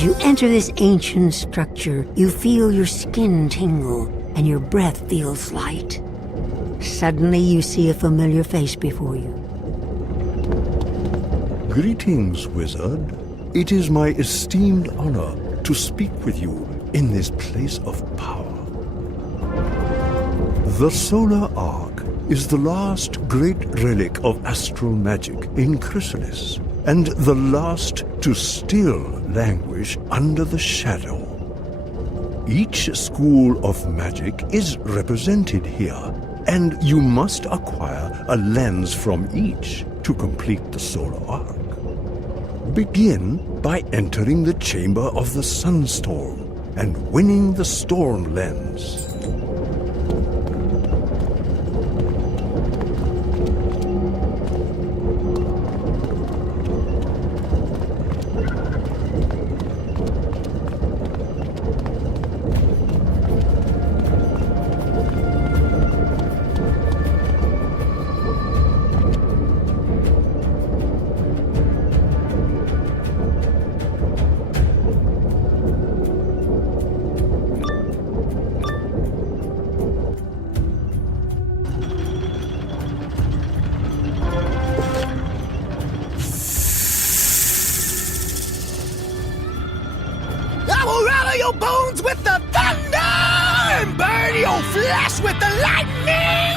As you enter this ancient structure, you feel your skin tingle and your breath feels light. Suddenly you see a familiar face before you. Greetings, wizard. It is my esteemed honor to speak with you in this place of power. The Solar Ark is the last great relic of astral magic in Khrysalis, and the last to still languish under the shadow. Each school of magic is represented here, and you must acquire a lens from each to complete the Solar Ark. Begin by entering the Chamber of the Sunstorm and winning the Storm Lens. I will rattle your bones with the thunder and burn your flesh with the lightning!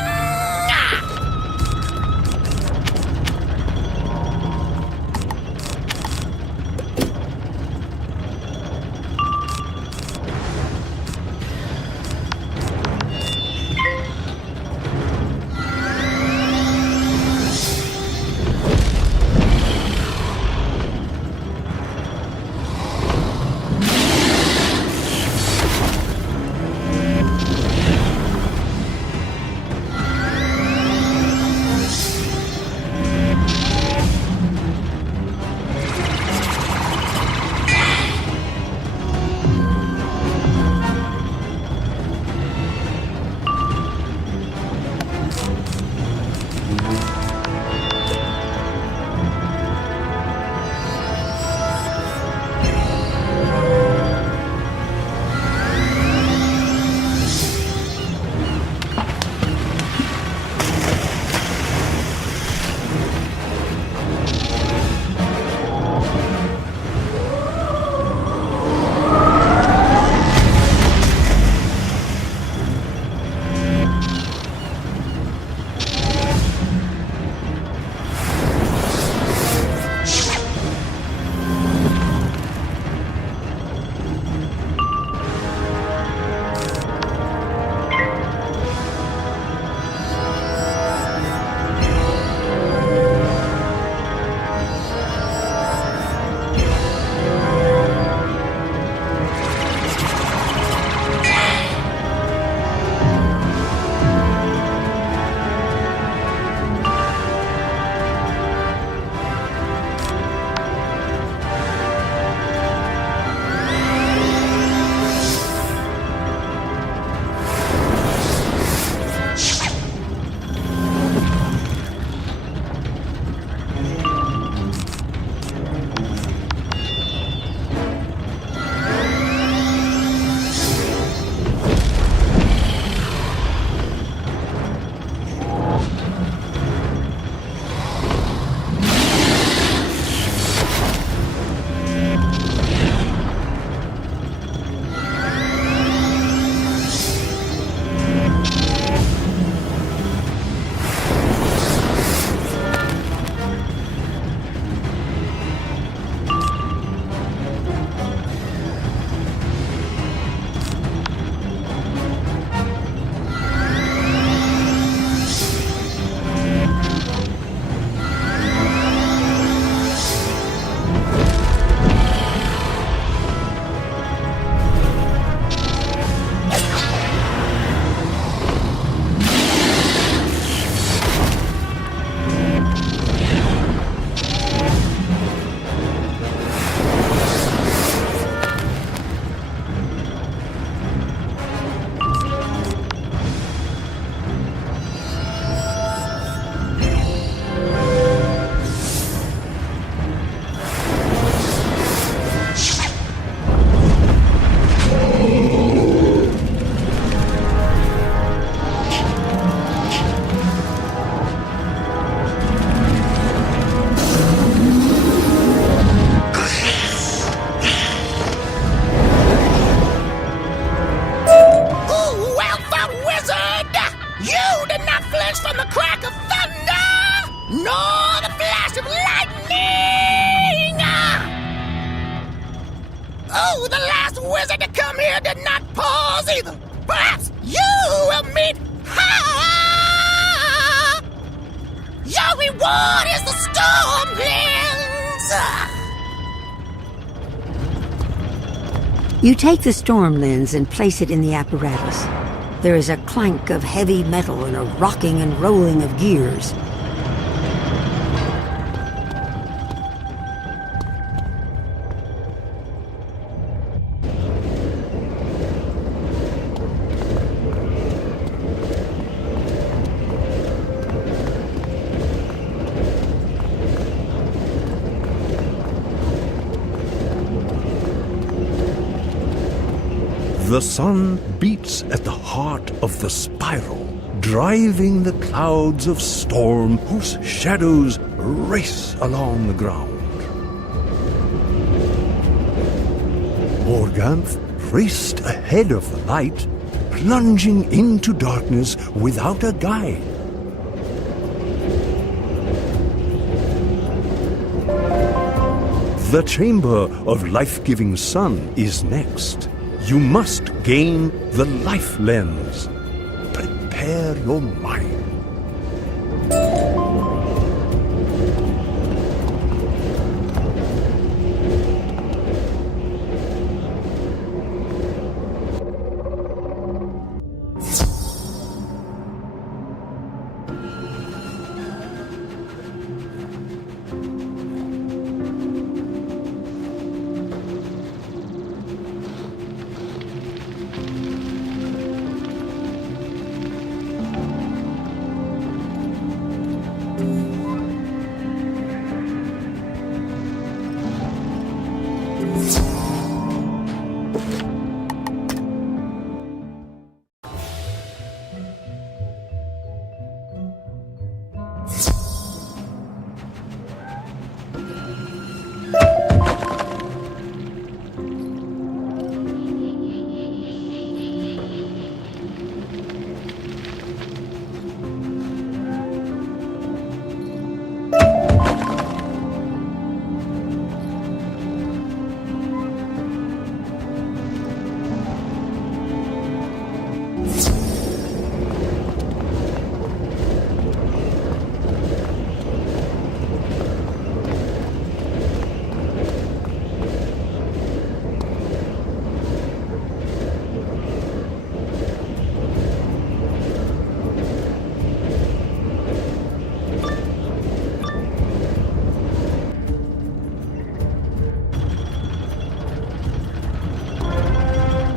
nor the flash of lightning! Oh, the last wizard to come here did not pause either. Perhaps you will meet her! Your reward is the Stormlands! You take the storm lens and place it in the apparatus. There is a clank of heavy metal and a rocking and rolling of gears. The sun beats at the heart of the spiral, driving the clouds of storm whose shadows race along the ground. Morganthe raced ahead of the light, plunging into darkness without a guide. The Chamber of Life-Giving Sun is next. You must gain the life lens. Prepare your mind.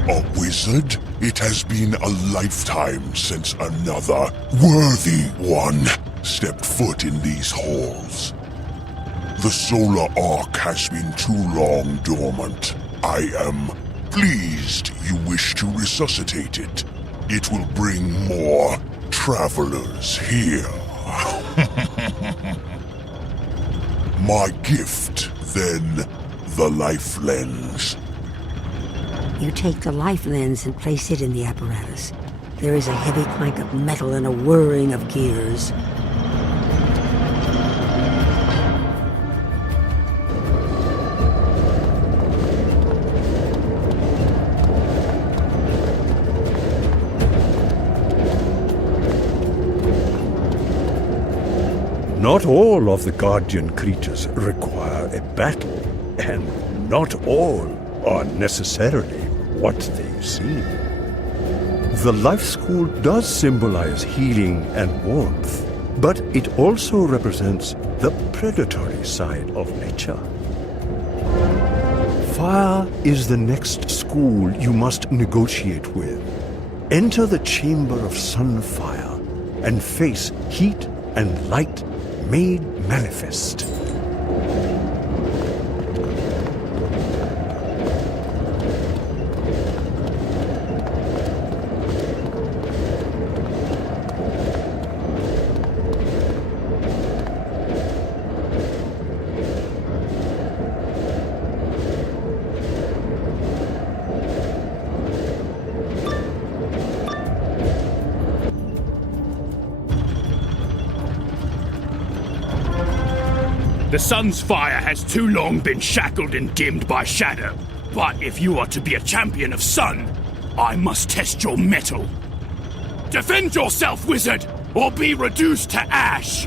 A wizard? It has been a lifetime since another worthy one stepped foot in these halls. The solar arc has been too long dormant. I am pleased you wish to resuscitate it. It will bring more travelers here. My gift, then, the life lens. You take the life lens and place it in the apparatus. There is a heavy clank of metal and a whirring of gears. Not all of the guardian creatures require a battle, and not all are necessarily what they seem. The life school does symbolize healing and warmth, but it also represents the predatory side of nature. Fire is the next school you must negotiate with. Enter the Chamber of Sunfire and face heat and light made manifest. The sun's fire has too long been shackled and dimmed by shadow. But if you are to be a champion of sun, I must test your mettle. Defend yourself, wizard, or be reduced to ash!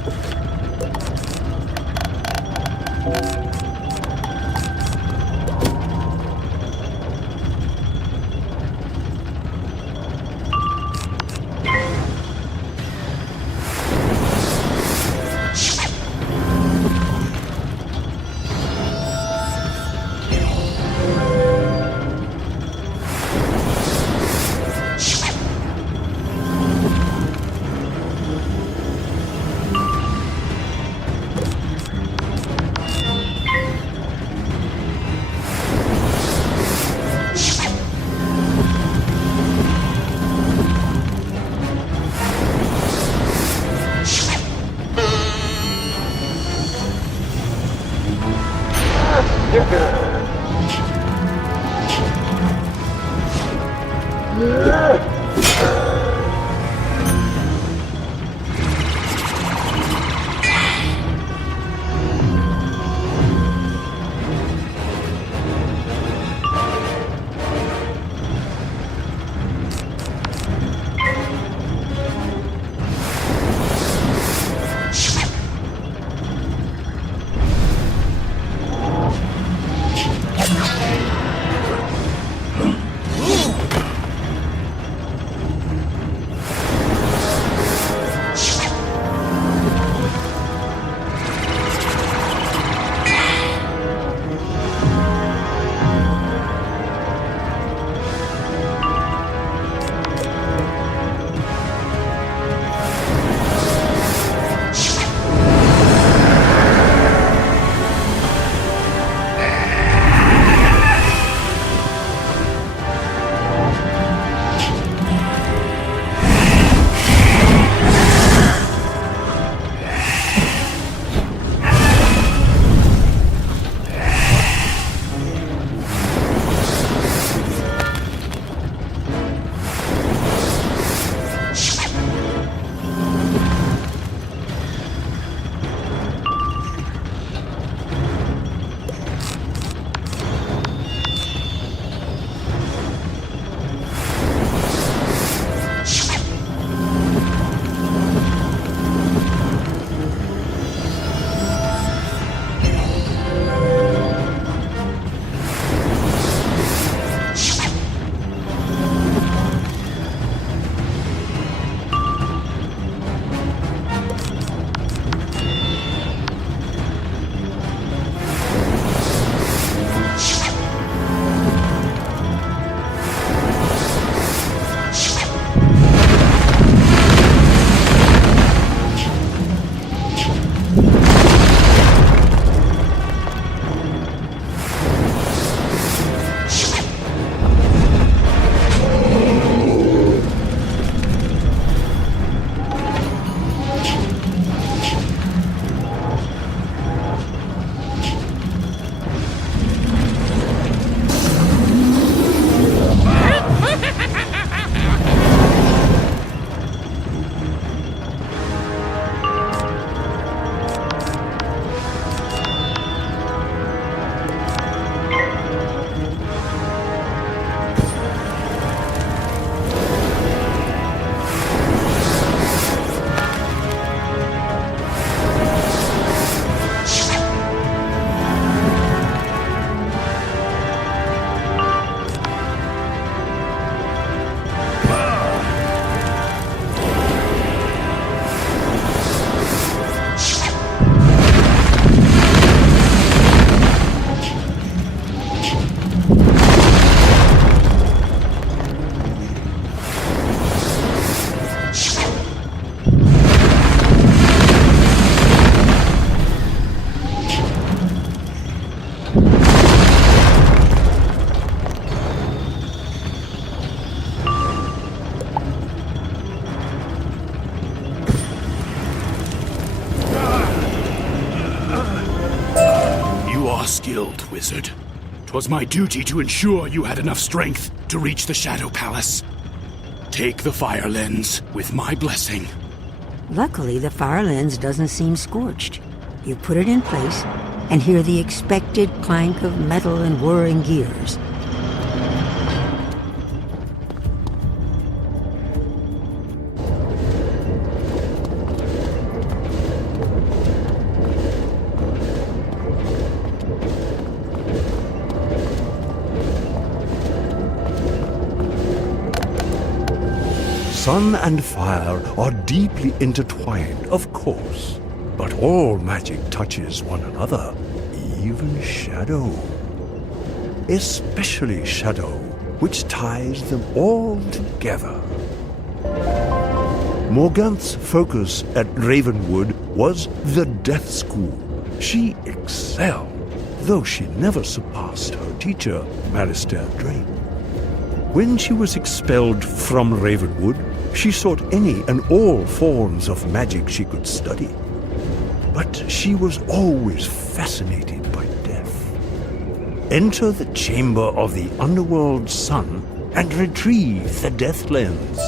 Skilled, wizard. 'Twas my duty to ensure you had enough strength to reach the Shadow Palace. Take the fire lens with my blessing. Luckily, the fire lens doesn't seem scorched. You put it in place and hear the expected clank of metal and whirring gears. Sun and fire are deeply intertwined, of course, but all magic touches one another, even shadow. Especially shadow, which ties them all together. Morganthe's focus at Ravenwood was the Death School. She excelled, though she never surpassed her teacher, Marister Drake. When she was expelled from Ravenwood, she sought any and all forms of magic she could study. But she was always fascinated by death. Enter the chamber of the underworld sun and retrieve the Death Lens.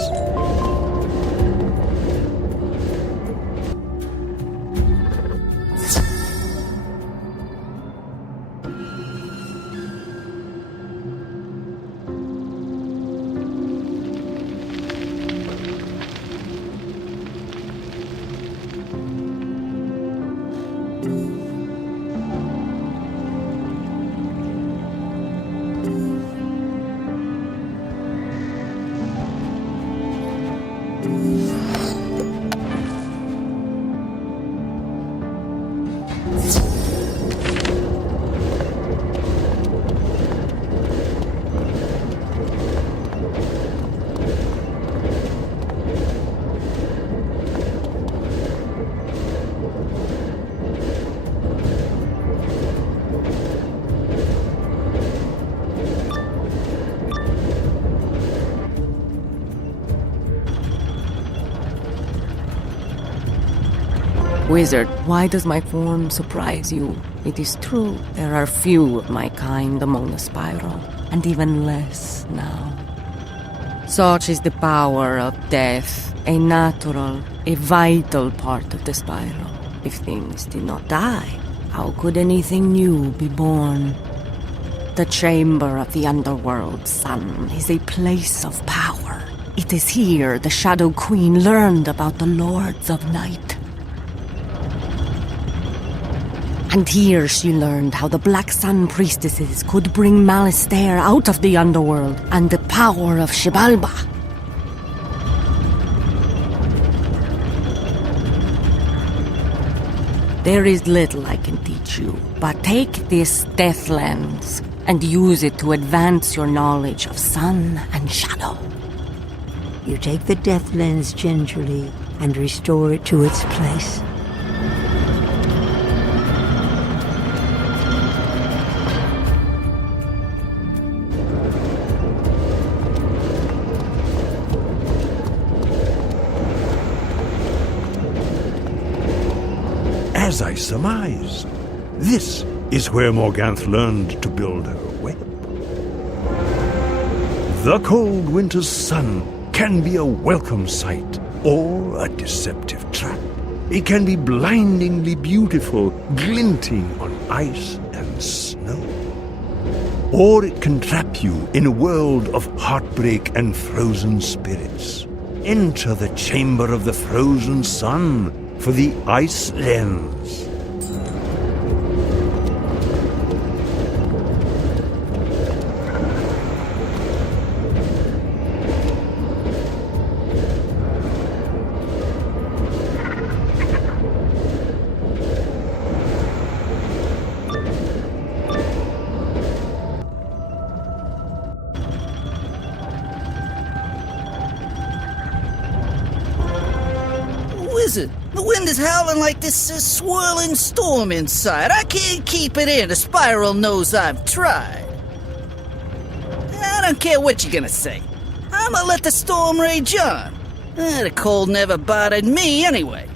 Wizard, why does my form surprise you? It is true, there are few of my kind among the spiral, and even less now. Such is the power of death, a natural, a vital part of the spiral. If things did not die, how could anything new be born? The chamber of the underworld sun is a place of power. It is here the Shadow Queen learned about the Lords of Night. And here she learned how the Black Sun priestesses could bring Malistaire out of the underworld and the power of Xibalba. There is little I can teach you, but take this Death Lens and use it to advance your knowledge of sun and shadow. You take the Death Lens gingerly and restore it to its place. As I surmise, this is where Morganthe learned to build her web. The cold winter's sun can be a welcome sight or a deceptive trap. It can be blindingly beautiful, glinting on ice and snow. Or it can trap you in a world of heartbreak and frozen spirits. Enter the chamber of the frozen sun for the Ice Lens. Wizard, the wind is howling like this swirling storm inside. I can't keep it in. The spiral knows I've tried. I don't care what you're gonna say. I'ma let the storm rage on. The cold never bothered me anyway.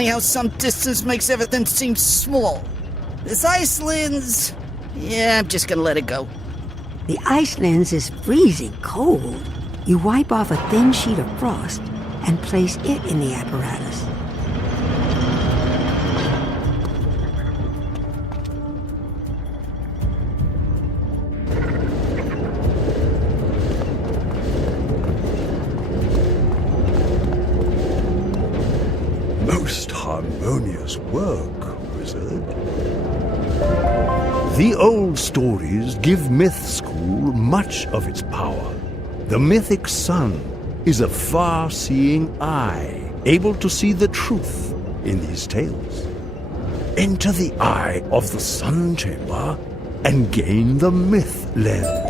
funny how some distance makes everything seem small. This ice lens... Yeah, I'm just gonna let it go. The ice lens is freezing cold. You wipe off a thin sheet of frost and place it in the apparatus. Most harmonious work, Wizard. The old stories give Myth School much of its power. The mythic sun is a far-seeing eye, able to see the truth in these tales. Enter the eye of the sun chamber and gain the myth lens.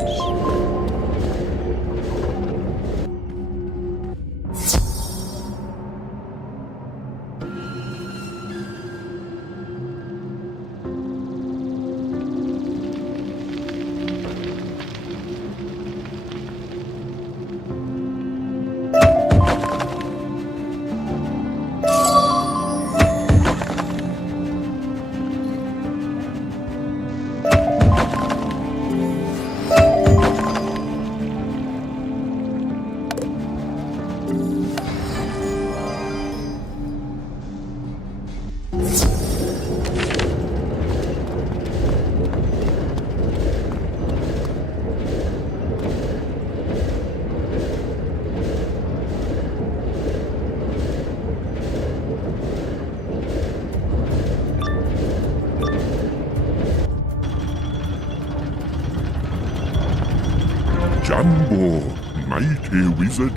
Jambo, mighty wizard.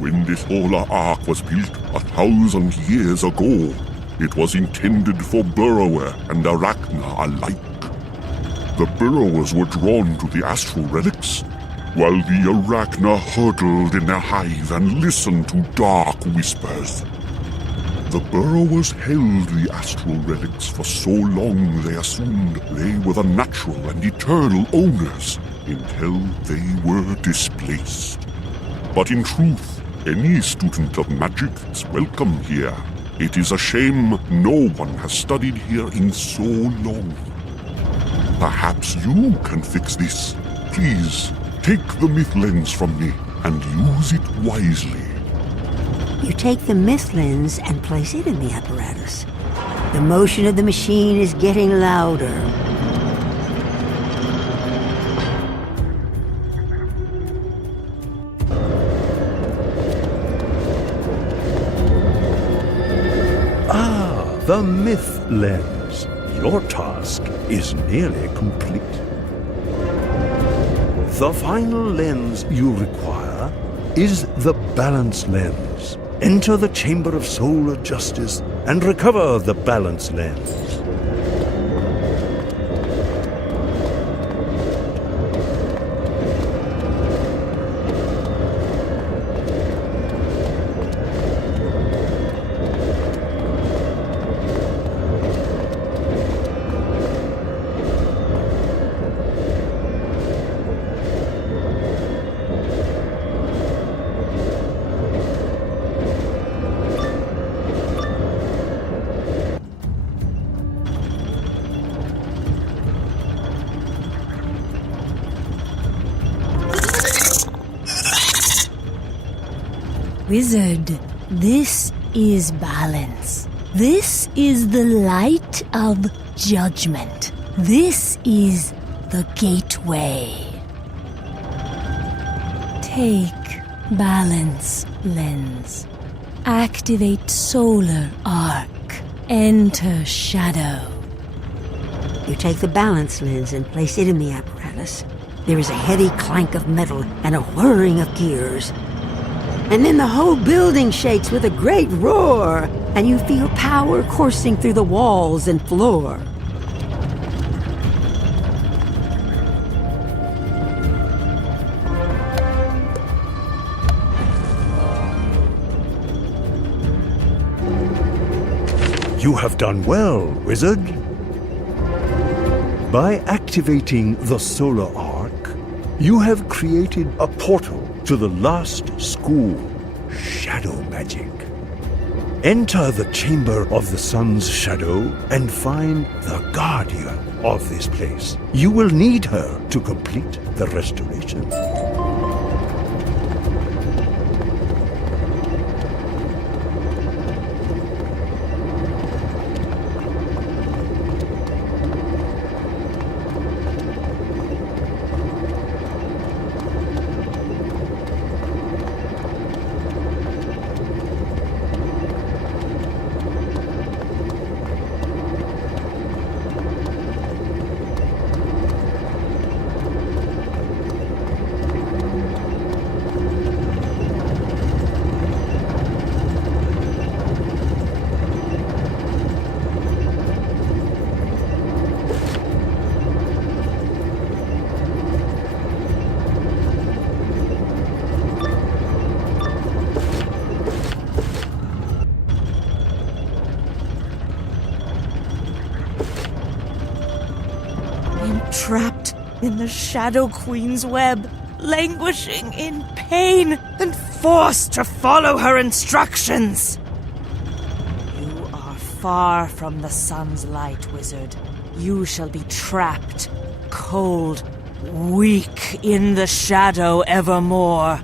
When the solar ark was built 1,000 years ago, it was intended for burrower and arachna alike. The burrowers were drawn to the astral relics, while the arachna huddled in their hive and listened to dark whispers. The burrowers held the astral relics for so long they assumed they were the natural and eternal owners until they were displaced. But in truth, any student of magic is welcome here. It is a shame no one has studied here in so long. Perhaps you can fix this. Please, take the myth lens from me and use it wisely. You take the myth lens and place it in the apparatus. The motion of the machine is getting louder. The myth lens. Your task is nearly complete. The final lens you require is the balance lens. Enter the Chamber of Solar Justice and recover the balance lens. Wizard, this is balance. This is the light of judgment. This is the gateway. Take balance lens. Activate solar arc. Enter shadow. You take the balance lens and place it in the apparatus. There is a heavy clank of metal and a whirring of gears. And then the whole building shakes with a great roar, and you feel power coursing through the walls and floor. You have done well, Wizard. By activating the solar arc, you have created a portal to the last school, shadow magic. Enter the Chamber of the Sun's Shadow and find the Guardian of this place. You will need her to complete the restoration. Trapped in the Shadow Queen's web, languishing in pain and forced to follow her instructions. You are far from the sun's light, wizard. You shall be trapped, cold, weak in the shadow evermore.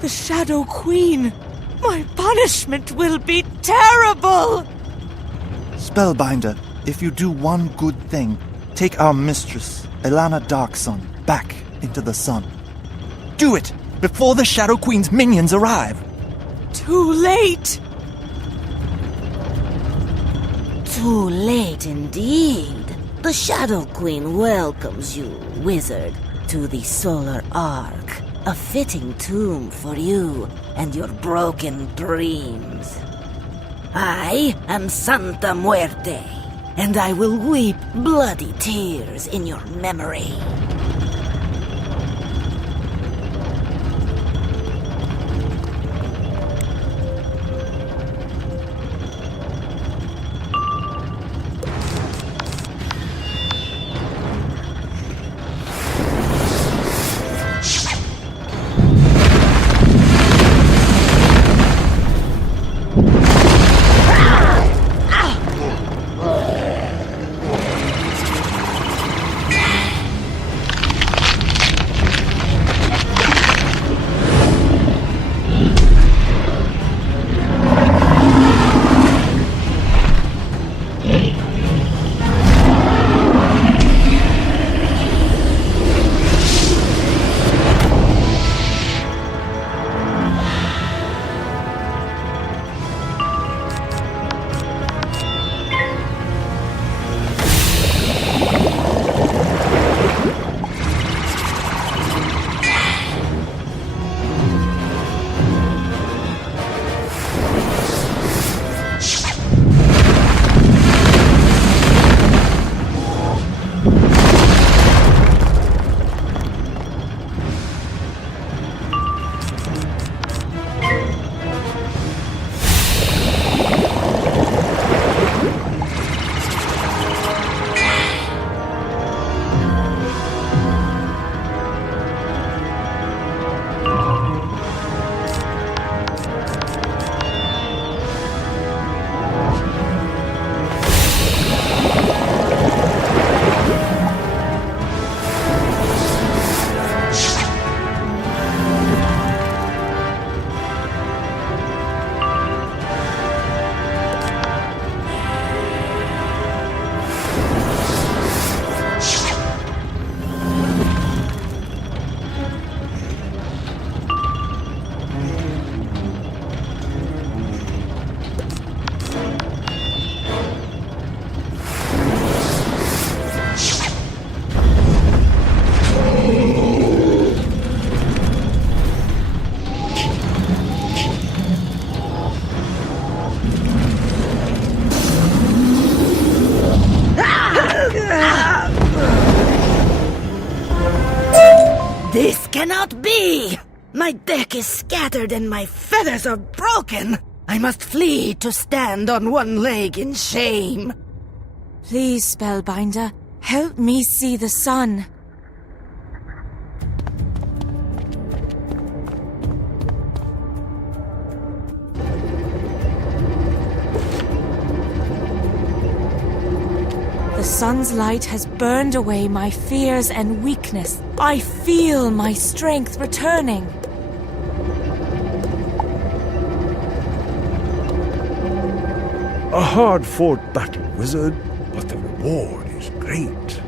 The Shadow Queen! My punishment will be terrible! Spellbinder, if you do one good thing, take our mistress, Elana Darksun, back into the sun. Do it before the Shadow Queen's minions arrive! Too late! Too late indeed. The Shadow Queen welcomes you, wizard, to the Solar Ark, a fitting tomb for you and your broken dreams. I am Santa Muerte, and I will weep bloody tears in your memory. This cannot be! My deck is scattered and my feathers are broken! I must flee to stand on one leg in shame! Please, Spellbinder, help me see the sun. The sun's light has burned away my fears and weakness. I feel my strength returning. A hard-fought battle, wizard, but the reward is great.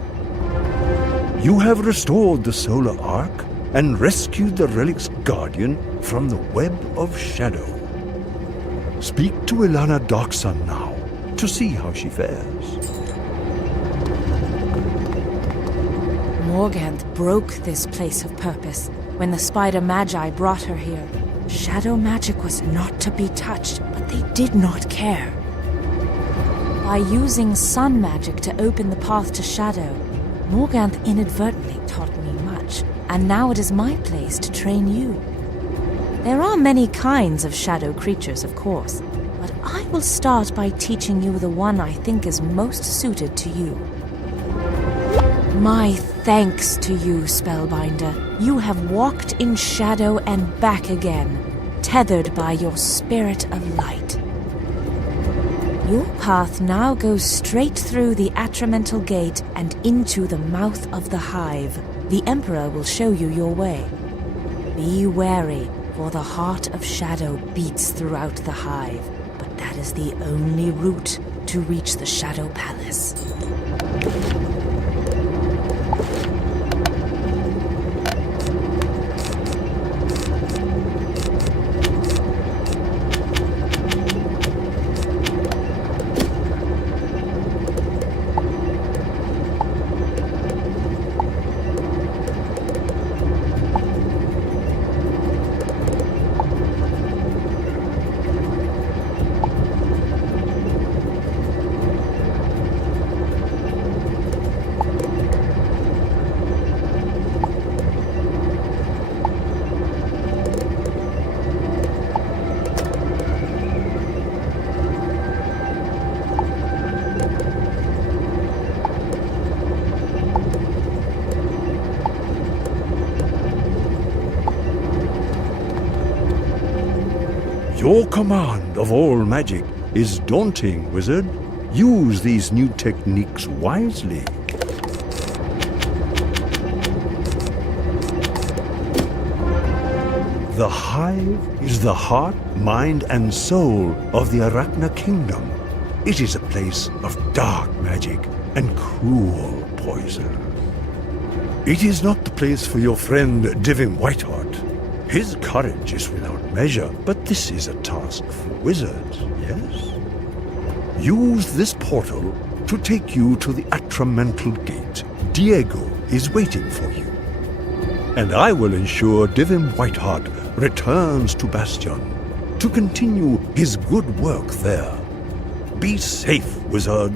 You have restored the Solar Ark and rescued the relic's guardian from the web of shadow. Speak to Elana Darksun now to see how she fares. Morganthe broke this place of purpose when the Spider Magi brought her here. Shadow magic was not to be touched, but they did not care. By using sun magic to open the path to shadow, Morganthe inadvertently taught me much, and now it is my place to train you. There are many kinds of shadow creatures, of course, but I will start by teaching you the one I think is most suited to you. My thanks to you, Spellbinder. You have walked in shadow and back again, tethered by your spirit of light. Your path now goes straight through the Atramental Gate and into the mouth of the Hive. The Emperor will show you your way. Be wary. For the heart of shadow beats throughout the hive, but that is the only route to reach the Shadow Palace. Your command of all magic is daunting, wizard. Use these new techniques wisely. The hive is the heart, mind, and soul of the Arachna kingdom. It is a place of dark magic and cruel poison. It is not the place for your friend Divin Whiteheart. His courage is without measure, but this is a task for wizards, yes? Use this portal to take you to the Atramental Gate. Diego is waiting for you. And I will ensure Divin Whiteheart returns to Bastion to continue his good work there. Be safe, wizard.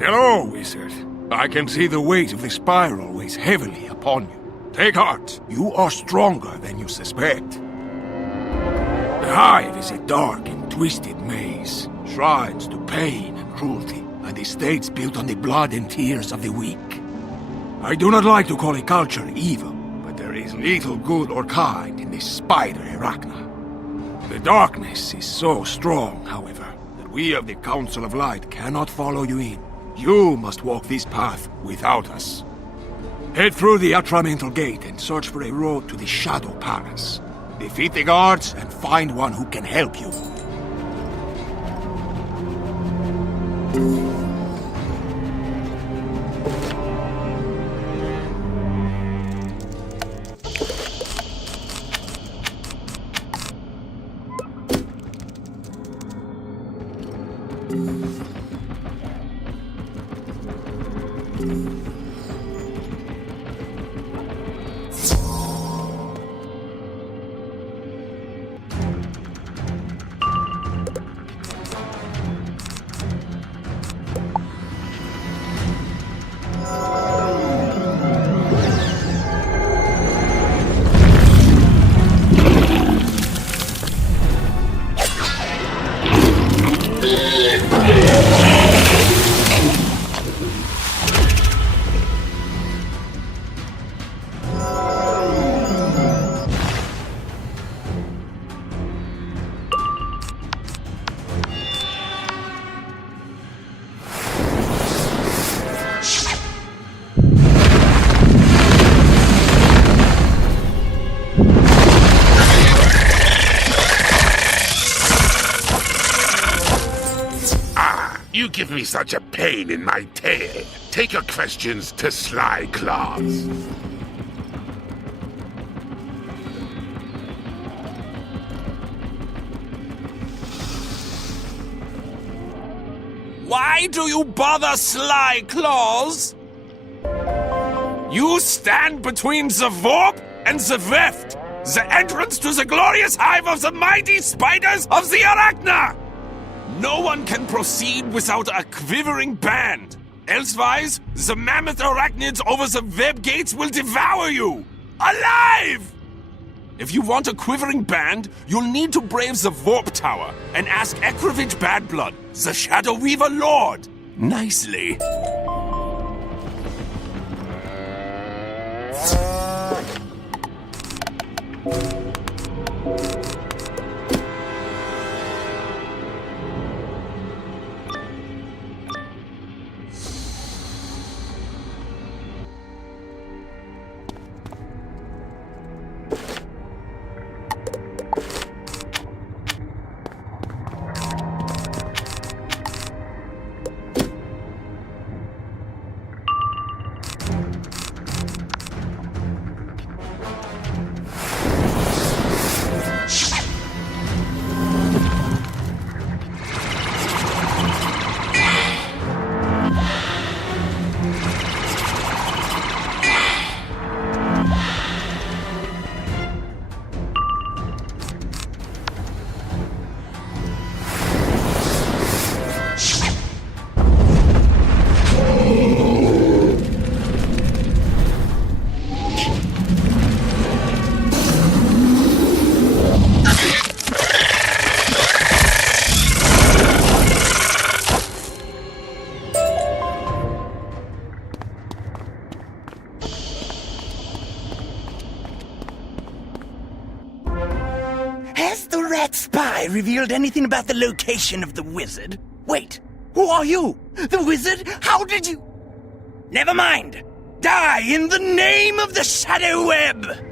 Hello, wizard. I can see the weight of the spiral weighs heavily upon you. Take heart. You are stronger than you suspect. The hive is a dark and twisted maze. Shrines to pain and cruelty, and estates built on the blood and tears of the weak. I do not like to call a culture evil, but there is little good or kind in this spider Arachna. The darkness is so strong, however, that we of the Council of Light cannot follow you in. You must walk this path without us. Head through the Atramental Gate and search for a road to the Shadow Palace. Defeat the guards and find one who can help you. You give me such a pain in my tail. Take your questions to Sly Claws. Why do you bother, Sly Claws? You stand between the warp and the rift, the entrance to the glorious hive of the mighty spiders of the Arachna! No one can proceed without a quivering band. Elsewise, the mammoth arachnids over the web gates will devour you! Alive! If you want a quivering band, you'll need to brave the Warp Tower and ask Ekrovich Badblood, the Shadow Weaver Lord, nicely. that spy revealed anything about the location of the wizard? Wait, who are you? The wizard? How did you... Never mind! Die in the name of the Shadow Web!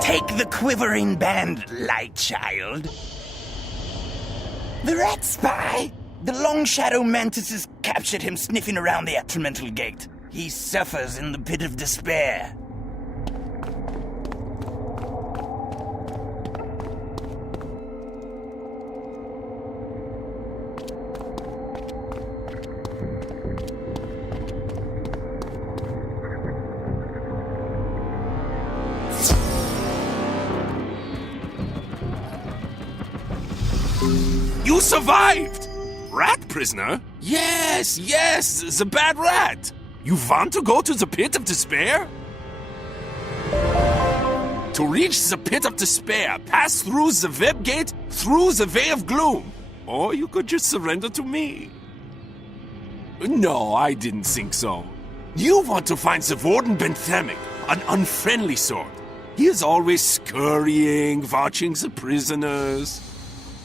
Take the quivering band, light child. The rat spy! The long shadow mantises captured him sniffing around the atrimental gate. He suffers in the pit of despair. You survived! Rat prisoner? Yes, the bad rat! You want to go to the pit of despair? To reach the pit of despair, pass through the web gate, through the way of gloom. Or you could just surrender to me. No, I didn't think so. You want to find the Warden Benthamic, an unfriendly sort. He is always scurrying, watching the prisoners.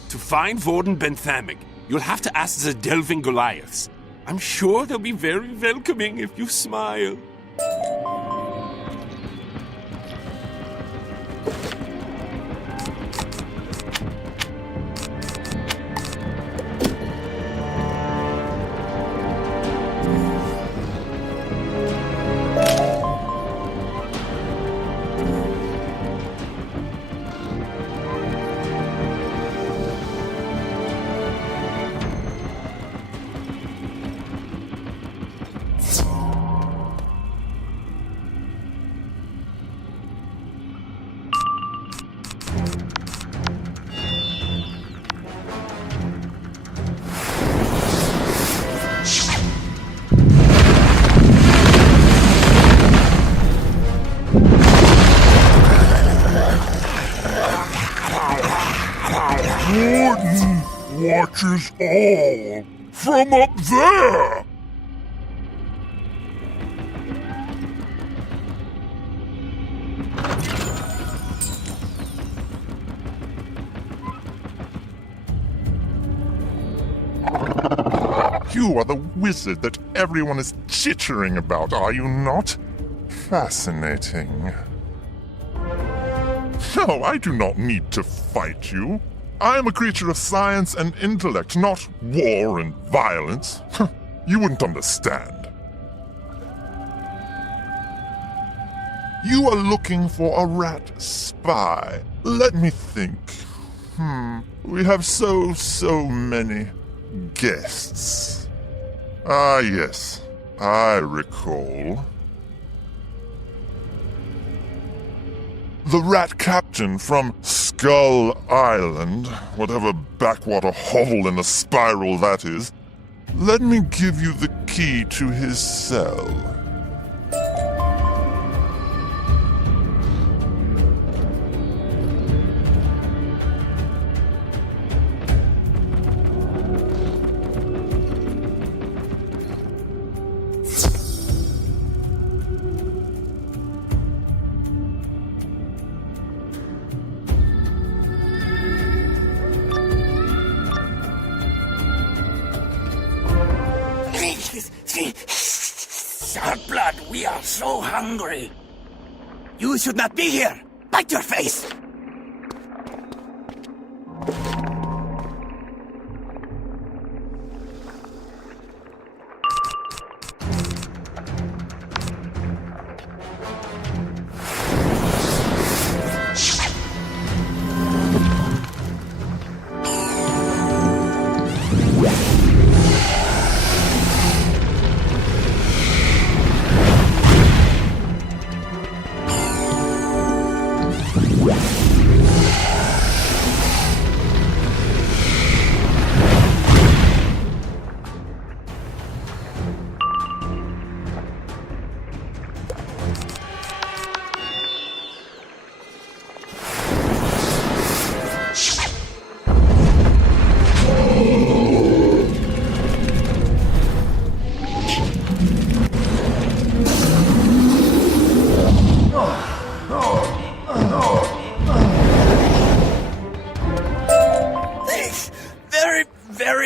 To find Warden Benthamic, you'll have to ask the Delving Goliaths. I'm sure they'll be very welcoming if you smile. Warden watches all from up there! You are the wizard that everyone is chittering about, are you not? Fascinating. No, I do not need to fight you. I am a creature of science and intellect, not war and violence. You wouldn't understand. You are looking for a rat spy. Let me think. We have so many guests. Ah, yes, I recall. The rat captain from Skull Island, whatever backwater hovel in a spiral that is. Let me give you the key to his cell. Our blood, we are so hungry. You should not be here. Bite your face.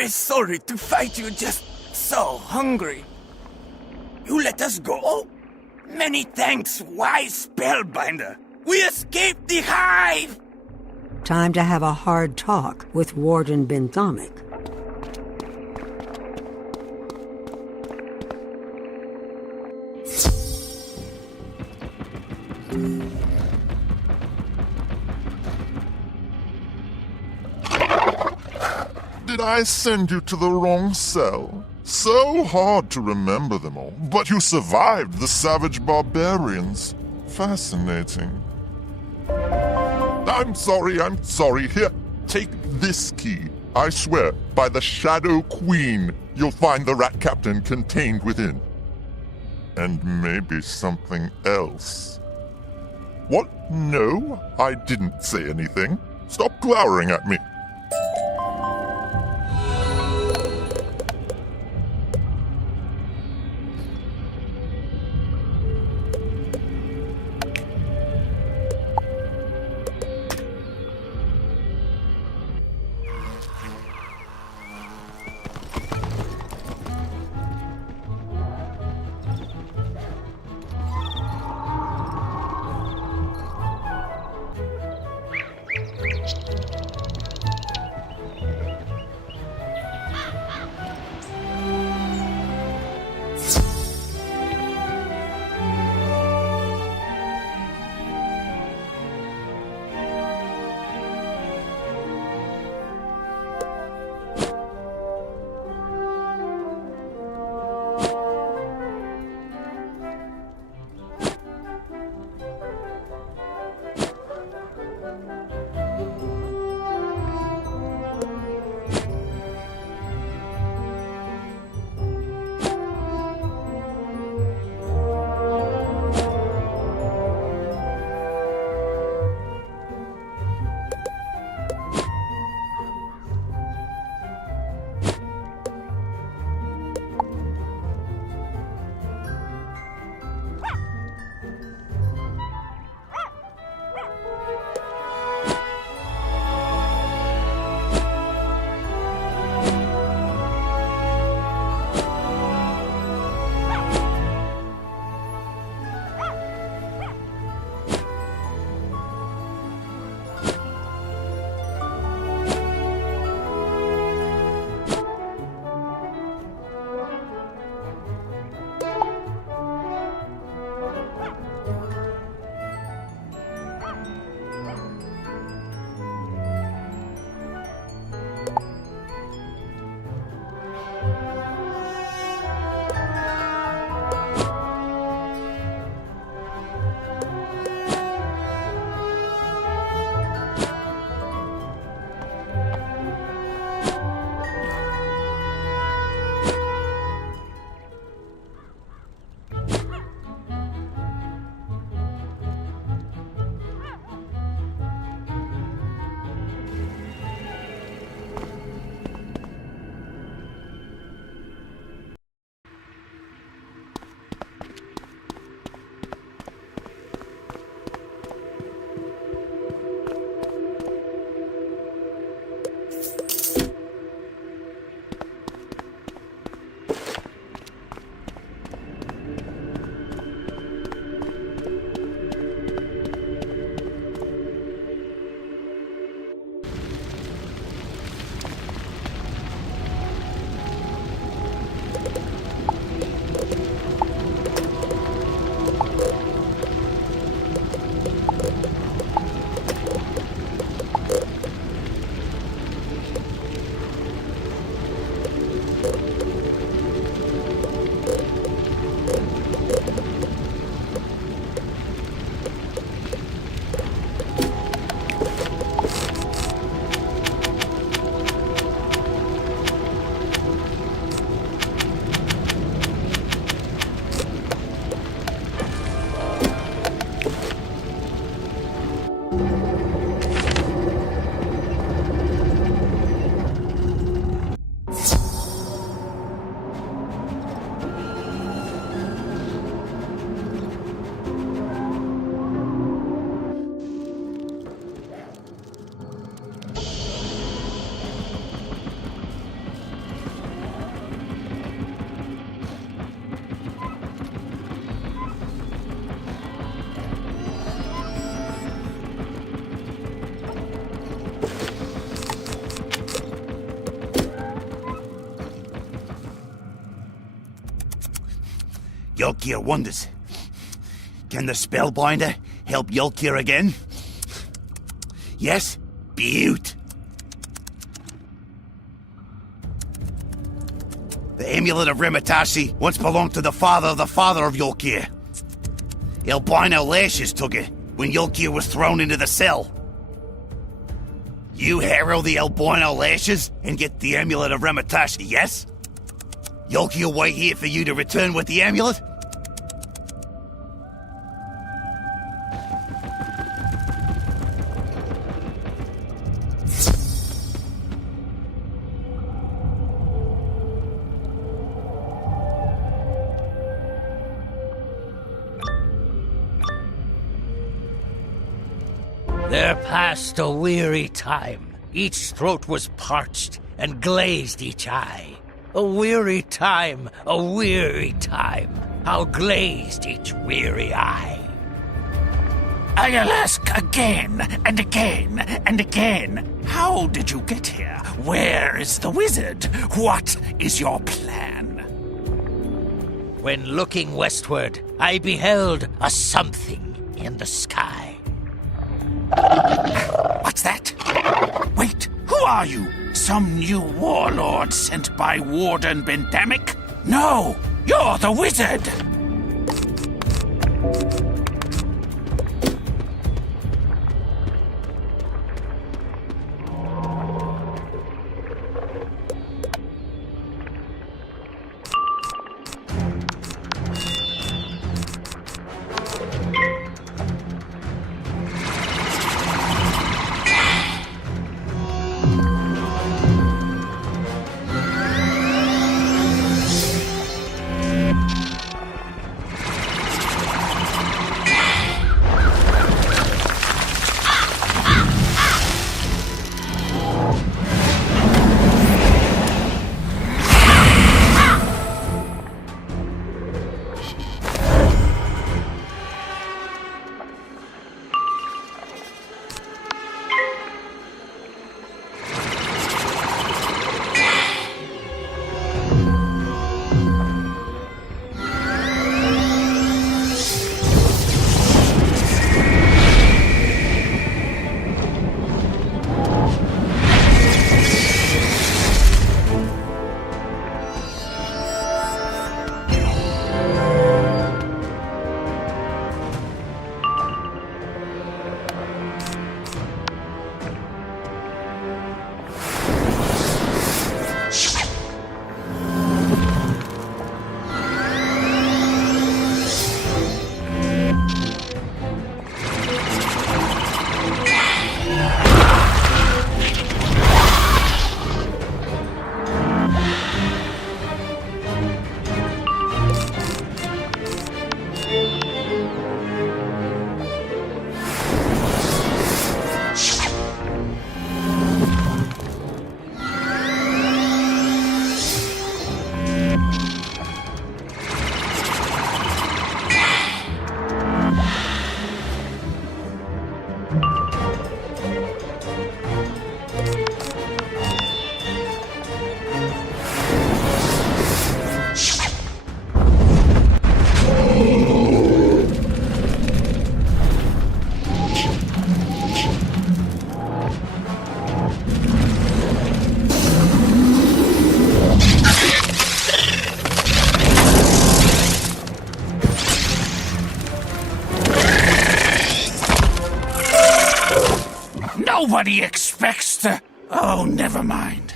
very sorry to fight you just so hungry. You let us go? Many thanks, wise spellbinder. We escaped the hive! Time to have a hard talk with Warden Benthomic. Did I send you to the wrong cell? So hard to remember them all, but you survived the savage barbarians. Fascinating. I'm sorry. Here, take this key. I swear, by the Shadow Queen, you'll find the Rat Captain contained within. And maybe something else. What? No, I didn't say anything. Stop glowering at me. Yolkir wonders. Can the Spellbinder help Yolkir again? Yes? Beaut. The amulet of Rematashi once belonged to the father of Yolkir. Albino Lashes took it when Yolkir was thrown into the cell. You harrow the Albino Lashes and get the amulet of Rematashi, yes? Yolkir will wait here for you to return with the amulet? There passed a weary time. Each throat was parched, and glazed each eye. A weary time, how glazed each weary eye. I'll ask again, and again, and again. How did you get here? Where is the wizard? What is your plan? When looking westward, I beheld a something in the sky. What's that? Wait, who are you? Some new warlord sent by Warden Bendamic? No, you're the wizard! Nobody expects to... Oh, never mind.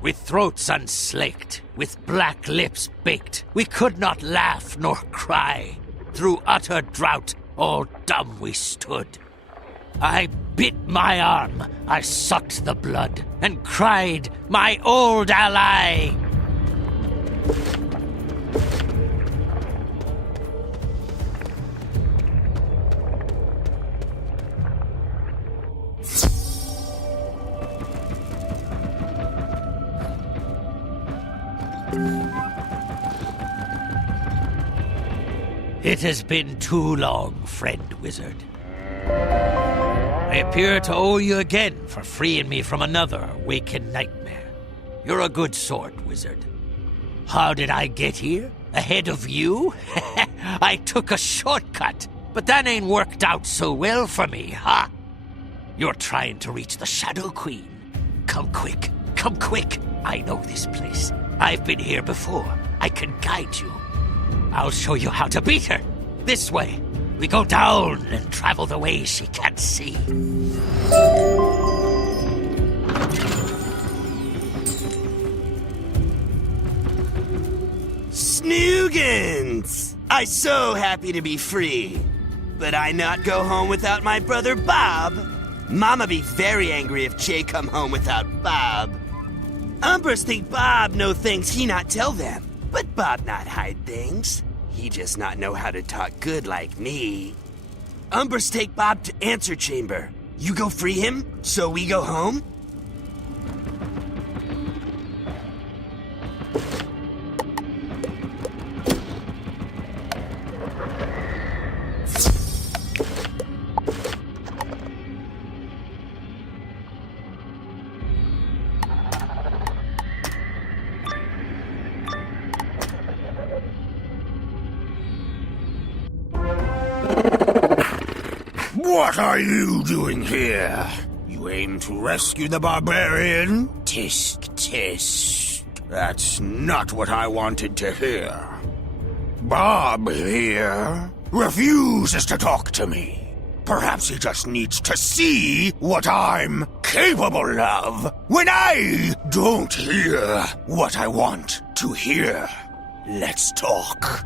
With throats unslaked, with black lips baked, we could not laugh nor cry. Through utter drought, all dumb we stood. I bit my arm, I sucked the blood, and cried, my old ally! It has been too long, friend wizard. I appear to owe you again for freeing me from another awakened nightmare. You're a good sort, wizard. How did I get here? Ahead of you? I took a shortcut, but that ain't worked out so well for me, huh? You're trying to reach the Shadow Queen. Come quick, come quick. I know this place. I've been here before. I can guide you. I'll show you how to beat her. This way. We go down and travel the way she can't see. Snoogans! I so happy to be free. But I not go home without my brother Bob. Mama be very angry if Jay come home without Bob. Umbers think Bob know things he not tell them. But Bob not hide things. He just not know how to talk good like me. Umbers take Bob to answer chamber. You go free him, so we go home? What are you doing here? You aim to rescue the barbarian? Tisk, tisk. That's not what I wanted to hear. Bob here refuses to talk to me. Perhaps he just needs to see what I'm capable of when I don't hear what I want to hear. Let's talk.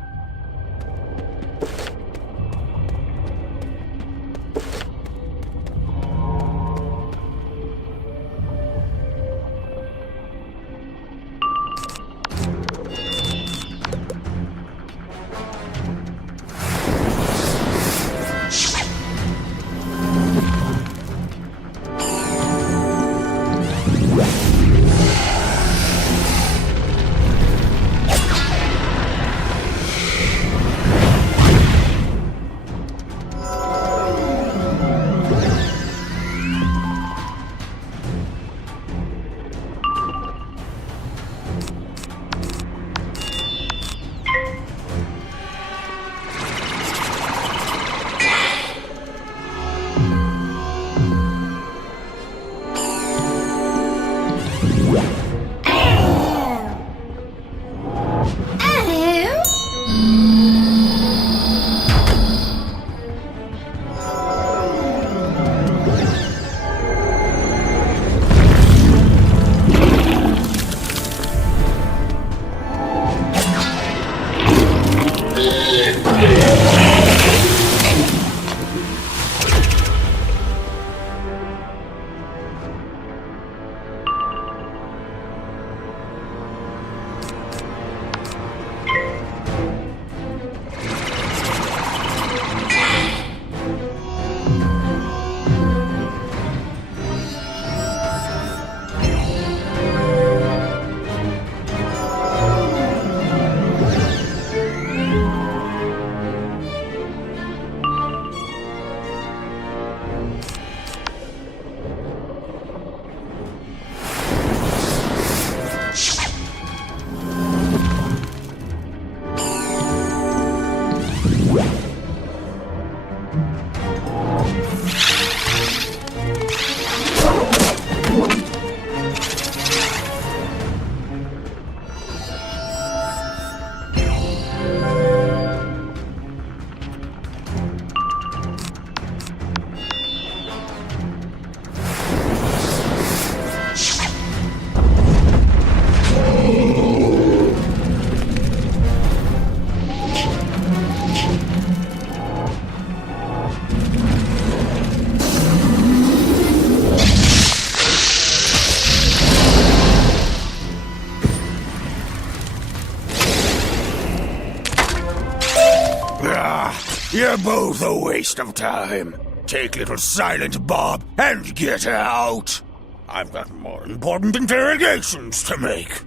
You're both a waste of time. Take little Silent Bob and get out. I've got more important interrogations to make.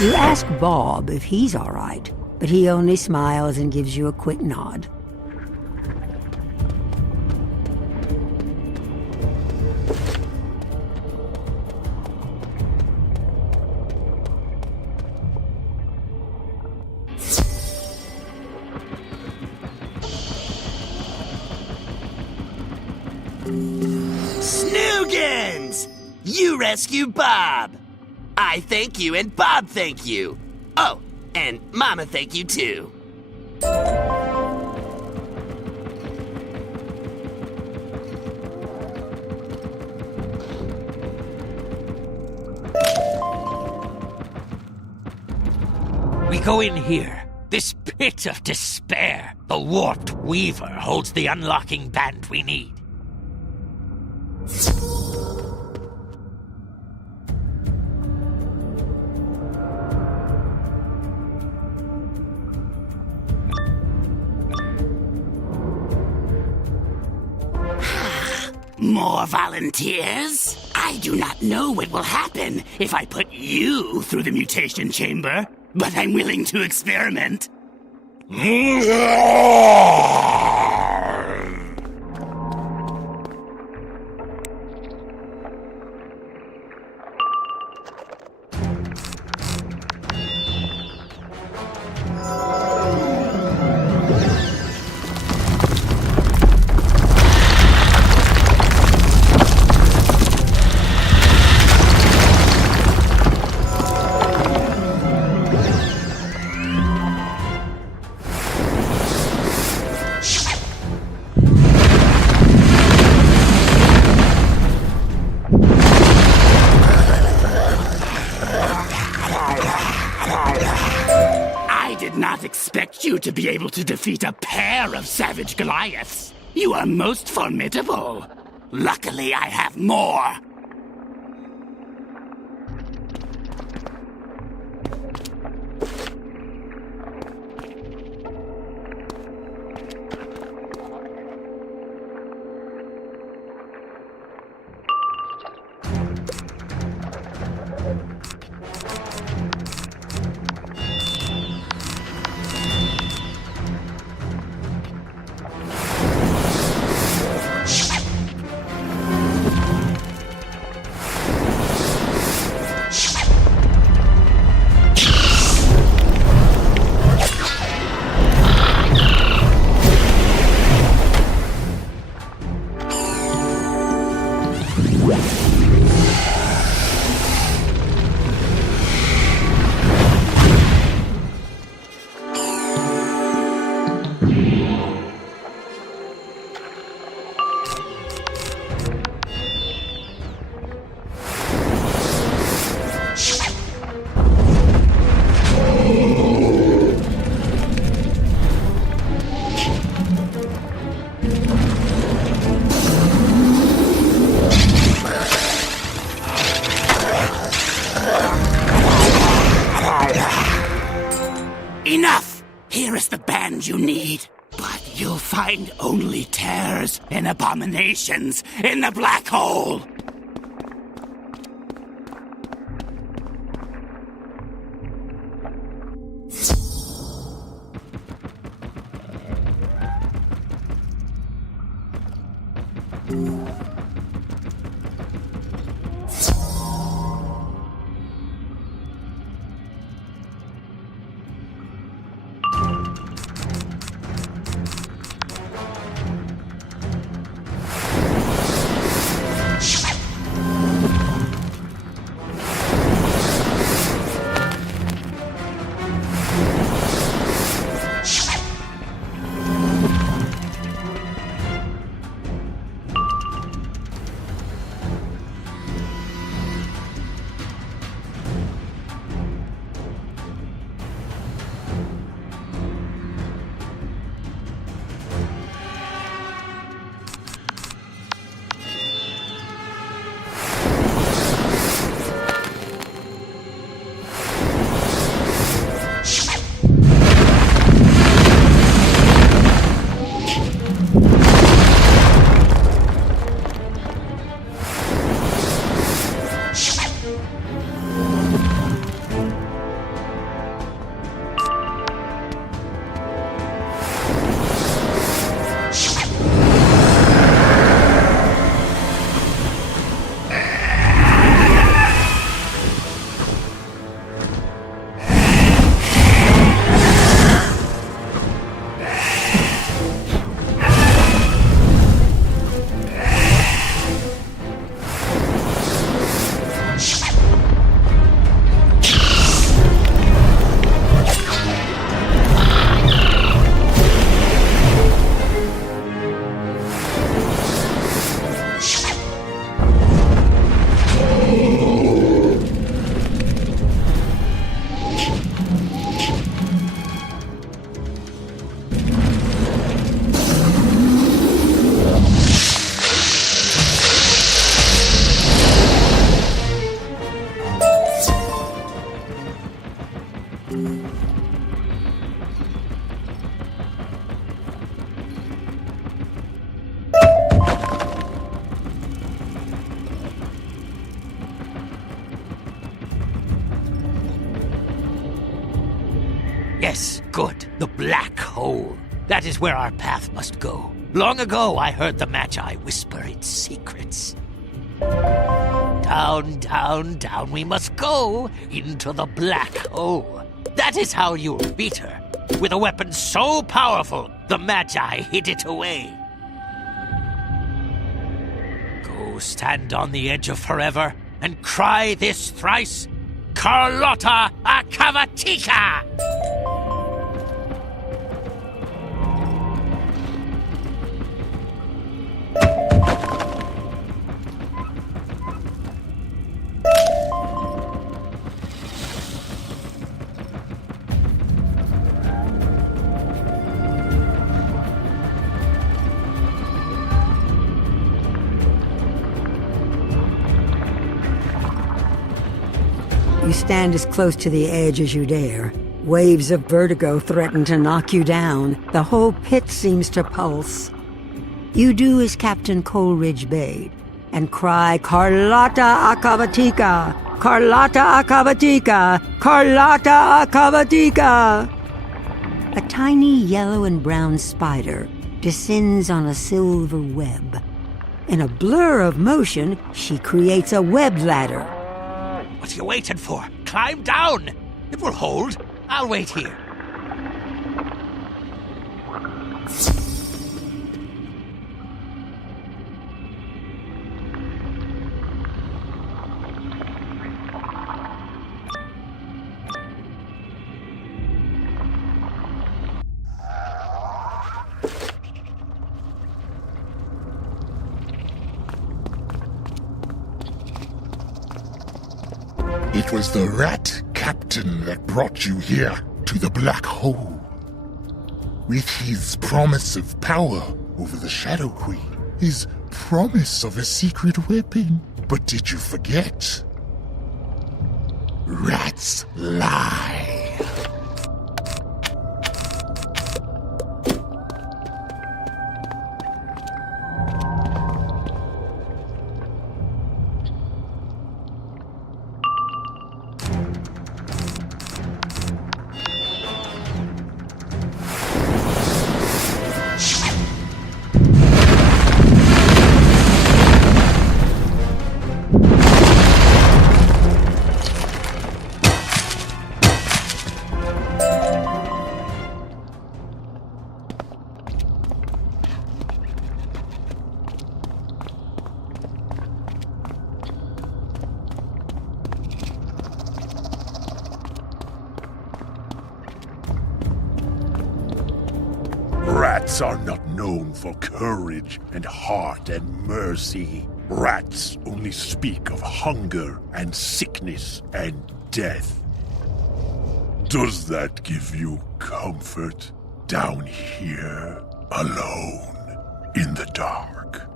You ask Bob if he's all right, but he only smiles and gives you a quick nod. Snoogans! You rescue Bob! I thank you and Bob thank you! Oh, and Mama thank you too. We go in here. This pit of despair. The warped weaver holds the unlocking band we need. More volunteers? I do not know what will happen if I put you through the mutation chamber, but I'm willing to experiment. Expect you to be able to defeat a pair of savage Goliaths. You are most formidable. Luckily, I have more. Enough! Here is the band you need. But you'll find only tears and abominations in the black hole. Yes, good. The black hole. That is where our path must go. Long ago, I heard the Magi whisper its secrets. Down, down, down we must go into the black hole. That is how you'll beat her. With a weapon so powerful, the Magi hid it away. Go stand on the edge of forever and cry this thrice, Carlotta Akavatika! You stand as close to the edge as you dare. Waves of vertigo threaten to knock you down. The whole pit seems to pulse. You do as Captain Coleridge bade, and cry, Carlotta Akavatika! Carlotta Akavatika! Carlotta Akavatika! A tiny yellow and brown spider descends on a silver web. In a blur of motion, she creates a web ladder. What are you waiting for? Climb down! It will hold. I'll wait here. It was the rat captain that brought you here to the black hole. With his promise of power over the Shadow Queen, his promise of a secret weapon. But did you forget? Rats lie. Rats are not known for courage and heart and mercy. Rats only speak of hunger and sickness and death. Does that give you comfort down here, alone, in the dark?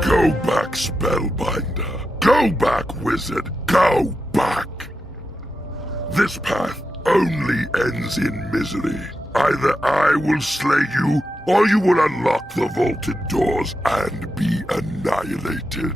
Go back, Spellbinder. Go back, Wizard. Go back! This path only ends in misery. Either I will slay you, or you will unlock the vaulted doors and be annihilated.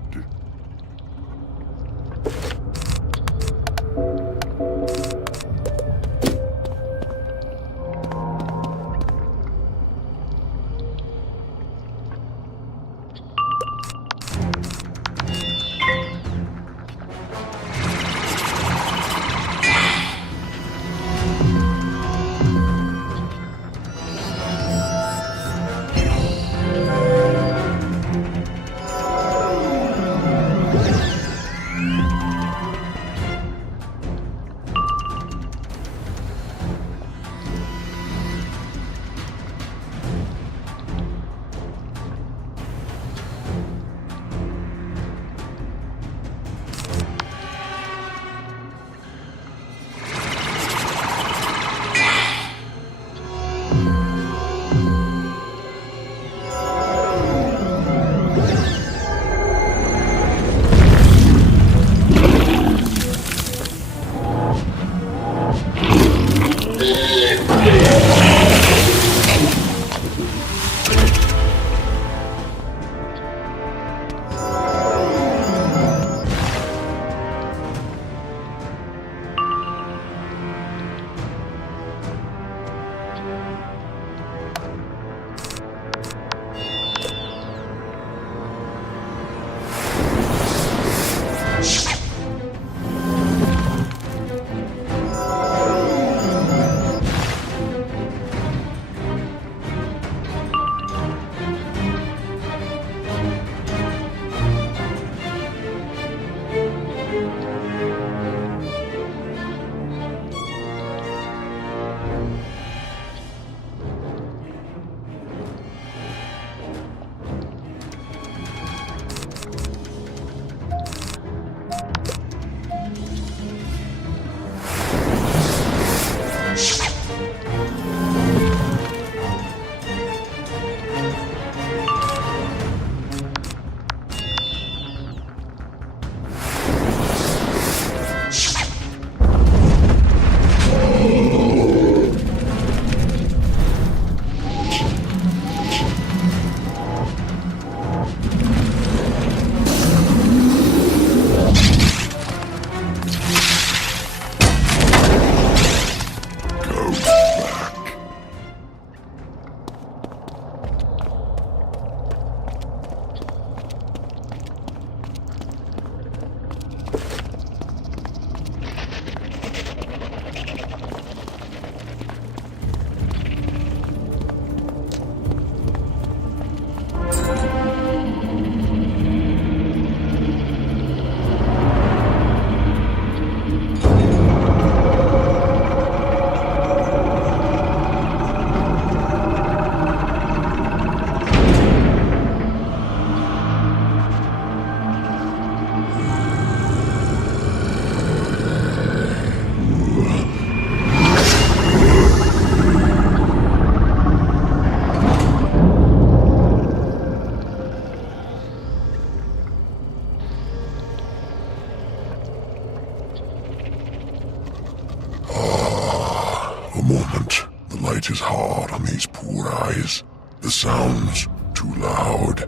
moment. The light is hard on these poor eyes. The sounds too loud.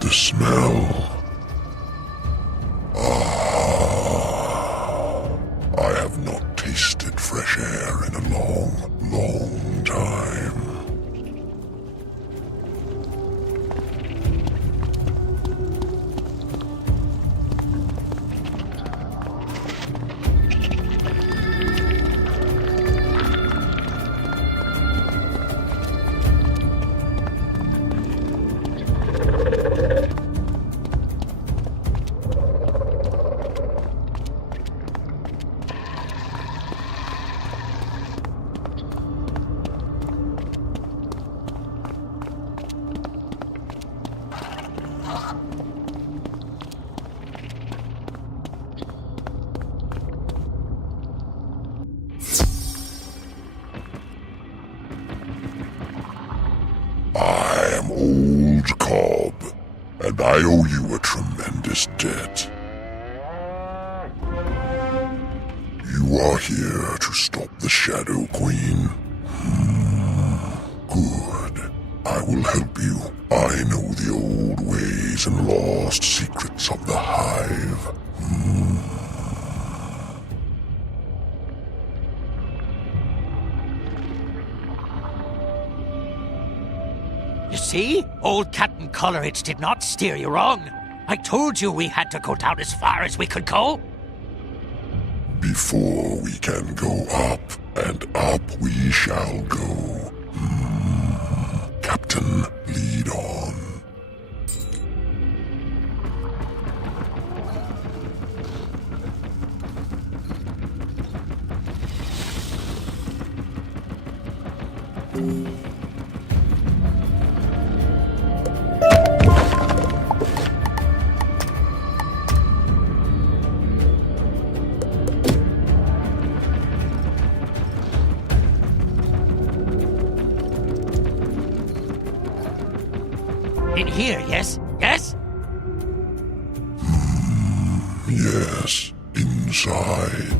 The smell. I have not tasted fresh air in a long, long time. I am Old Cobb, and I owe you a tremendous debt. You are here to stop the Shadow Queen. Good. I will help you. I know the old ways and lost secrets of the Hive. You see? Old Captain Coleridge did not steer you wrong. I told you we had to go down as far as we could go. Before we can go up, and up we shall go. Captain, lead on. In here, yes? Yes? Yes, inside.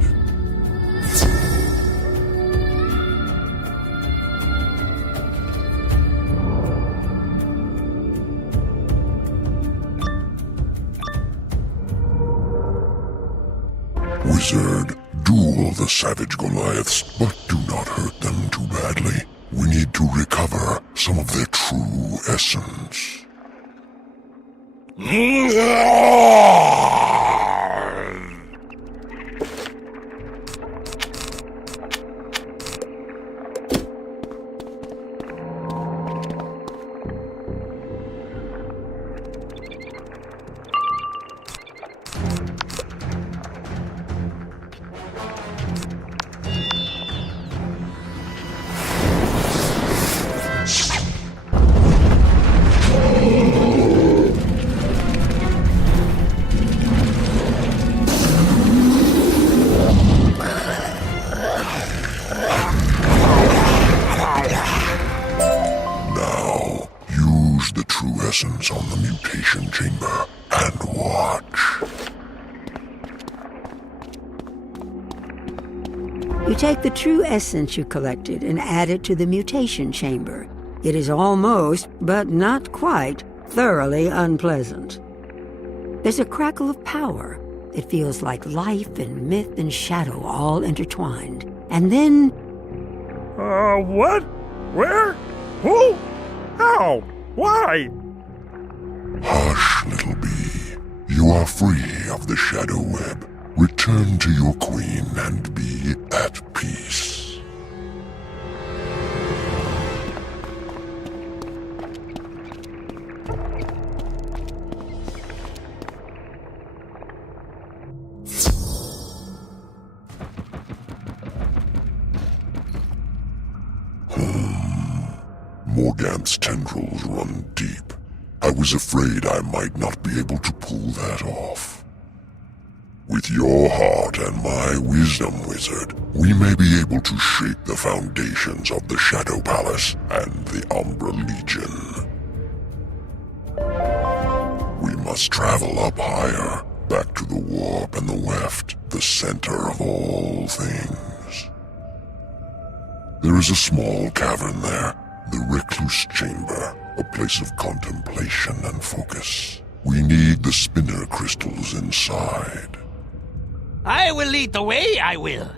Wizard, duel the savage Goliaths, but do not hurt them too badly. We need to recover some of their true essence. Essence on the mutation chamber and watch. You take the true essence you collected and add it to the mutation chamber. It is almost, but not quite, thoroughly unpleasant. There's a crackle of power. It feels like life and myth and shadow all intertwined. And then... What? Where? Who? How? Why? Hush, little bee. You are free of the shadow web. Return to your queen and be at peace. Morganthe's tendrils run deep. I was afraid I might not be able to pull that off. With your heart and my wisdom, Wizard, we may be able to shape the foundations of the Shadow Palace and the Umbra Legion. We must travel up higher, back to the warp and the weft, the center of all things. There is a small cavern there, the Recluse Chamber. A place of contemplation and focus. We need the spinner crystals inside. I will lead the way, I will.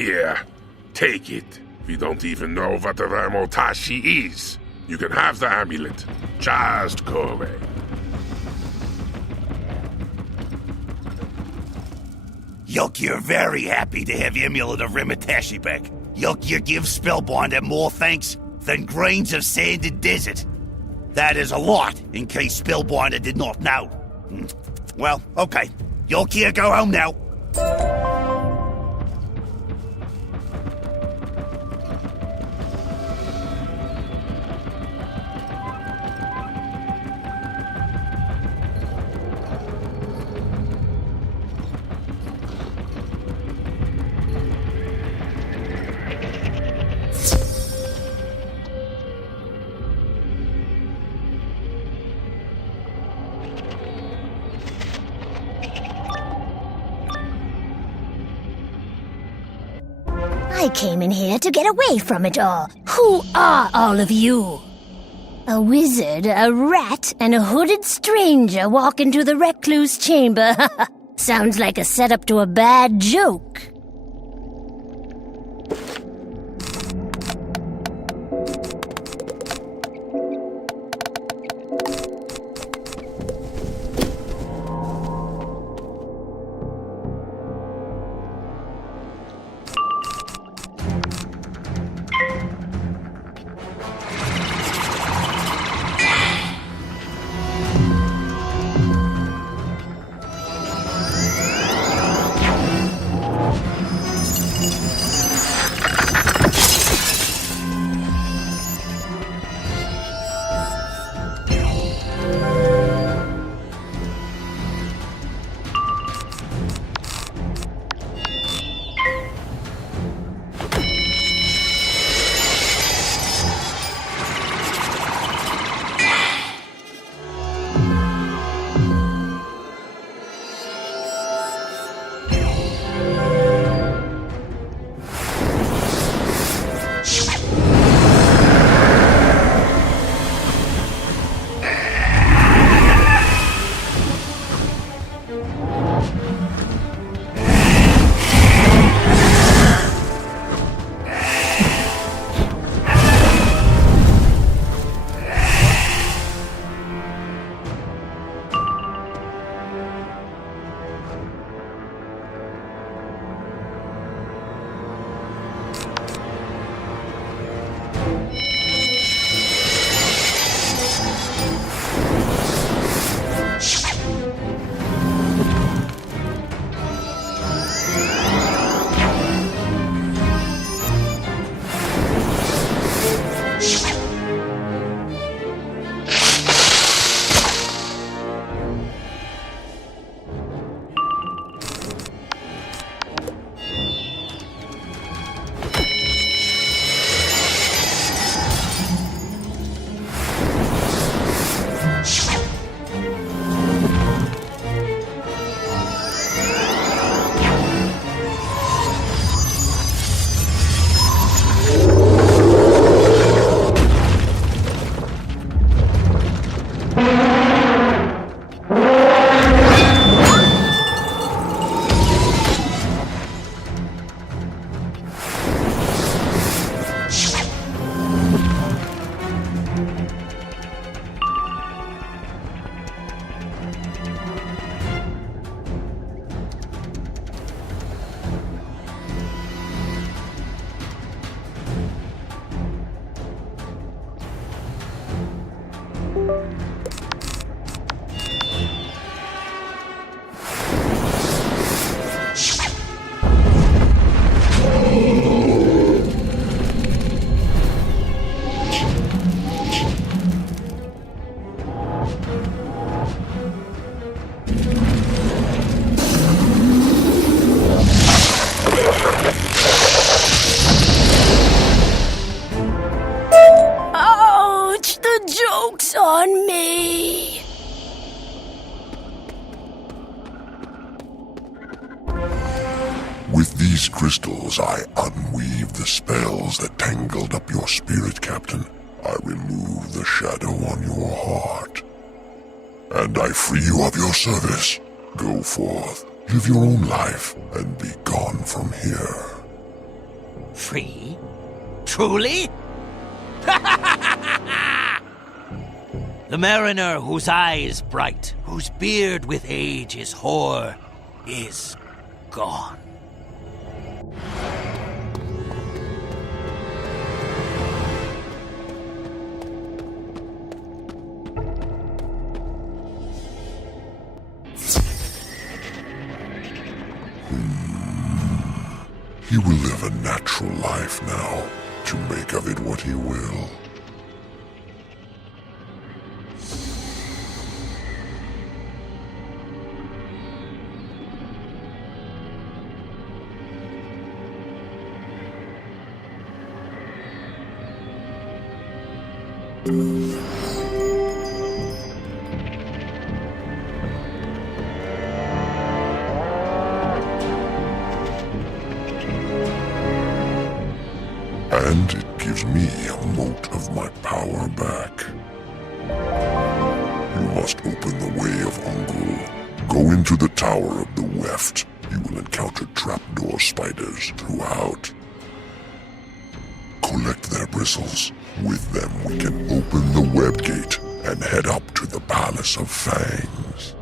Here, take it. We don't even know what a Ramotashi is. You can have the amulet. Just go away. Yolkir very happy to have Amulet of Ramotashi back. Yolkir gives Spellbinder more thanks than grains of sand in desert. That is a lot, in case Spellbinder did not know. Well, okay. Yolkir, go home now. I came in here to get away from it all. Who are all of you? A wizard, a rat, and a hooded stranger walk into the recluse chamber. Sounds like a setup to a bad joke. on me! With these crystals, I unweave the spells that tangled up your spirit, Captain. I remove the shadow on your heart. And I free you of your service. Go forth, live your own life, and be gone from here. free? Truly? The mariner whose eye is bright, whose beard with age is hoar, is gone. He will live a natural life now, to make of it what he will. And it gives me a mote of my power back. You must open the way of Ungul. Go into the Tower of the Weft. You will encounter trapdoor spiders throughout. Collect their bristles. With them we can open the web gate and head up to the Palace of Fangs.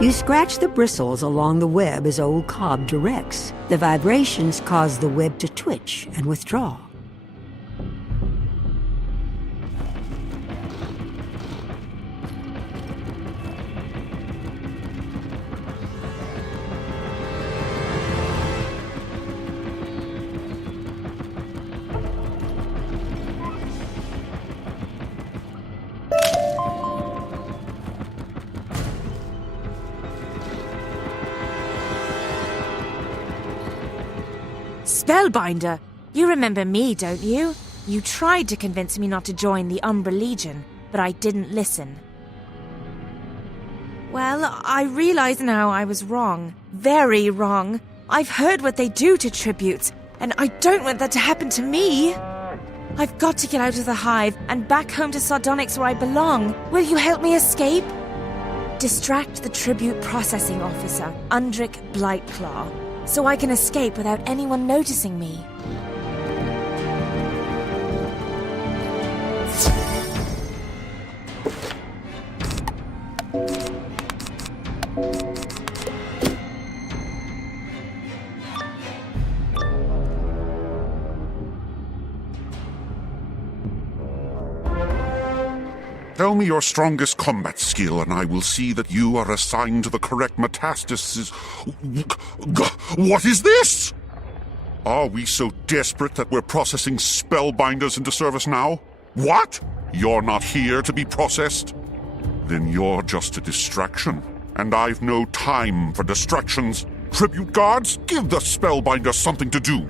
You scratch the bristles along the web as old Cobb directs. The vibrations cause the web to twitch and withdraw. Spellbinder! You remember me, don't you? You tried to convince me not to join the Umbra Legion, but I didn't listen. Well, I realize now I was wrong. Very wrong. I've heard what they do to tributes, and I don't want that to happen to me. I've got to get out of the hive and back home to Sardonyx where I belong. Will you help me escape? Distract the tribute processing officer, Undrick Blightclaw, so I can escape without anyone noticing me. Tell me your strongest combat skill, and I will see that you are assigned to the correct metastasis. What is this? Are we so desperate that we're processing spellbinders into service now? What? You're not here to be processed? Then you're just a distraction, and I've no time for distractions. Tribute guards, give the spellbinder something to do.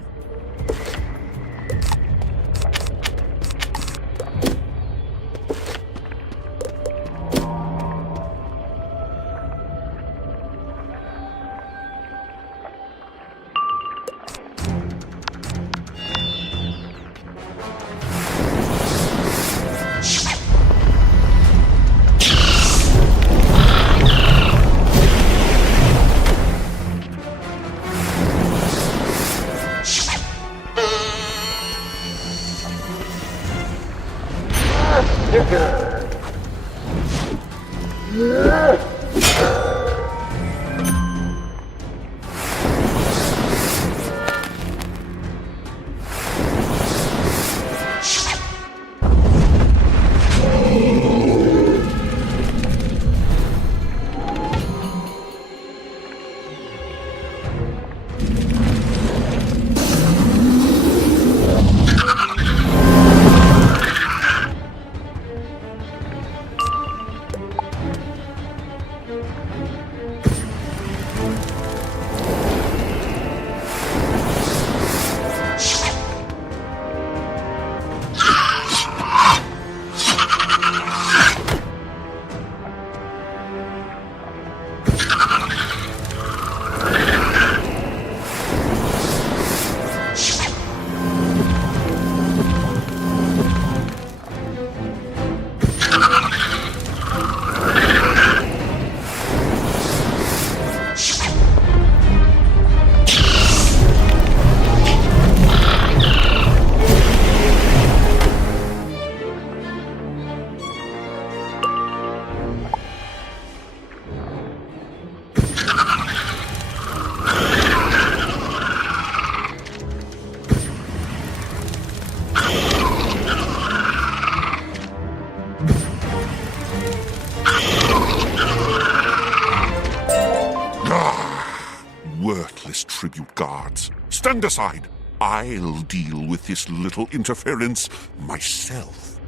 Worthless tribute guards. Stand aside. I'll deal with this little interference myself.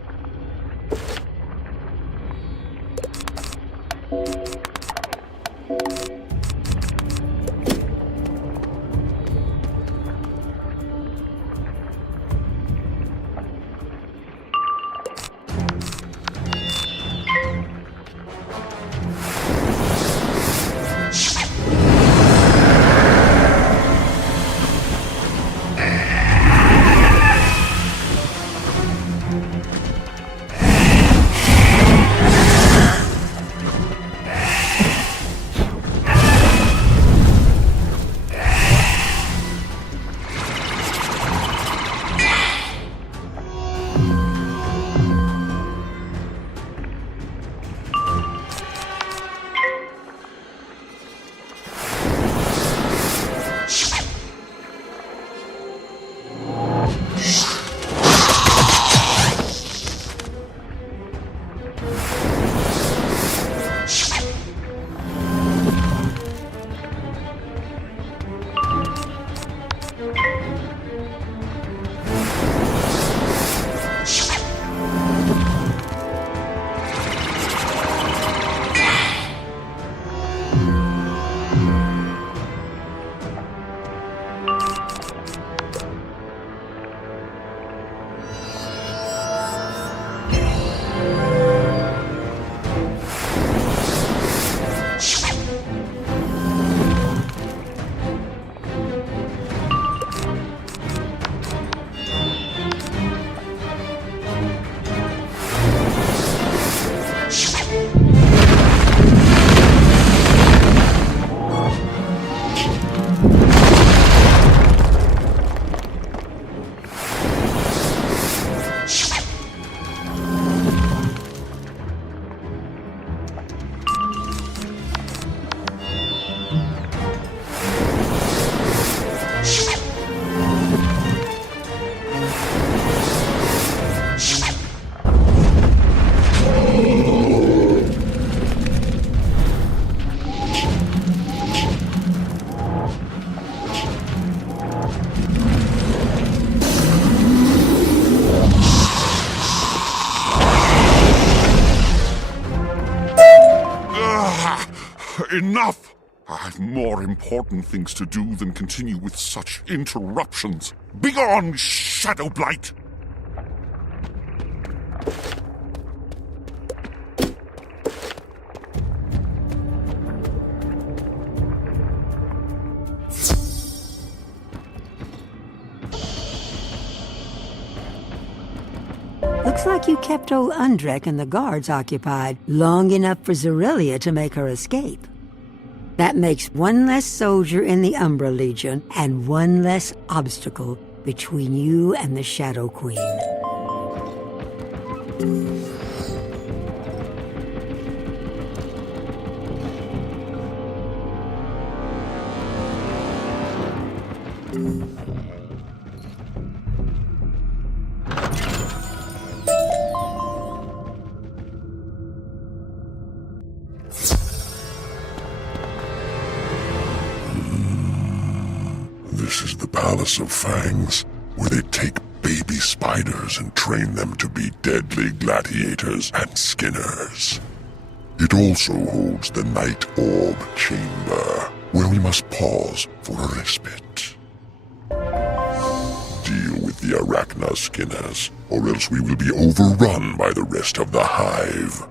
Enough! I have more important things to do than continue with such interruptions. Begone, Shadow Blight! Looks like you kept old Undrek and the guards occupied long enough for Zerelia to make her escape. That makes one less soldier in the Umbra Legion and one less obstacle between you and the Shadow Queen. This is the Palace of Fangs, where they take baby spiders and train them to be deadly gladiators and skinners. It also holds the Night Orb Chamber, where we must pause for a respite. Deal with the Arachna skinners, or else we will be overrun by the rest of the hive.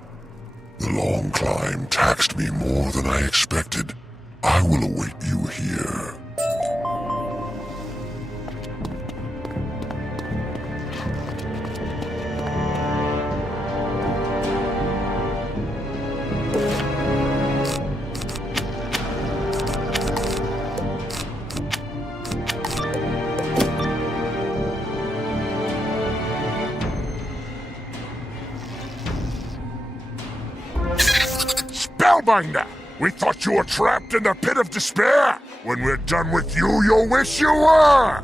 The long climb taxed me more than I expected. I will await you here. Spellbinder! We thought you were trapped in the pit of despair! When we're done with you, you'll wish you were!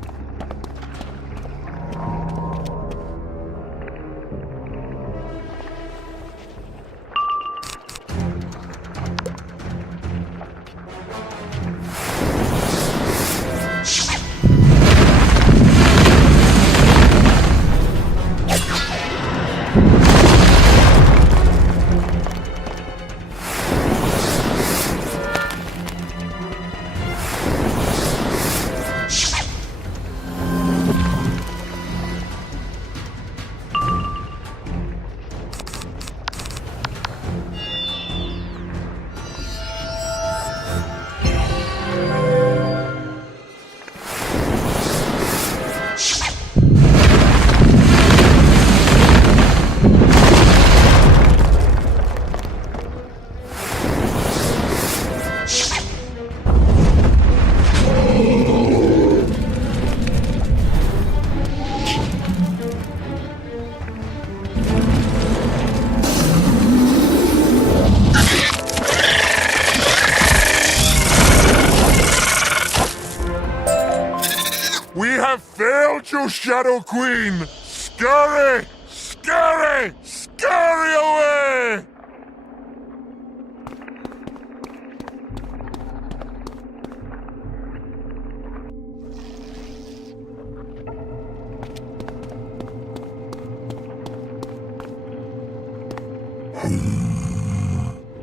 You Shadow Queen! Scurry! Scurry! Scurry away!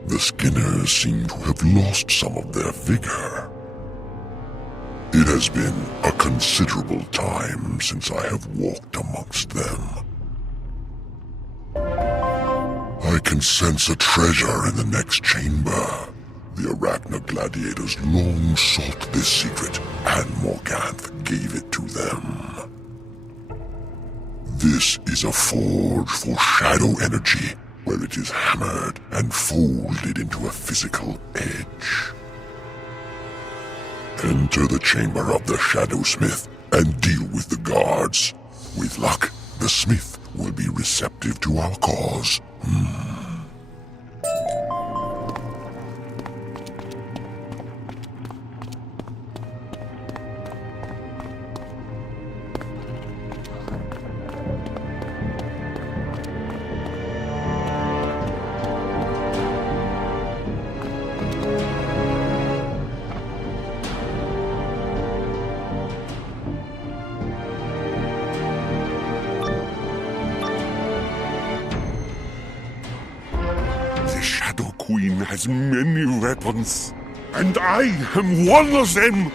The Skinners seem to have lost some of their vigor. It has been a considerable time since I have walked amongst them. I can sense a treasure in the next chamber. The Arachna gladiators long sought this secret, and Morganthe gave it to them. This is a forge for shadow energy, where it is hammered and folded into a physical edge. Enter the chamber of the Shadow Smith and deal with the guards. With luck, the Smith will be receptive to our cause. Queen has many weapons, and I am one of them!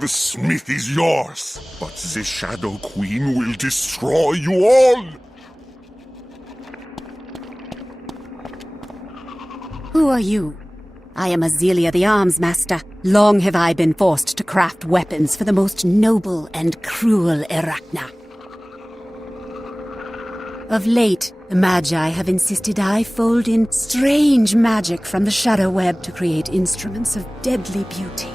The smith is yours, but the Shadow Queen will destroy you all! Who are you? I am Azelia the Arms Master. Long have I been forced to craft weapons for the most noble and cruel Arachna. Of late, the Magi have insisted I fold in strange magic from the Shadow Web to create instruments of deadly beauty.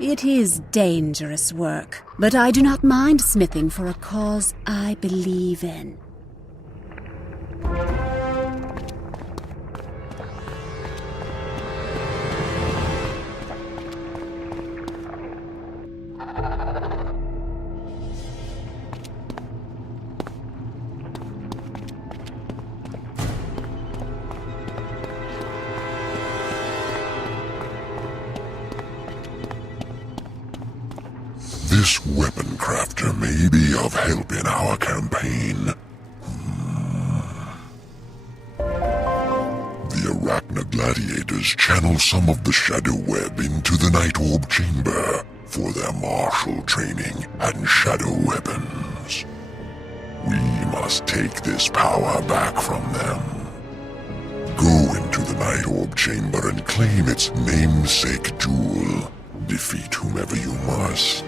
It is dangerous work, but I do not mind smithing for a cause I believe in. This weapon crafter may be of help in our campaign. The Arachna gladiators channel some of the Shadow Web into the Night Orb Chamber for their martial training and shadow weapons. We must take this power back from them. Go into the Night Orb Chamber and claim its namesake jewel. Defeat whomever you must.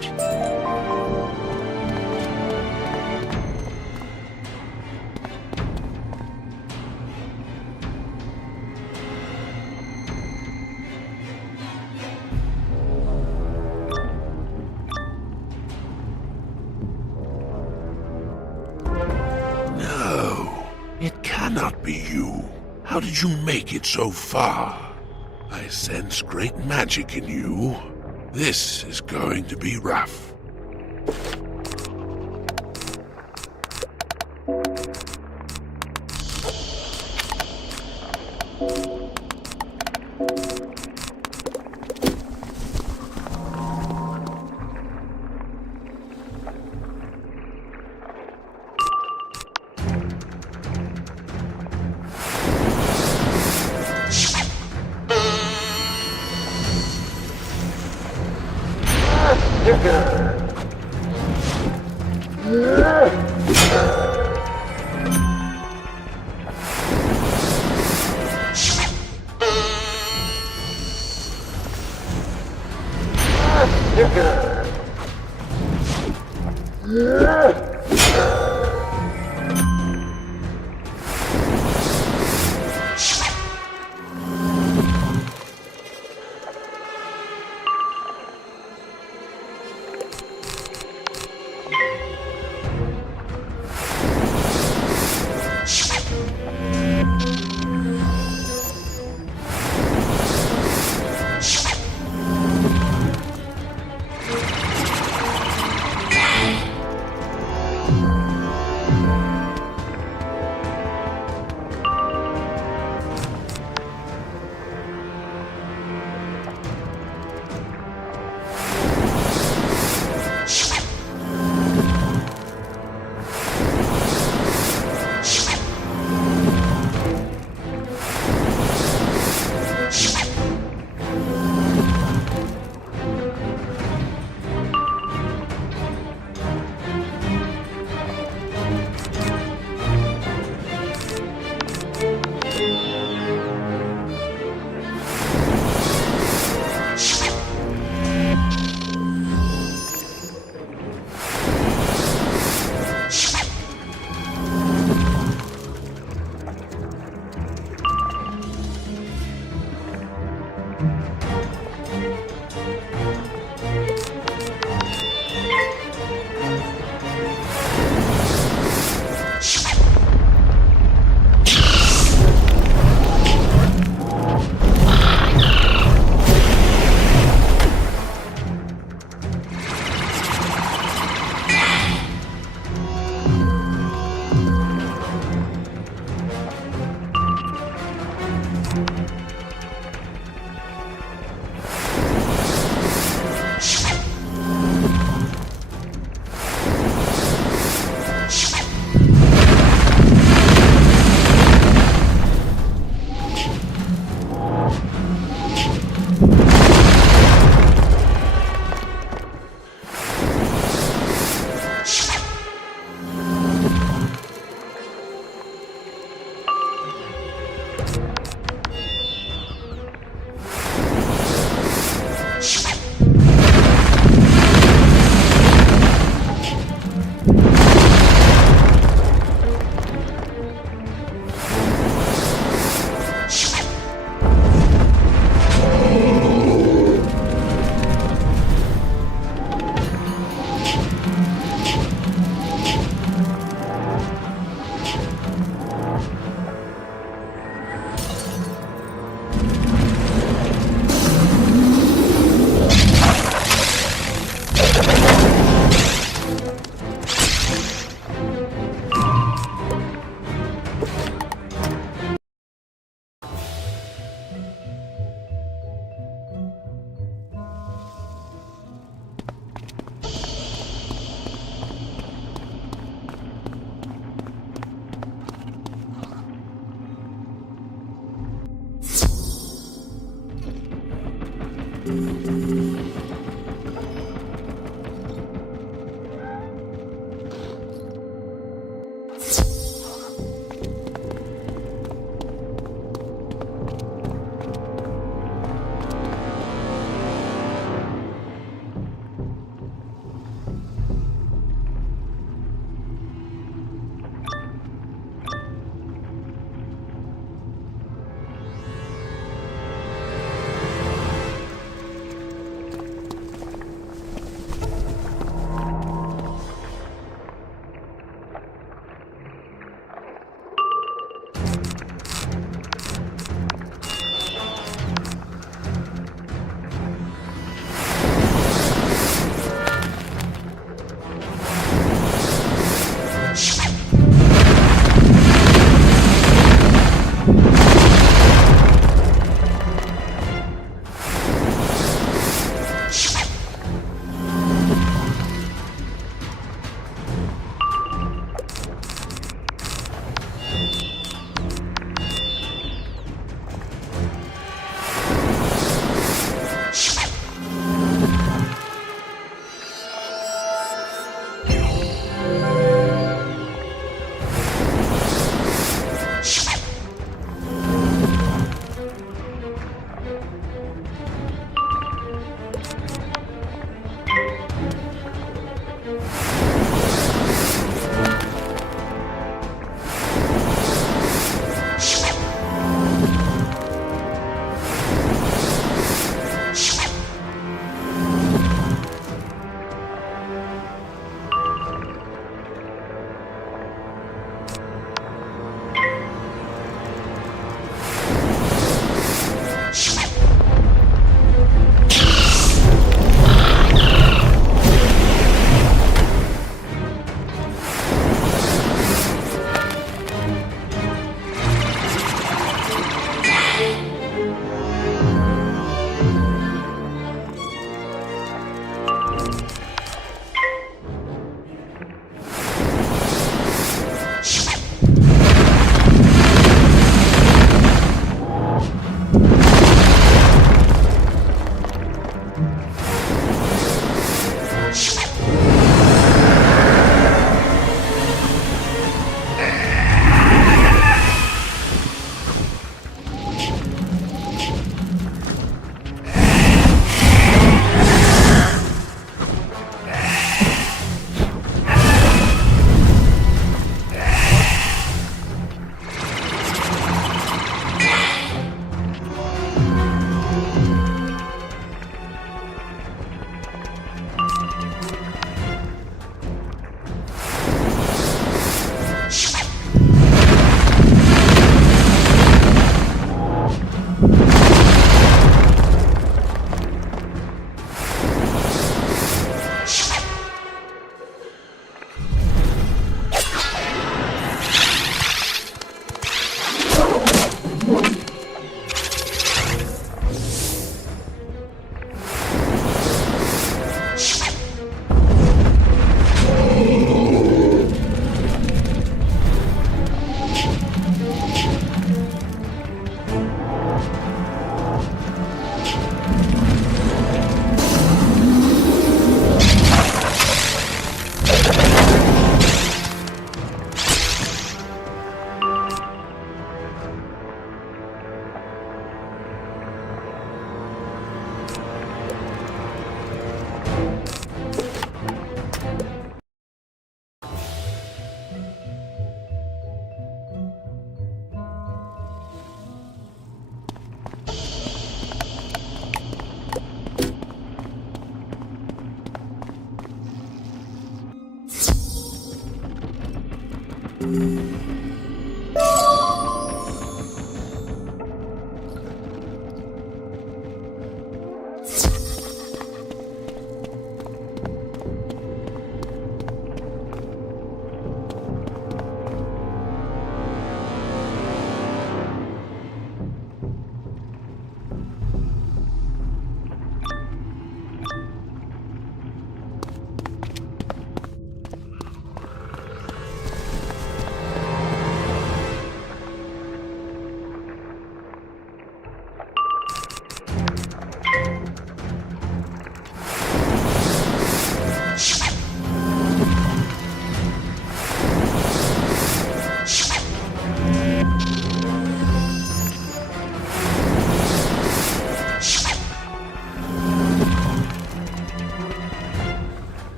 No, it cannot be you. How did you make it so far? I sense great magic in you. This is going to be rough.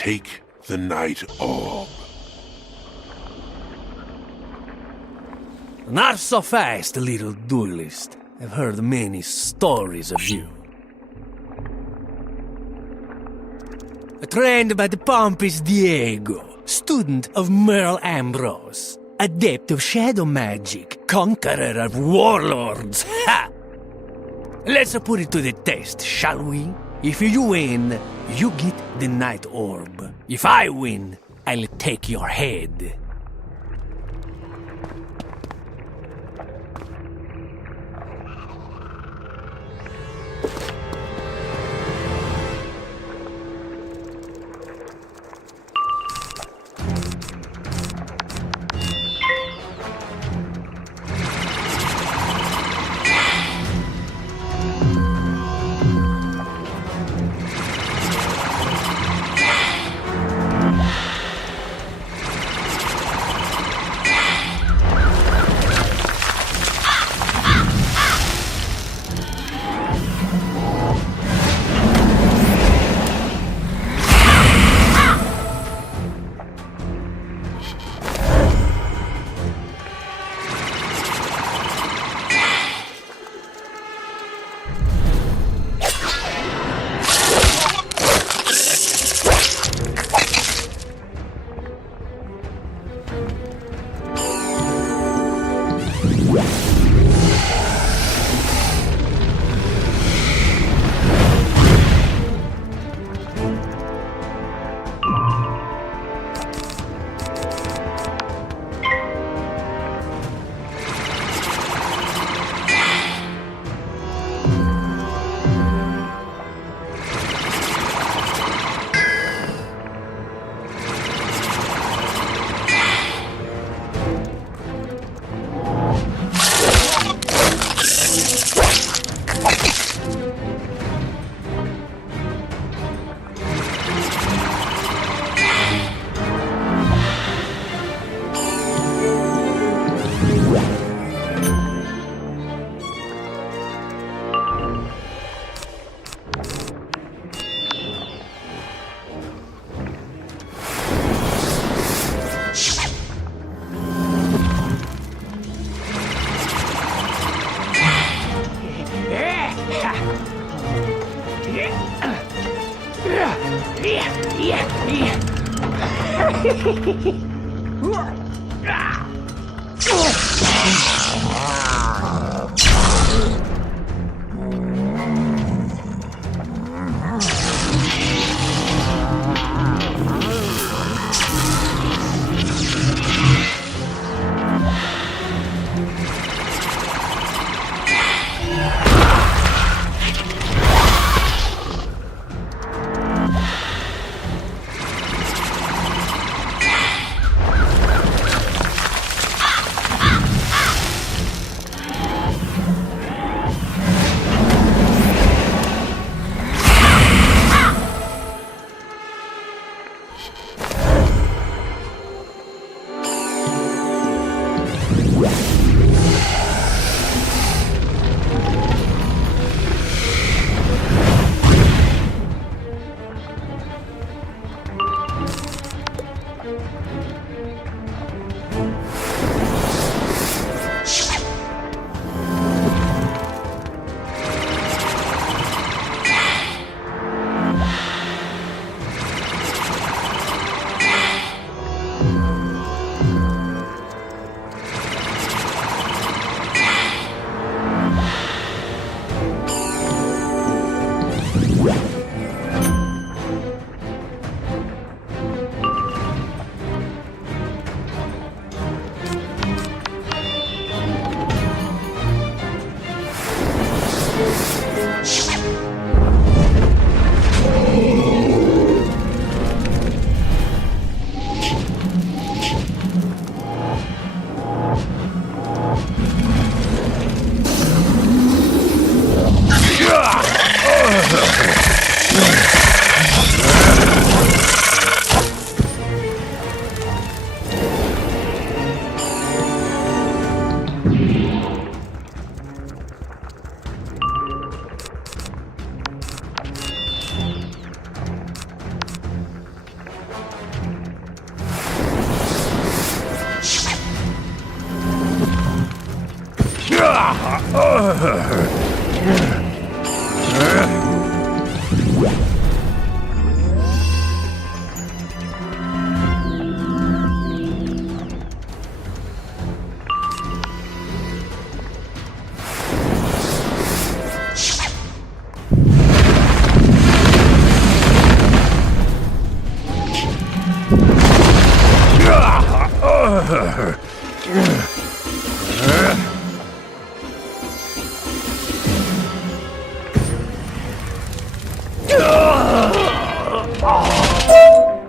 Take the Night Orb. Not so fast, little duelist. I've heard many stories of you. Trained by the pompous Diego, student of Merle Ambrose, adept of shadow magic, conqueror of warlords. Ha! Let's put it to the test, shall we? If you win, you get the Night Orb. If I win, I'll take your head.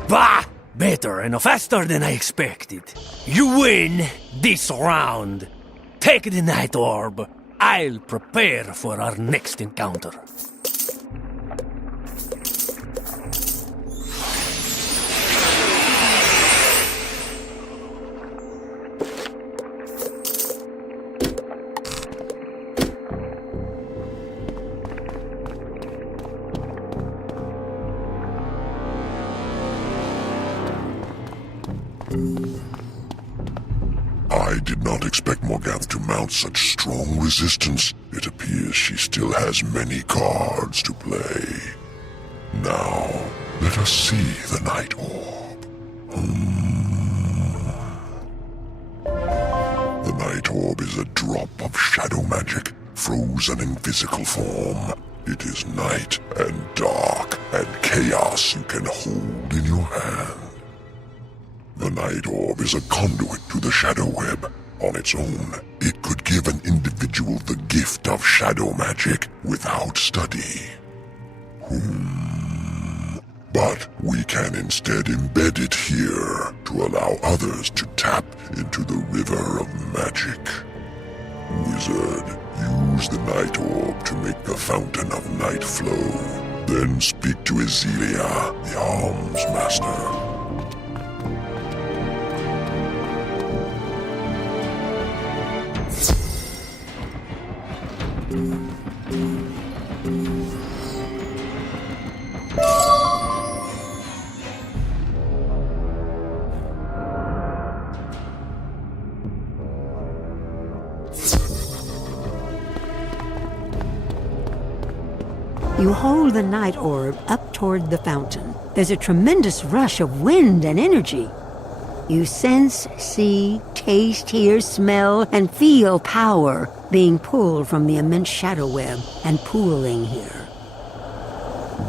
Bah! Better and faster than I expected. You win this round. Take the Night Orb. I'll prepare for our next encounter. I did not expect Morganthe to mount such strong resistance. It appears she still has many cards to play. Now, let us see the Night Orb. The Night Orb is a drop of shadow magic, frozen in physical form. It is night and dark and chaos you can hold in your hand. The Night Orb is a conduit to the Shadow Web. On its own, it could give an individual the gift of shadow magic without study. But we can instead embed it here to allow others to tap into the river of magic. Wizard, use the Night Orb to make the Fountain of Night flow. Then speak to Ezelia, the Alms Master. You hold the Night Orb up toward the fountain. There's a tremendous rush of wind and energy. You sense, see, taste, hear, smell, and feel power being pulled from the immense shadow web and pooling here.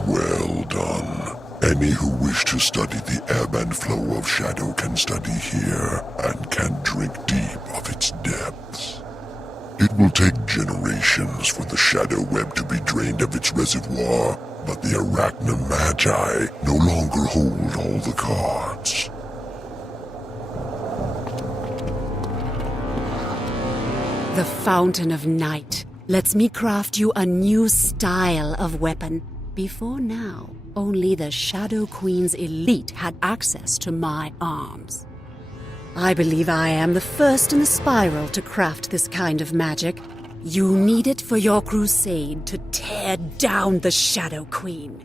Well done. Any who wish to study the ebb and flow of shadow can study here and can drink deep of its depths. It will take generations for the shadow web to be drained of its reservoir, but the Arachna Magi no longer hold all the cards. The Fountain of Night lets me craft you a new style of weapon. Before now, only the Shadow Queen's elite had access to my arms. I believe I am the first in the spiral to craft this kind of magic. You need it for your crusade to tear down the Shadow Queen.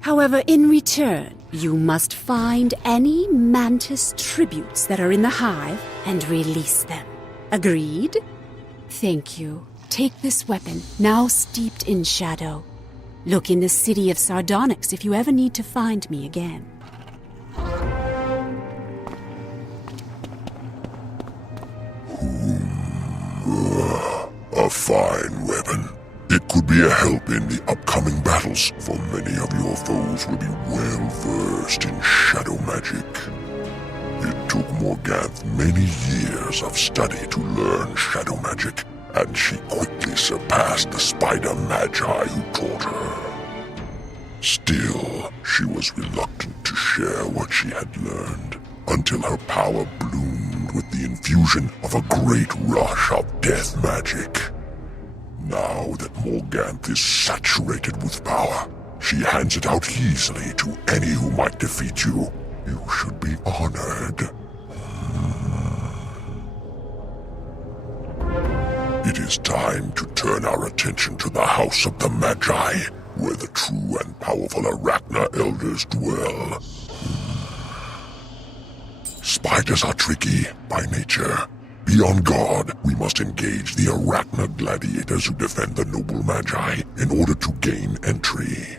However, in return, you must find any mantis tributes that are in the hive and release them. Agreed? Thank you. Take this weapon, now steeped in shadow. Look in the city of Sardonyx if you ever need to find me again. A fine weapon. It could be a help in the upcoming battles, for many of your foes will be well versed in shadow magic. It took Morganthe many years of study to learn shadow magic, and she quickly surpassed the spider magi who taught her. Still, she was reluctant to share what she had learned, until her power bloomed with the infusion of a great rush of death magic. Now that Morganthe is saturated with power, she hands it out easily to any who might defeat you. You should be honored. It is time to turn our attention to the House of the Magi, where the true and powerful Arachna elders dwell. Spiders are tricky by nature. Be on guard. We must engage the Arachna gladiators who defend the noble Magi in order to gain entry.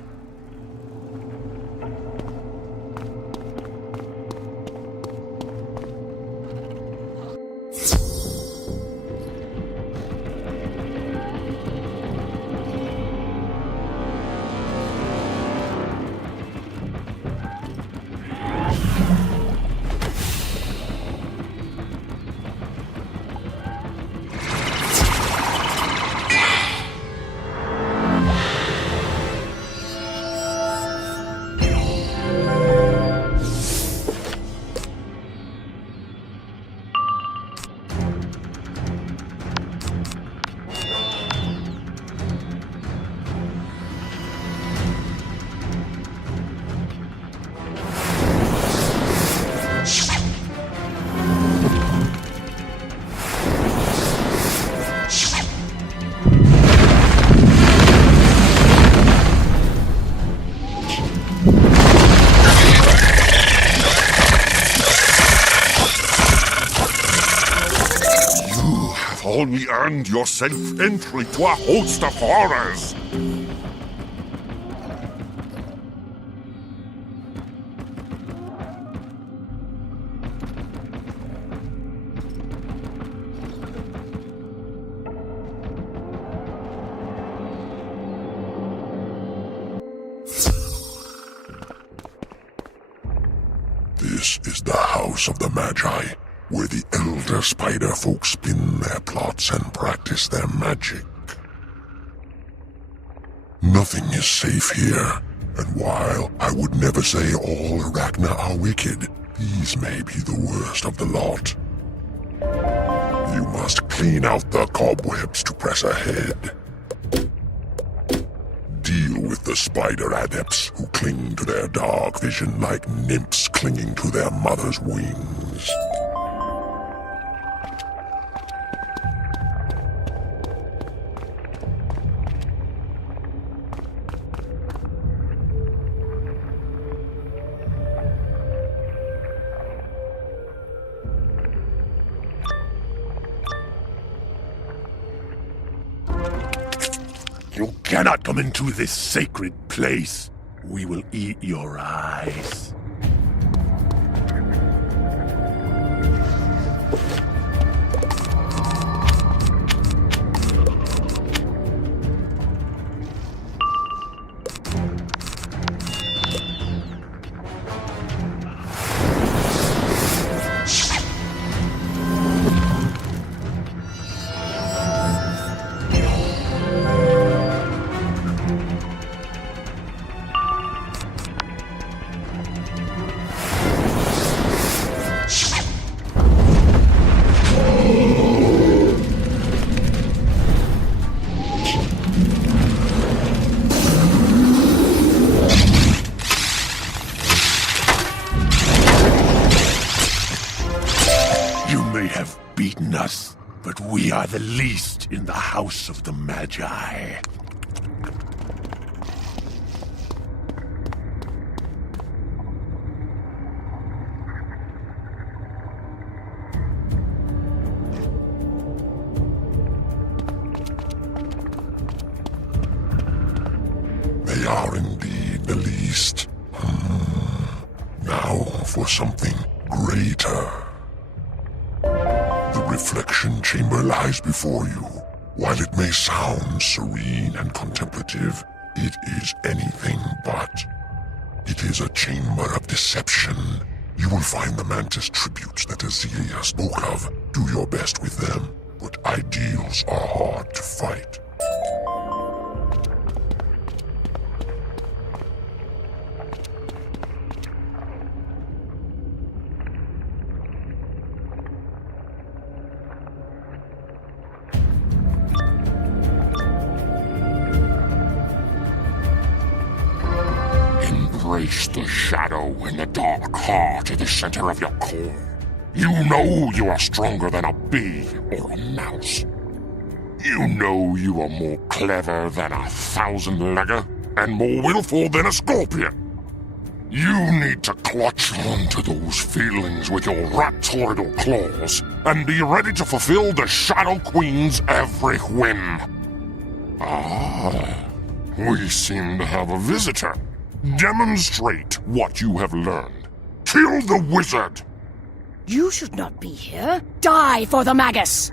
Only earned yourself entry to a host of horrors. This is the House of the Magi, where the elder spider folk spin their plots and practice their magic. Nothing is safe here, and while I would never say all Arachna are wicked, these may be the worst of the lot. You must clean out the cobwebs to press ahead. Deal with the spider adepts who cling to their dark vision like nymphs clinging to their mother's wings. You cannot come into this sacred place. We will eat your eyes. have beaten us, but we are the least in the House of the Magi. They are indeed the least. Now for something greater. The reflection chamber lies before you. While it may sound serene and contemplative, it is anything but. It is a chamber of deception. You will find the Mantis tributes that Azelia spoke of. Do your best with them, but ideals are hard to fight. Embrace the shadow and the dark heart at the center of your core. You know you are stronger than a bee or a mouse. You know you are more clever than a thousand-legger and more willful than a scorpion. You need to clutch onto those feelings with your raptorial claws and be ready to fulfill the Shadow Queen's every whim. Ah, we seem to have a visitor. Demonstrate what you have learned. Kill the wizard! You should not be here. Die for the Magus!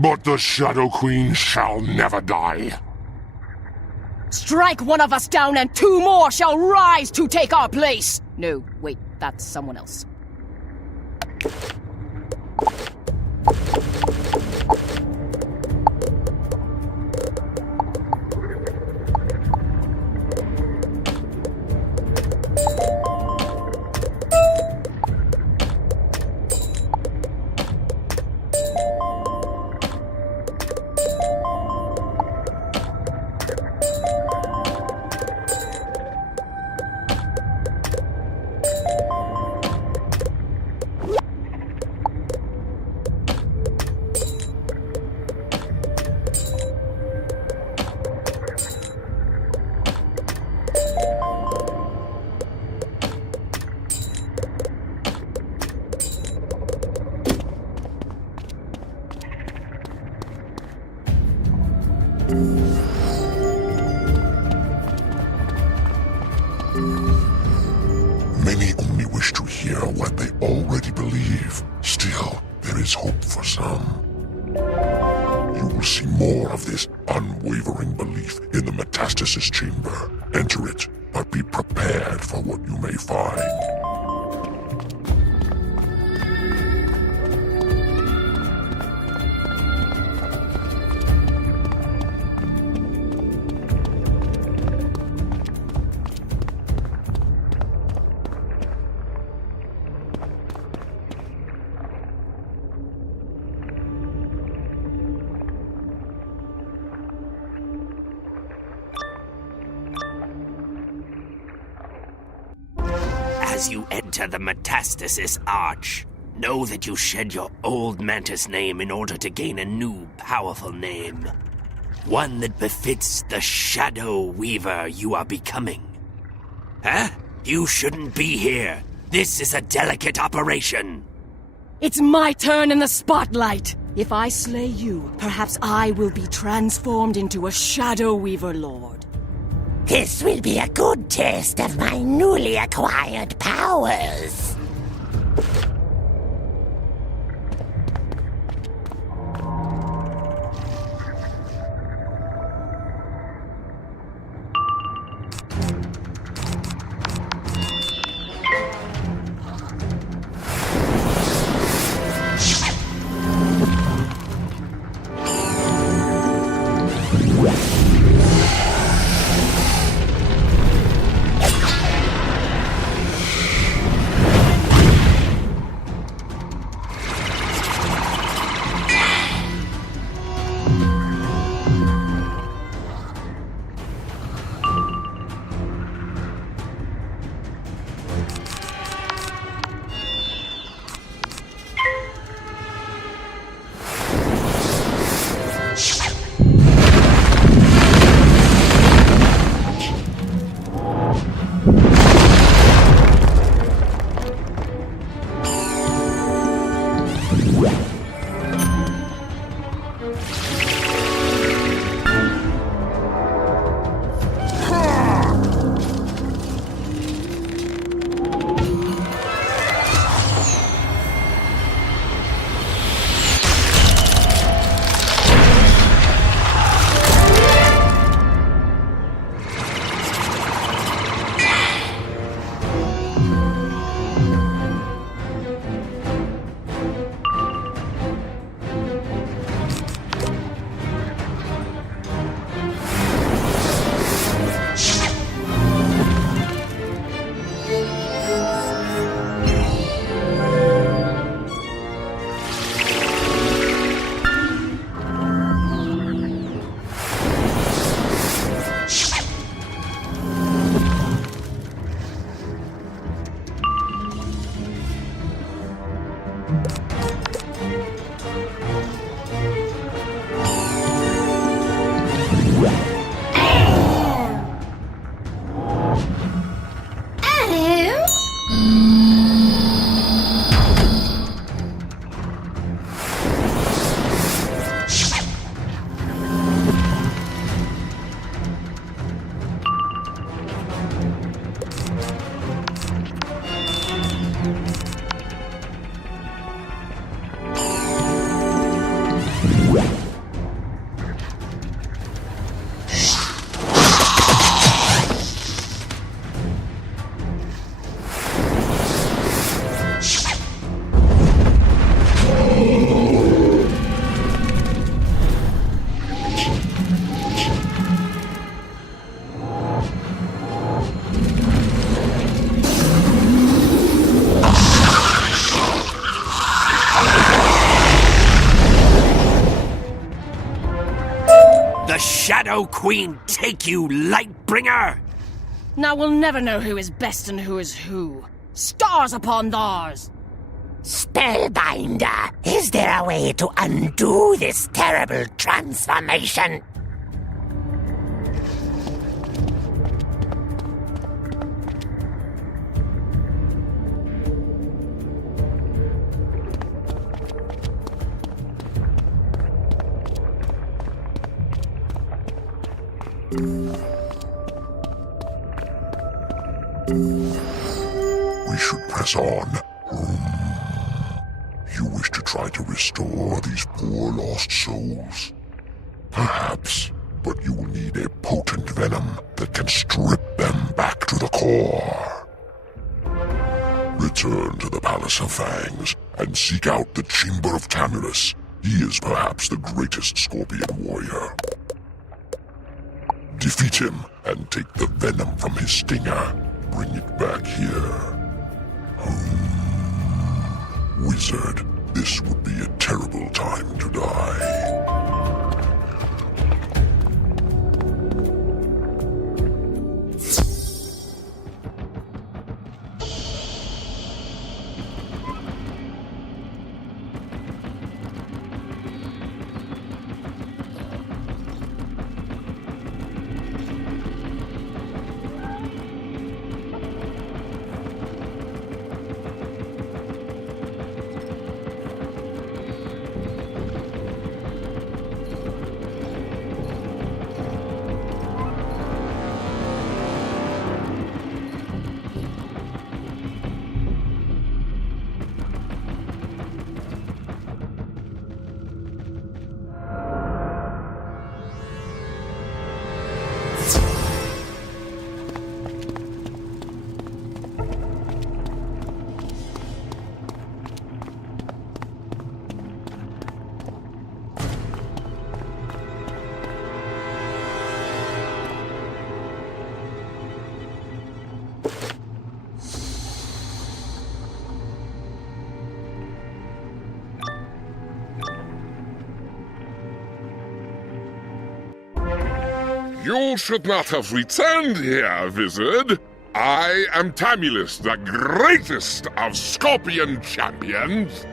But the Shadow Queen shall never die. Strike one of us down and 2 more shall rise to take our place! No, wait, that's someone else. Many only wish to hear what they already believe. Still, there is hope for some. You will see more of this unwavering belief in the Metastasis Chamber. Enter it, but be prepared for what you may find. As you enter the Metastasis Arch, know that you shed your old mantis name in order to gain a new, powerful name. One that befits the Shadow Weaver you are becoming. Huh? You shouldn't be here. This is a delicate operation. It's my turn in the spotlight! If I slay you, perhaps I will be transformed into a Shadow Weaver Lord. This will be a good taste of my newly acquired powers. Shadow Queen take you, Lightbringer? Now we'll never know who is best and who is who. Stars upon thars! Spellbinder, is there a way to undo this terrible transformation? We should press on. You wish to try to restore these poor lost souls? Perhaps, but you will need a potent venom that can strip them back to the core. Return to the Palace of Fangs and seek out the Chamber of Tamulus. He is perhaps the greatest scorpion warrior. Defeat him and take the venom from his stinger. Bring it back here. Wizard, this would be a terrible time to die. You should not have returned here, wizard. I am Tamulus, the greatest of scorpion champions.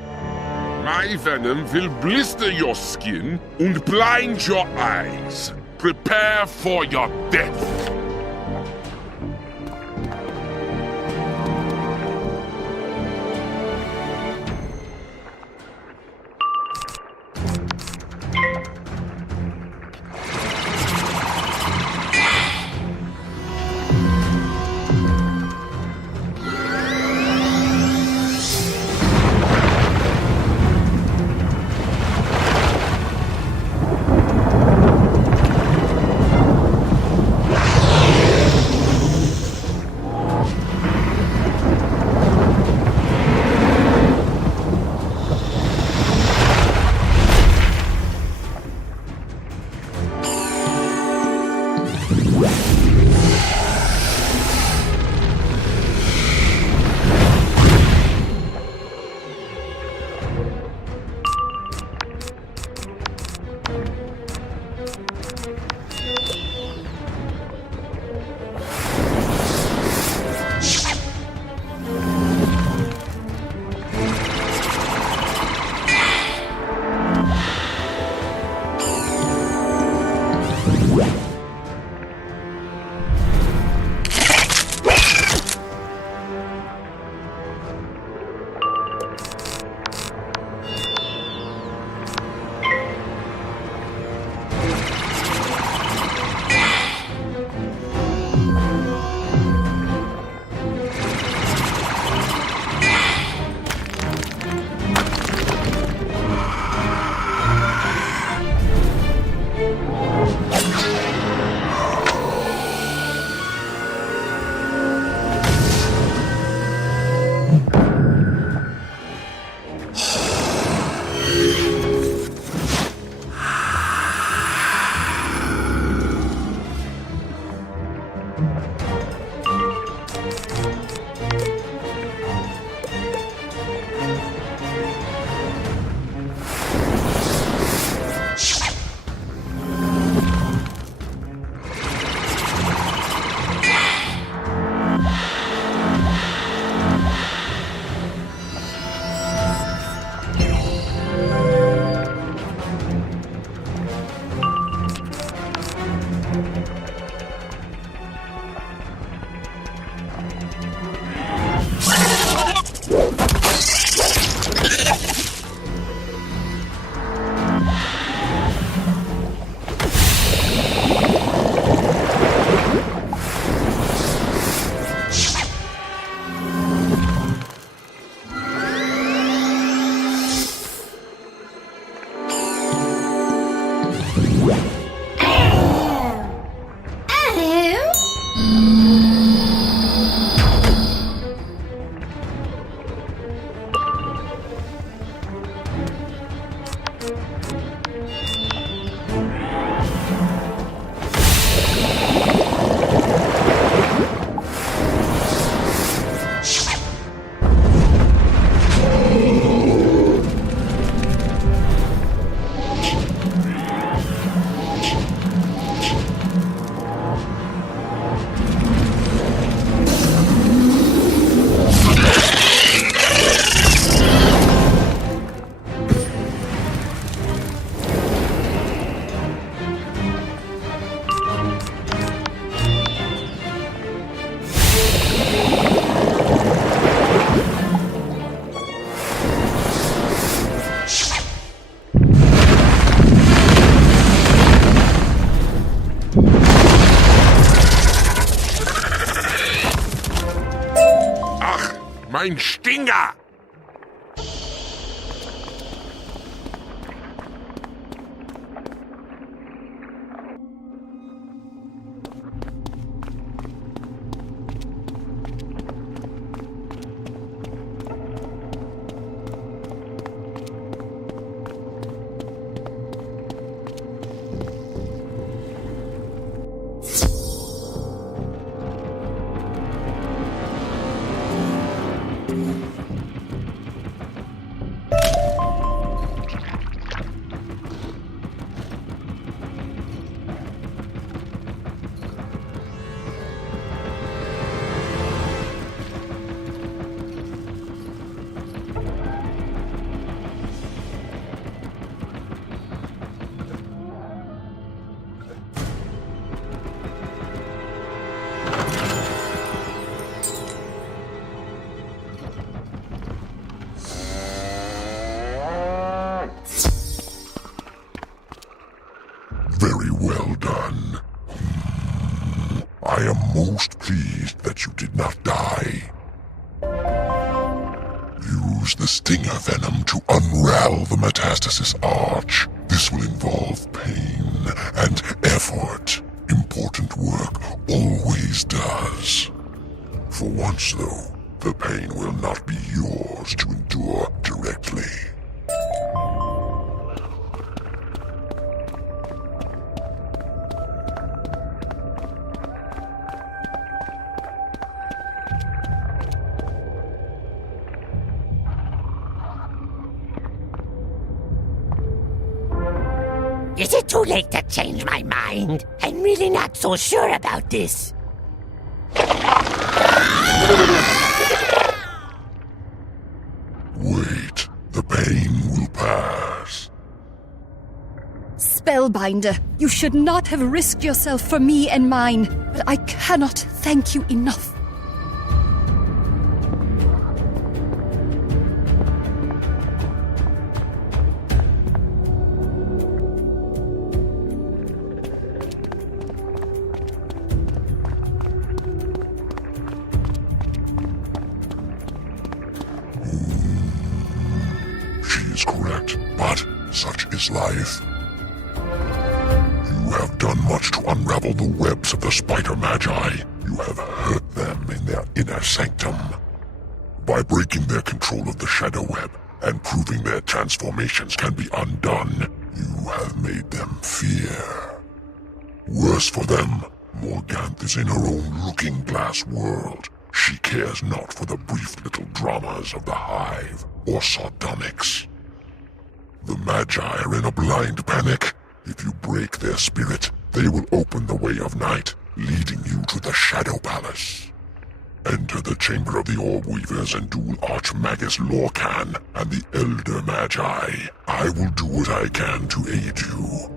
My venom will blister your skin and blind your eyes. Prepare for your death. Ein Stinger! Very well done. I am most pleased that you did not die. Use the stinger venom to unravel the metastasis arch. This will involve pain and effort. Important work always does. For once, though, the pain will not be yours to endure directly. Is it too late to change my mind? I'm really not so sure about this. Wait, the pain will pass. Spellbinder, you should not have risked yourself for me and mine, but I cannot thank you enough. Correct, but such is life. You have done much to unravel the webs of the spider magi. You have hurt them in their inner sanctum. By breaking their control of the shadow web and proving their transformations can be undone, you have made them fear. Worse for them, Morganthe is in her own looking-glass world. She cares not for the brief little dramas of the hive or sardonyx. The Magi are in a blind panic. If you break their spirit, they will open the way of night, leading you to the Shadow Palace. Enter the Chamber of the Orb Weavers and duel Archmagus Lorcan and the Elder Magi. I will do what I can to aid you.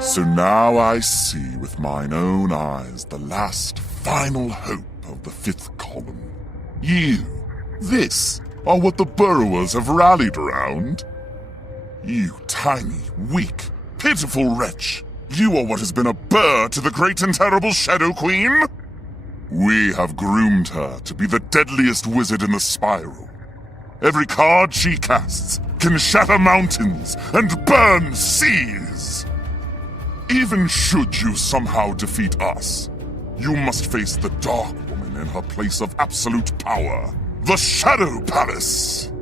So now I see with mine own eyes the last final hope of the fifth column. You, this, are what the burrowers have rallied around. You tiny, weak, pitiful wretch. You are what has been a burr to the great and terrible Shadow Queen. We have groomed her to be the deadliest wizard in the spiral. Every card she casts can shatter mountains and burn seas. Even should you somehow defeat us, you must face the Dark Woman in her place of absolute power, the Shadow Palace.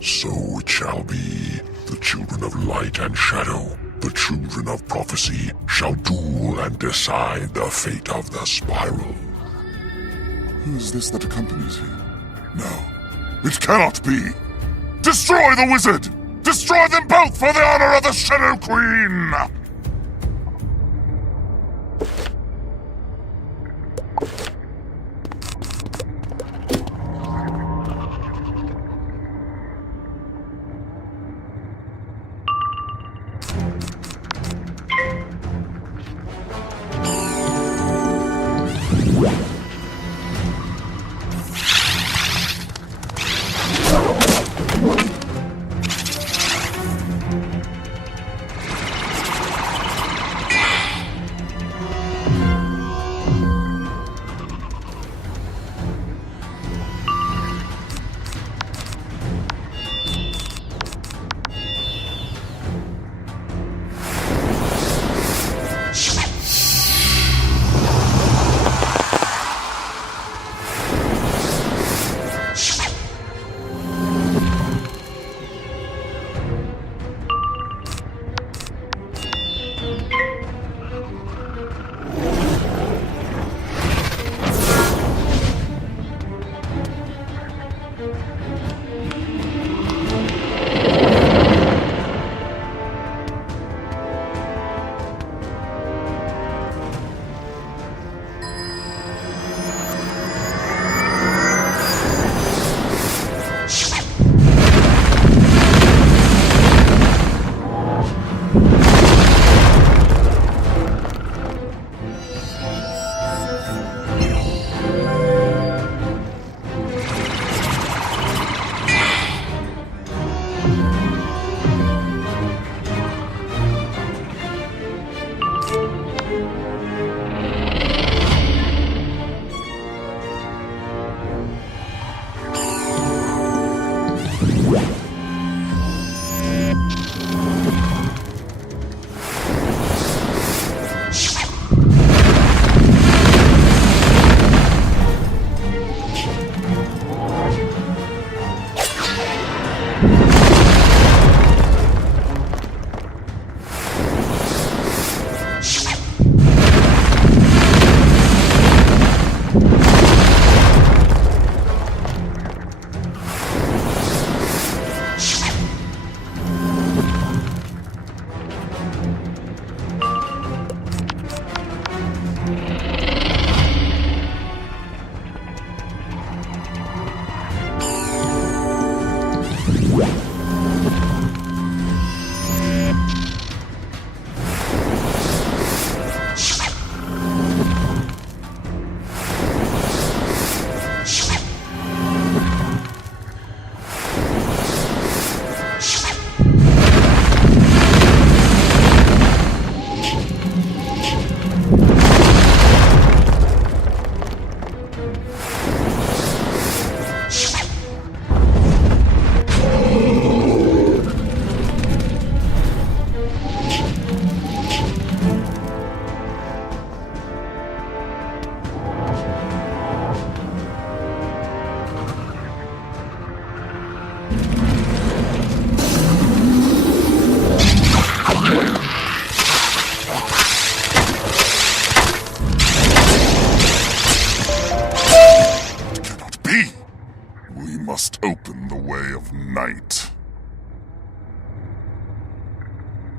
So it shall be. The children of light and shadow, the children of prophecy, shall duel and decide the fate of the spiral. Who is this that accompanies you? No, it cannot be. Destroy the wizard! Destroy them both for the honor of the Shadow Queen!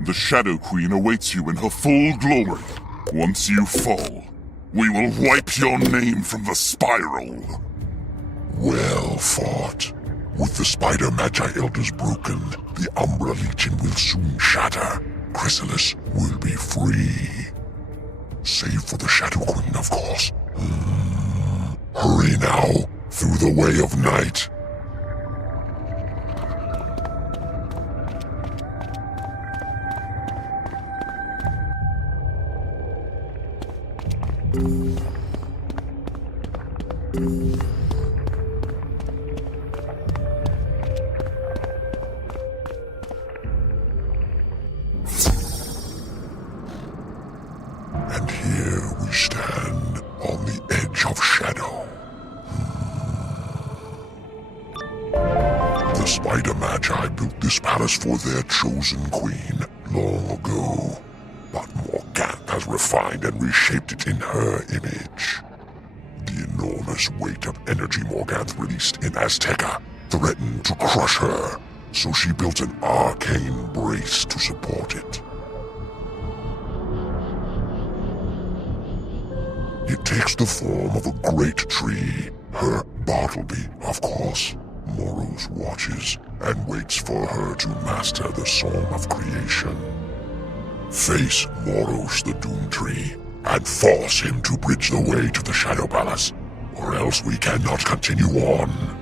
The Shadow Queen awaits you in her full glory. Once you fall, we will wipe your name from the spiral. Well fought. With the Spider Magi Elders broken, the Umbra Legion will soon shatter. Khrysalis will be free. Save for the Shadow Queen, of course. Hurry now, through the way of night. And here we stand on the edge of shadow. The Spider Magi built this palace for their chosen queen long ago. But Morganthe has refined and reshaped it in her image. The enormous weight of energy Morganthe released in Azteca threatened to crush her, so she built an arcane brace to support it. It takes the form of a great tree, her Bartleby, of course. Moros watches and waits for her to master the song of creation. Face Moros the Doom Tree and force him to bridge the way to the Shadow Palace, or else we cannot continue on.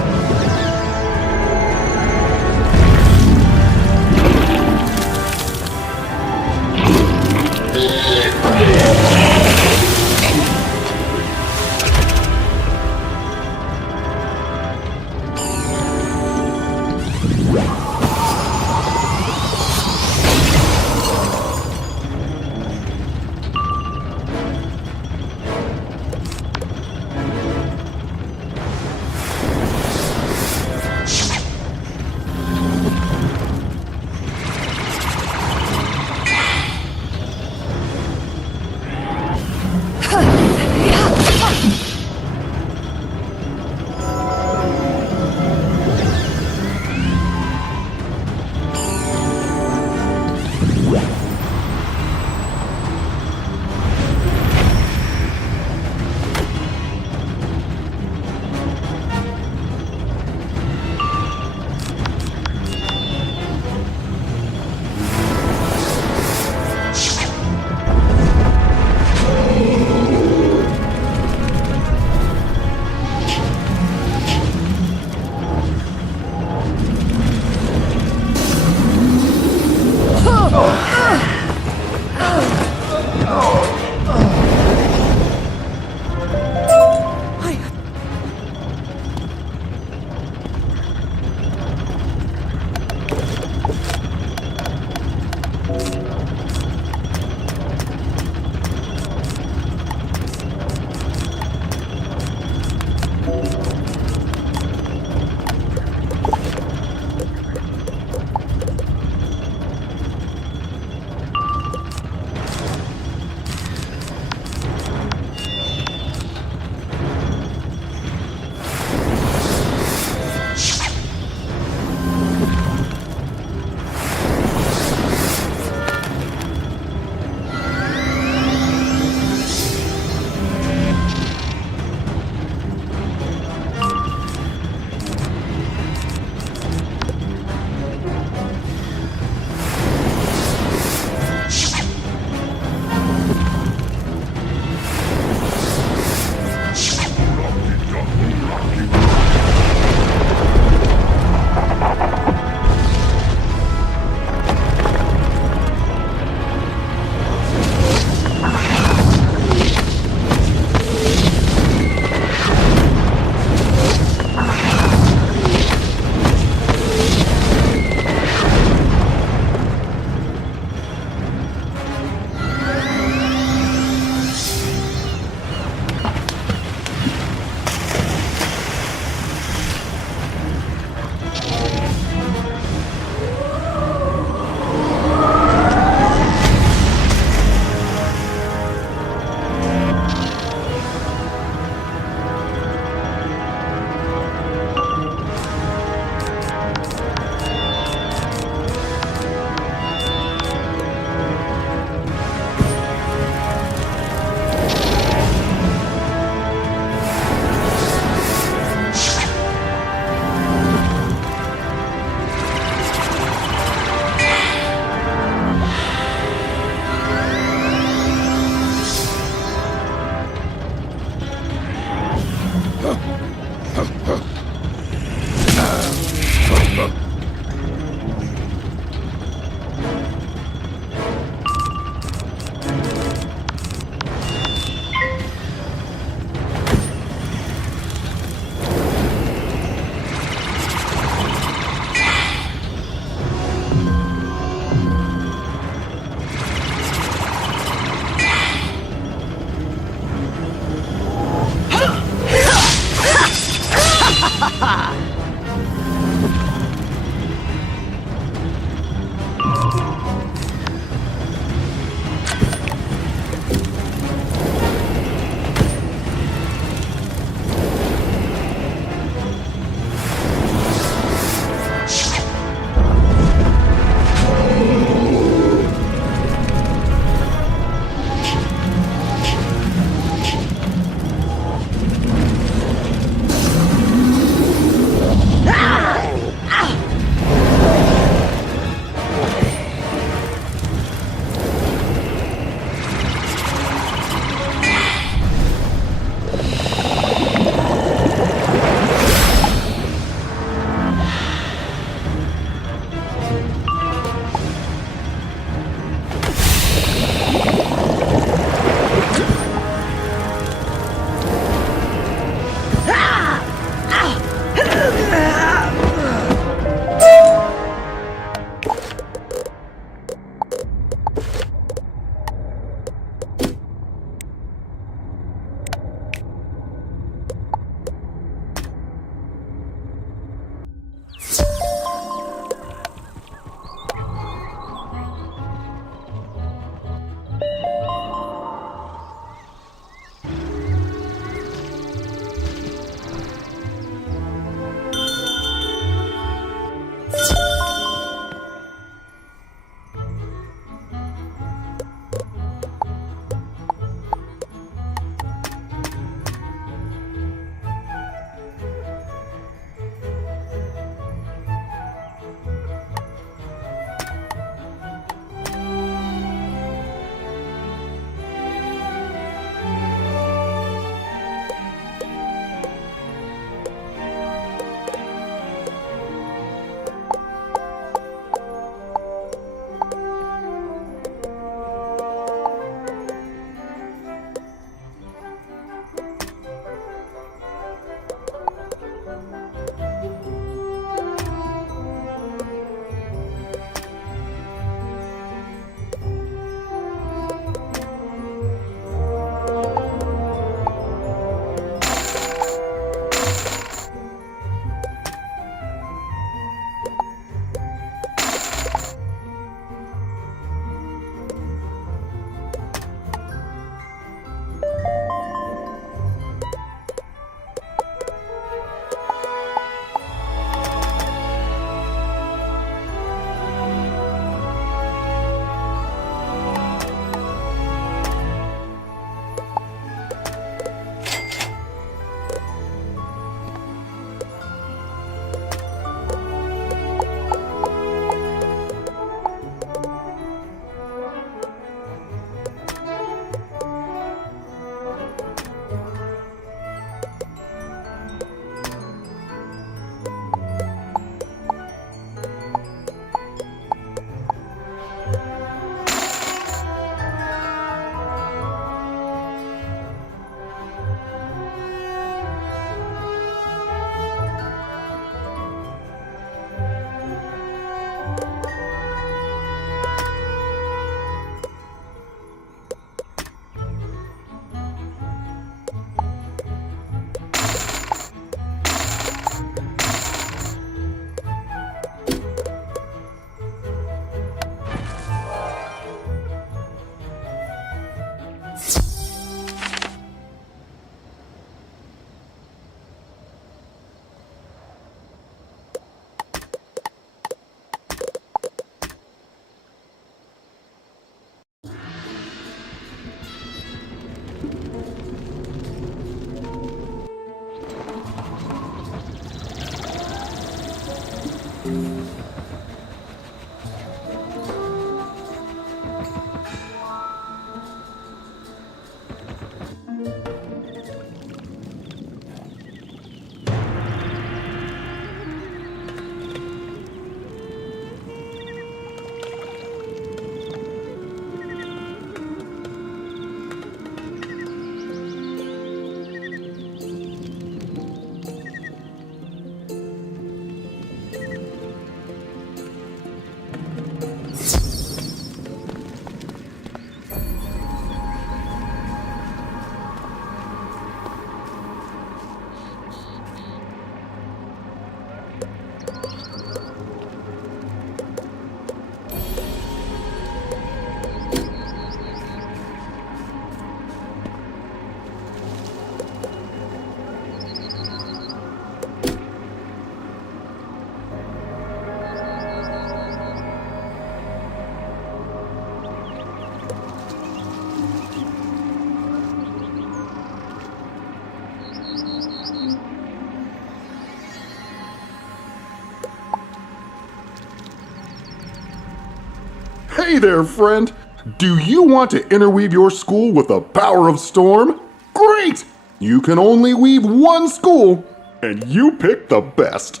Hey there, friend. Do you want to interweave your school with the power of storm? Great! You can only weave one school, and you pick the best.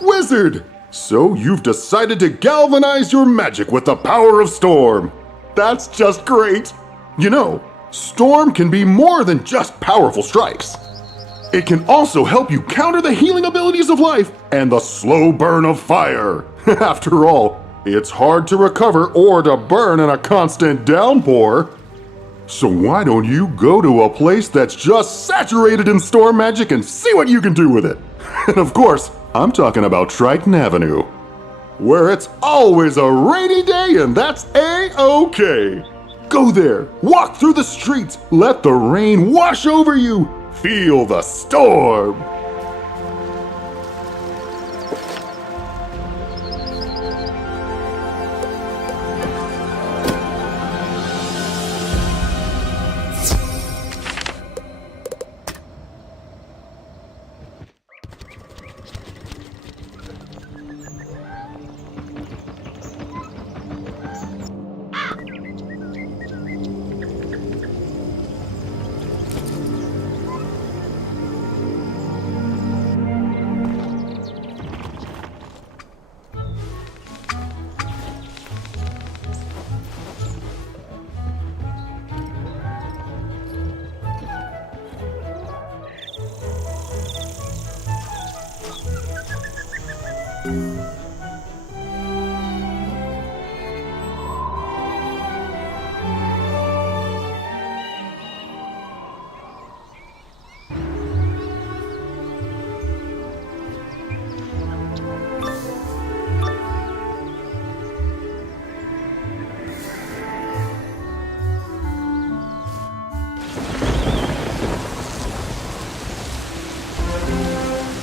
Wizard! So you've decided to galvanize your magic with the power of storm. That's just great. You know, storm can be more than just powerful strikes. It can also help you counter the healing abilities of life and the slow burn of fire. After all, it's hard to recover or to burn in a constant downpour. So why don't you go to a place that's just saturated in storm magic and see what you can do with it? And of course, I'm talking about Triton Avenue, where it's always a rainy day and that's A-OK. Go there, walk through the streets, let the rain wash over you, feel the storm.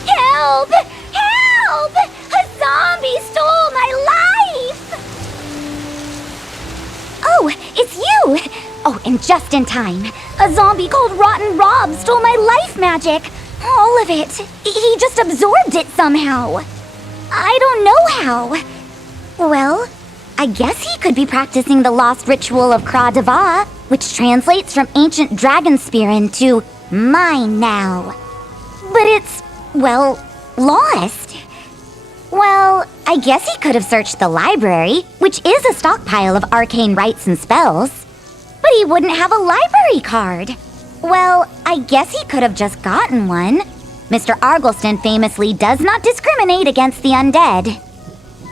Help! Help! A zombie stole my life! Oh, it's you! Oh, and just in time. A zombie called Rotten Rob stole my life magic. All of it. He just absorbed it somehow. I don't know how. Well, I guess he could be practicing the lost ritual of Kra Deva, which translates from ancient dragon spear into mine now. But it's, well, lost. Well, I guess he could have searched the library, which is a stockpile of arcane rites and spells. But he wouldn't have a library card. Well, I guess he could have just gotten one. Mr. Argleston famously does not discriminate against the undead.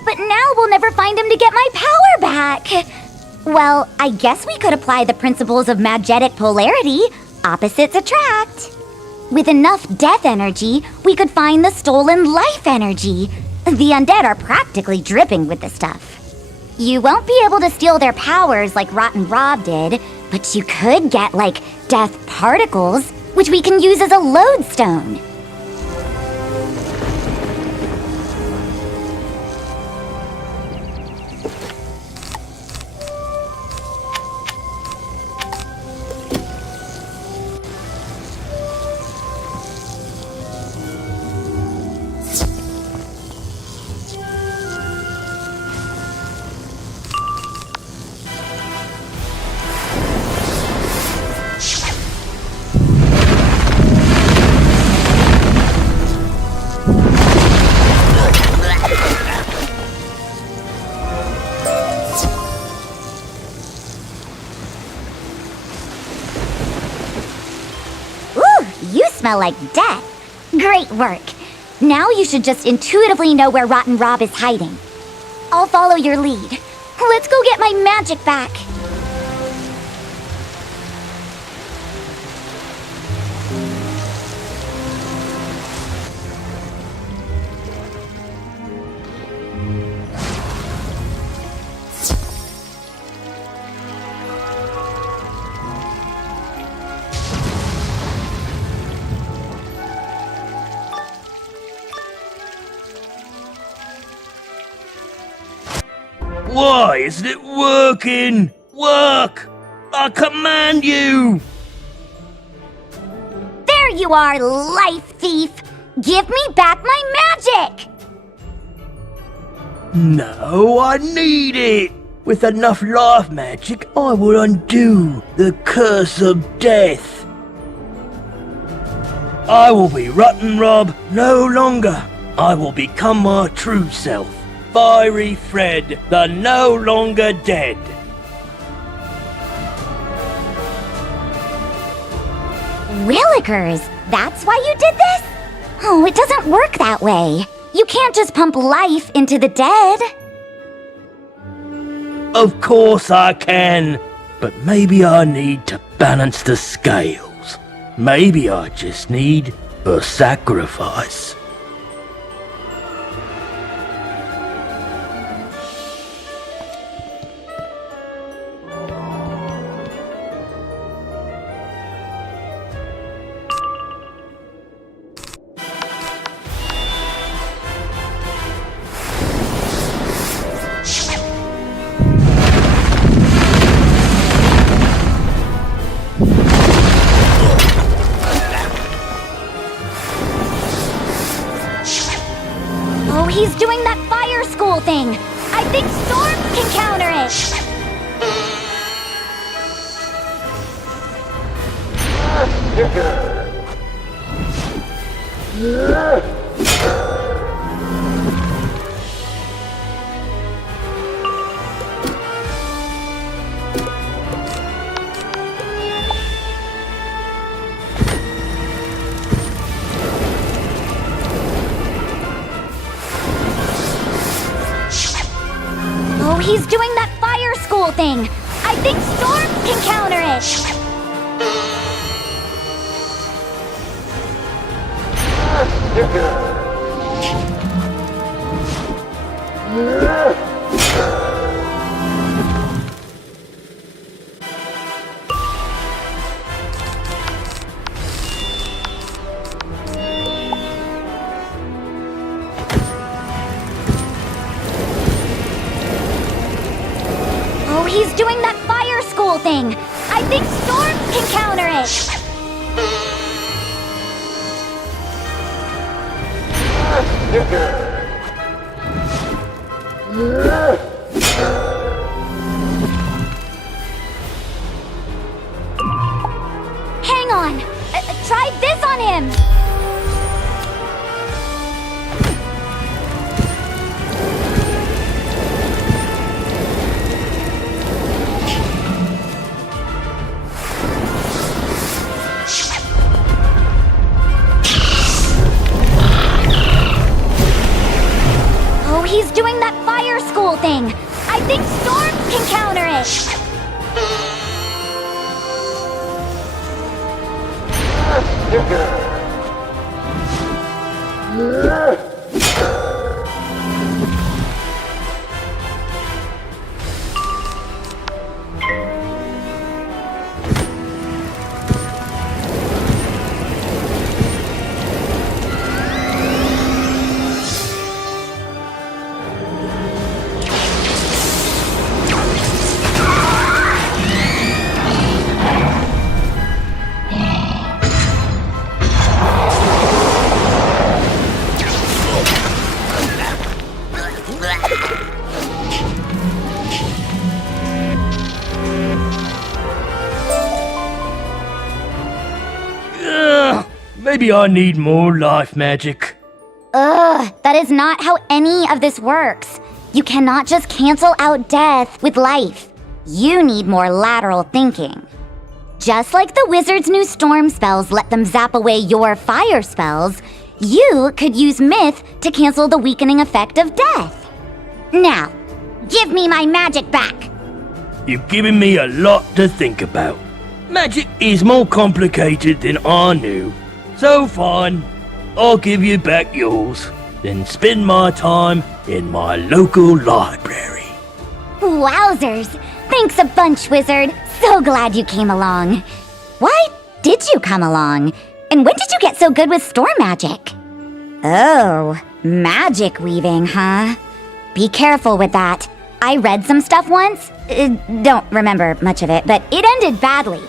But now we'll never find him to get my power back. Well, I guess we could apply the principles of magetic polarity. Opposites attract. With enough death energy, we could find the stolen life energy. The undead are practically dripping with the stuff. You won't be able to steal their powers like Rotten Rob did, but you could get, like, death particles, which we can use as a lodestone. Smell like death. Great work. Now you should just intuitively know where Rotten Rob is hiding. I'll follow your lead. Let's go get my magic back. Why isn't it working? Work! I command you! There you are, life thief! Give me back my magic! No, I need it! With enough life magic, I will undo the curse of death. I will be Rotten Rob no longer. I will become my true self, Fiery Fred, the no longer dead. Willikers, that's why you did this? Oh, it doesn't work that way. You can't just pump life into the dead. Of course I can, but maybe I need to balance the scales. Maybe I just need a sacrifice. Oh, he's doing that fire school thing. I think storms can counter it. Oh, he's doing that fire school thing. I think storms can counter it. Oh, he's doing that fire school thing. I think storms can counter it. Hang on. Try this on him. Oh, he's doing that fire school thing. I think storms can counter it. Maybe I need more life magic. Ugh, that is not how any of this works. You cannot just cancel out death with life. You need more lateral thinking. Just like the wizard's new storm spells let them zap away your fire spells, you could use myth to cancel the weakening effect of death. Now, give me my magic back. You've given me a lot to think about. Magic is more complicated than I knew. So fine, I'll give you back yours, then spend my time in my local library. Wowzers! Thanks a bunch, Wizard. So glad you came along. Why did you come along? And when did you get so good with storm magic? Oh, magic weaving, huh? Be careful with that. I read some stuff once. Don't remember much of it, but it ended badly.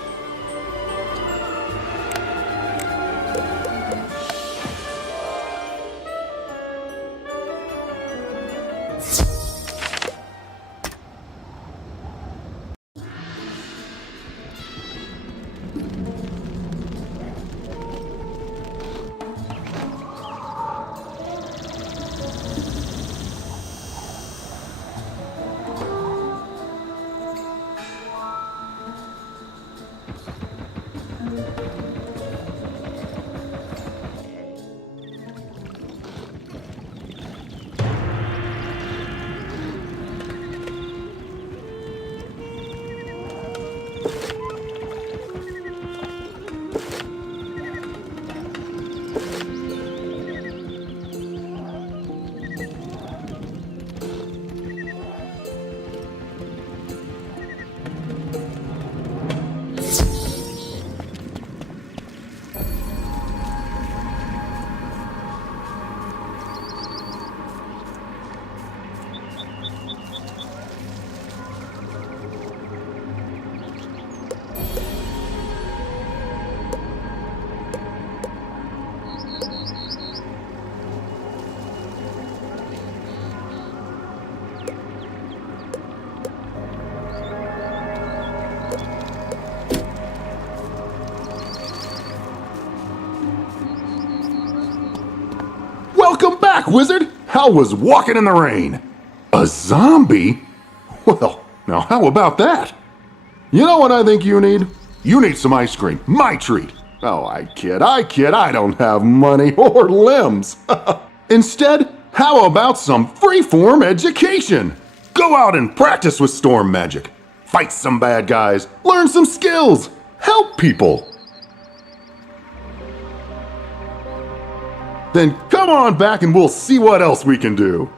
back, wizard! How was walking in the rain? A zombie? Well, now how about that? You know what I think you need? You need some ice cream. My treat. Oh, I kid. I don't have money or limbs. Instead, how about some freeform education? Go out and practice with storm magic. Fight some bad guys. Learn some skills. Help people. Then come on back and we'll see what else we can do.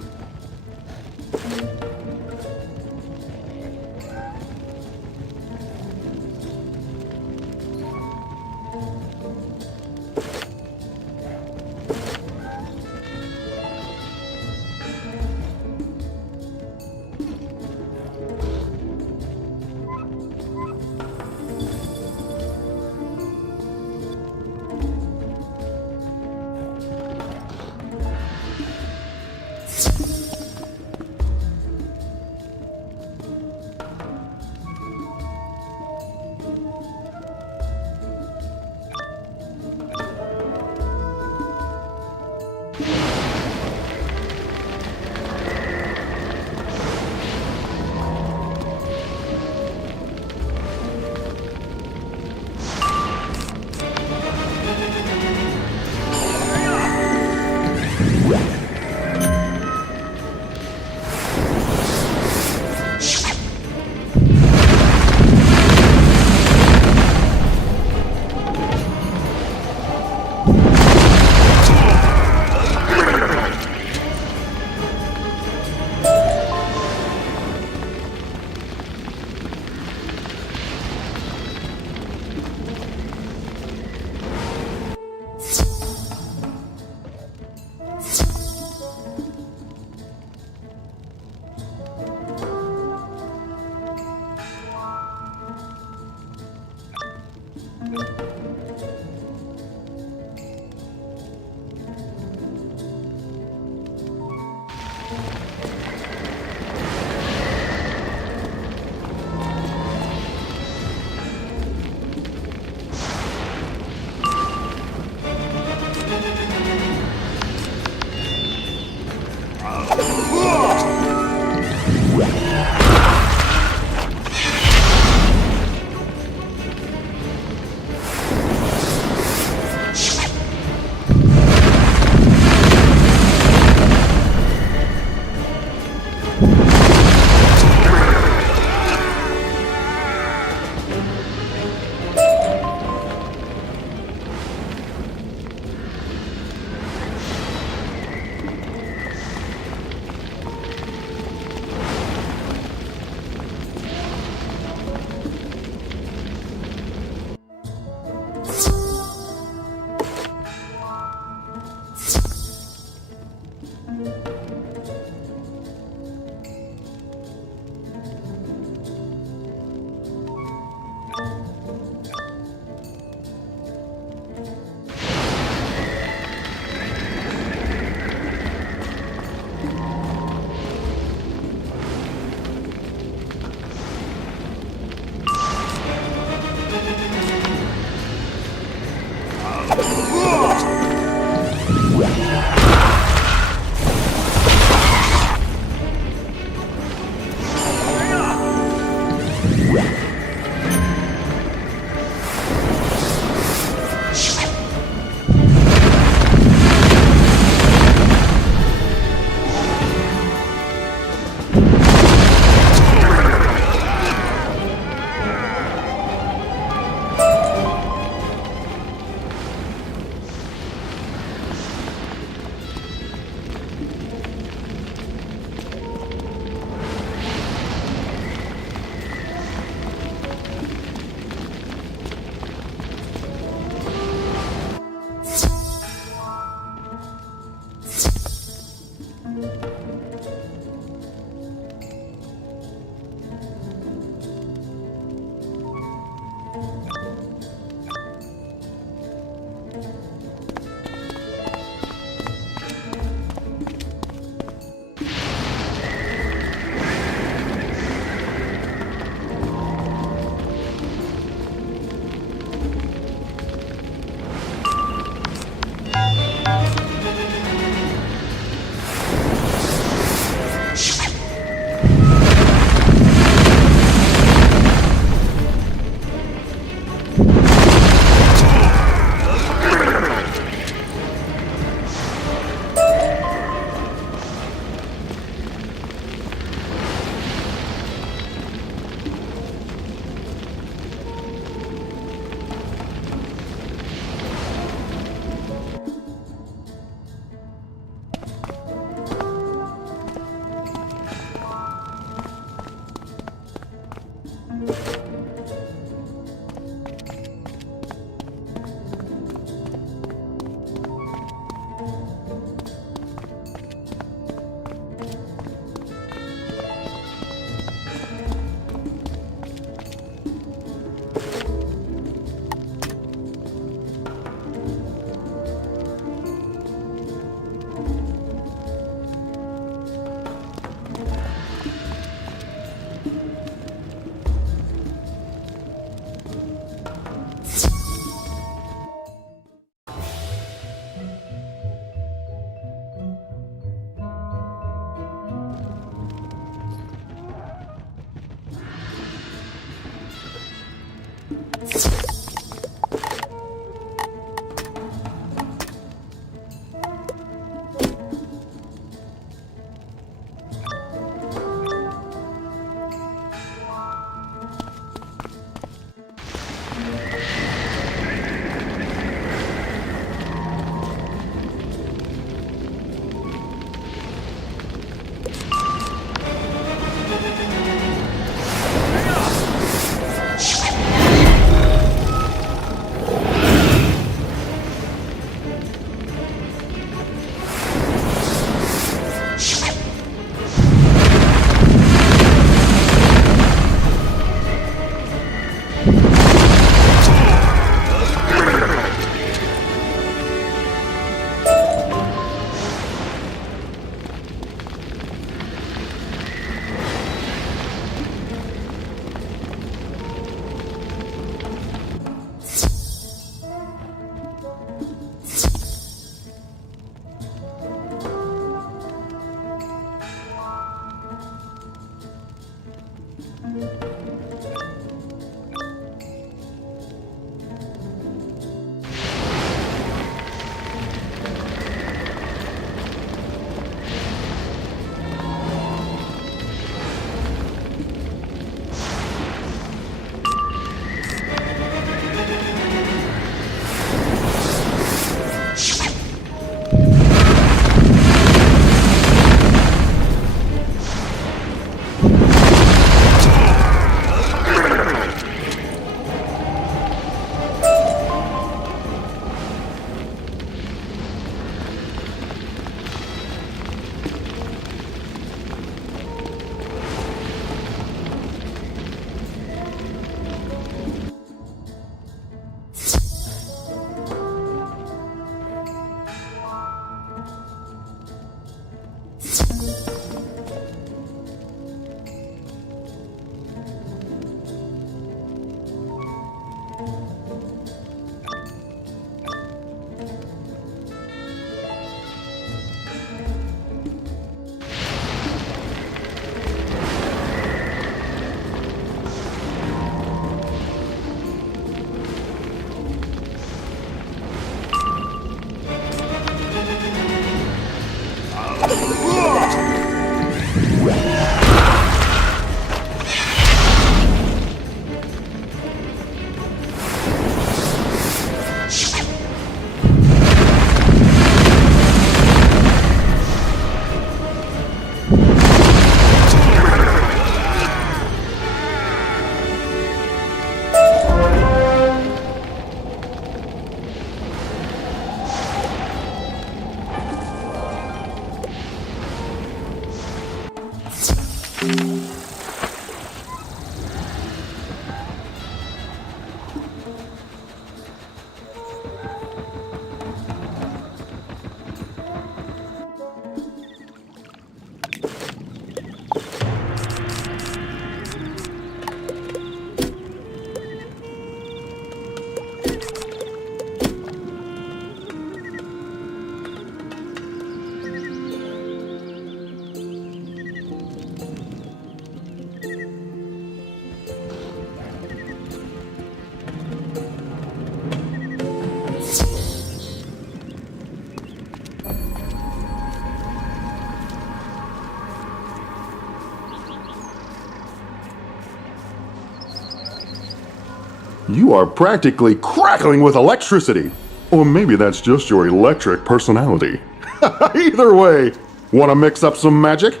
You are practically crackling with electricity. Or maybe that's just your electric personality. Either way, want to mix up some magic?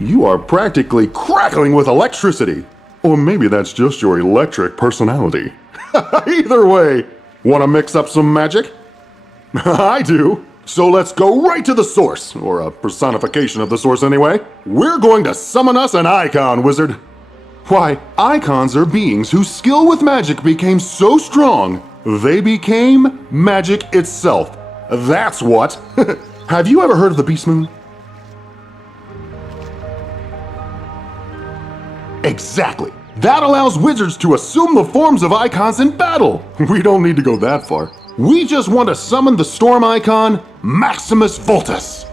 You are practically crackling with electricity. Or maybe that's just your electric personality. Either way, want to mix up some magic? I do. So let's go right to the source, or a personification of the source anyway. We're going to summon us an icon, wizard. Why, icons are beings whose skill with magic became so strong, they became magic itself. That's what. Have you ever heard of the Beast Moon? Exactly. That allows wizards to assume the forms of icons in battle. We don't need to go that far. We just want to summon the storm icon, Maximus Voltus.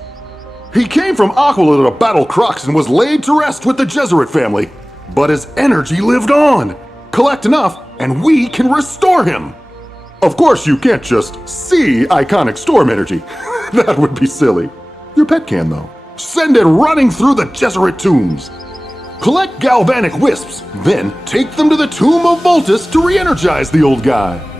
He came from Aquila to battle Crux and was laid to rest with the Jesuit family. But his energy lived on. Collect enough, and we can restore him. Of course, you can't just see iconic storm energy. That would be silly. Your pet can, though. Send it running through the Jesuit tombs. Collect galvanic wisps, then take them to the tomb of Voltus to re-energize the old guy.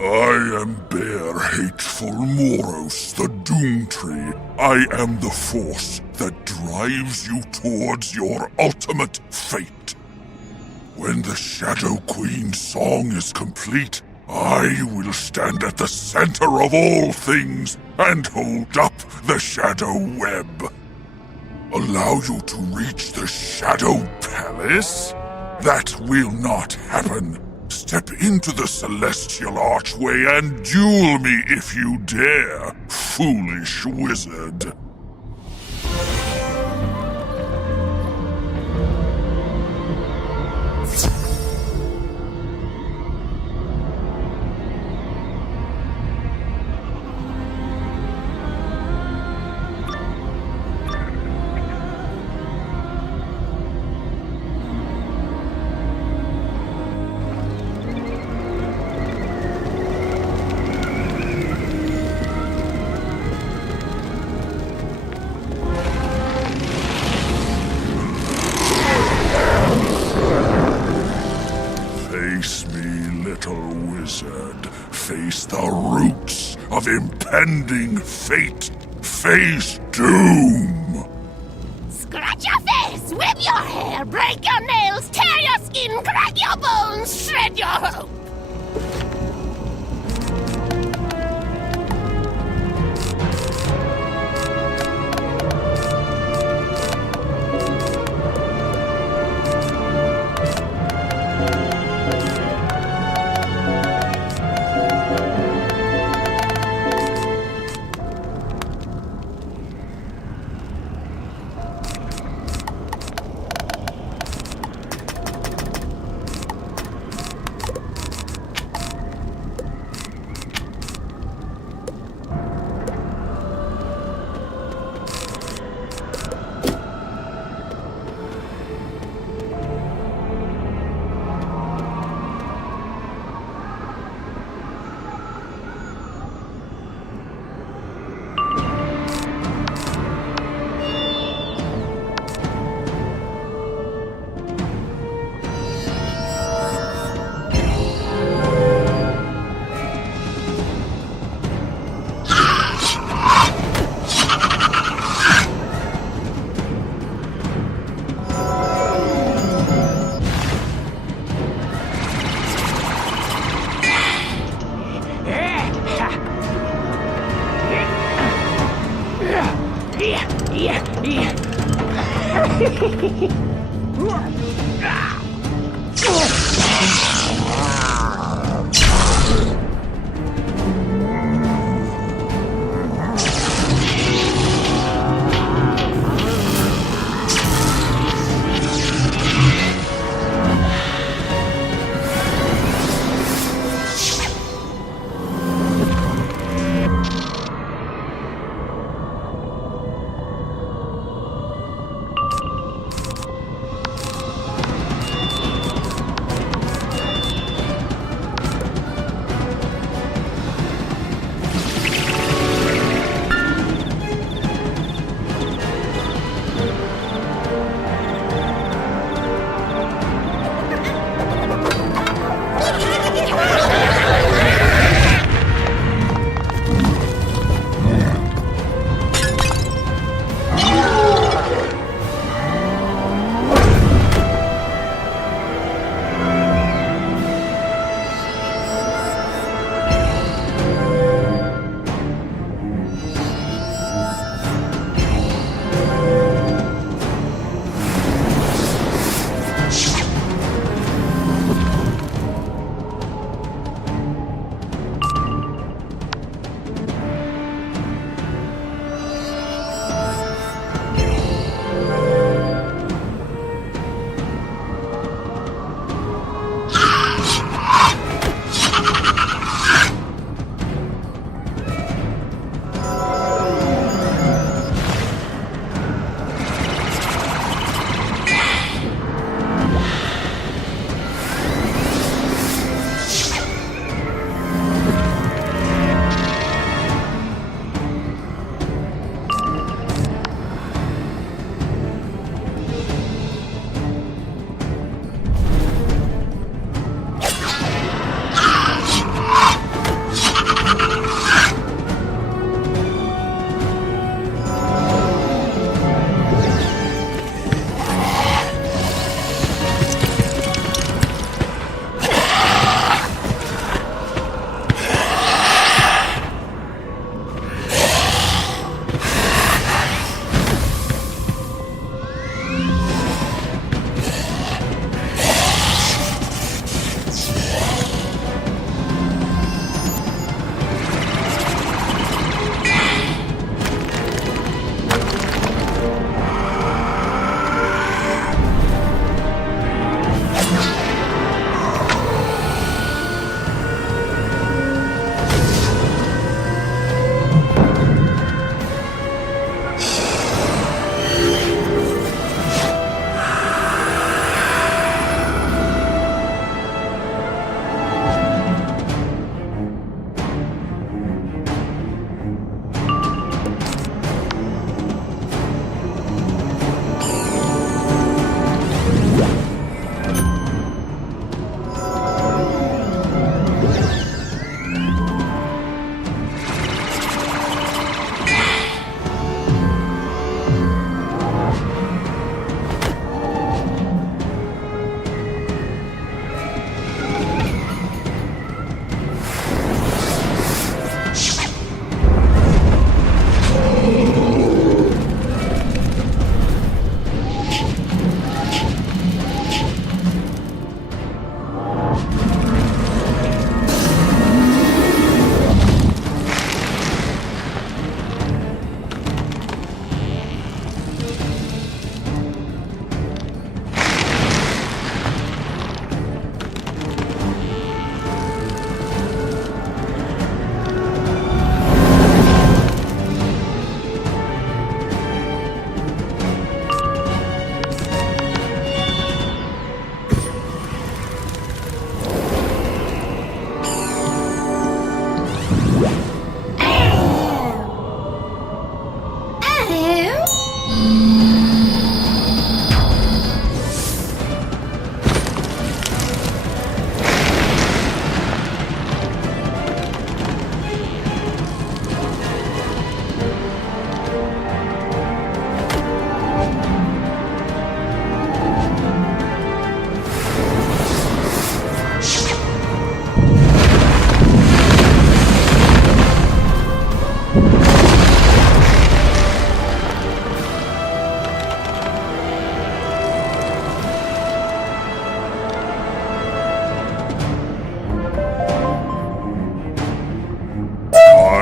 I am Bear Hateful Moros, the Doom Tree. I am the force that drives you towards your ultimate fate. When the Shadow Queen's song is complete, I will stand at the center of all things and hold up the Shadow Web. Allow you to reach the Shadow Palace? That will not happen. Step into the Celestial Archway and duel me if you dare, foolish wizard. Face the roots of impending fate. Face doom. Scratch your face, whip your hair, break your nails, tear your skin, crack your bones, shred your hope.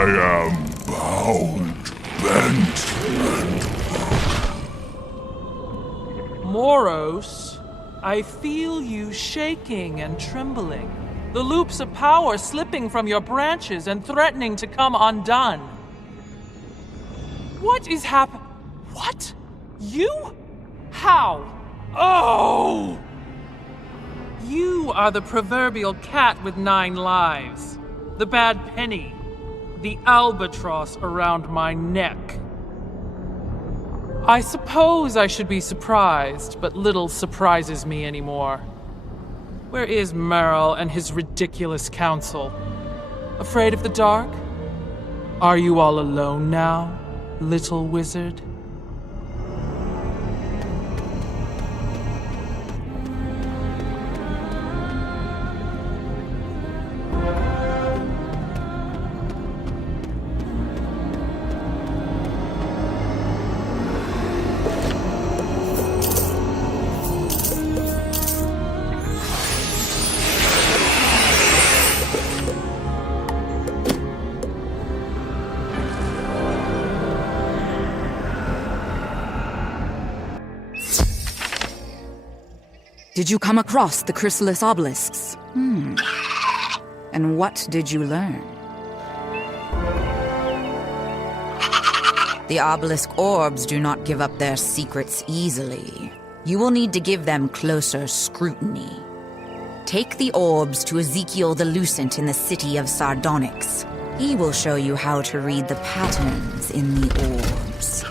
I am bound, bent, and... Moros, I feel you shaking and trembling. The loops of power slipping from your branches and threatening to come undone. What is happening? What? You? How? Oh! You are the proverbial cat with 9 lives. The bad penny. The albatross around my neck. I suppose I should be surprised, but little surprises me anymore. Where is Merrill and his ridiculous council? Afraid of the dark? Are you all alone now, little wizard? Did you come across the Khrysalis obelisks? And what did you learn? The obelisk orbs do not give up their secrets easily. You will need to give them closer scrutiny. Take the orbs to Ezekiel the Lucent in the city of Sardonyx. He will show you how to read the patterns in the orbs.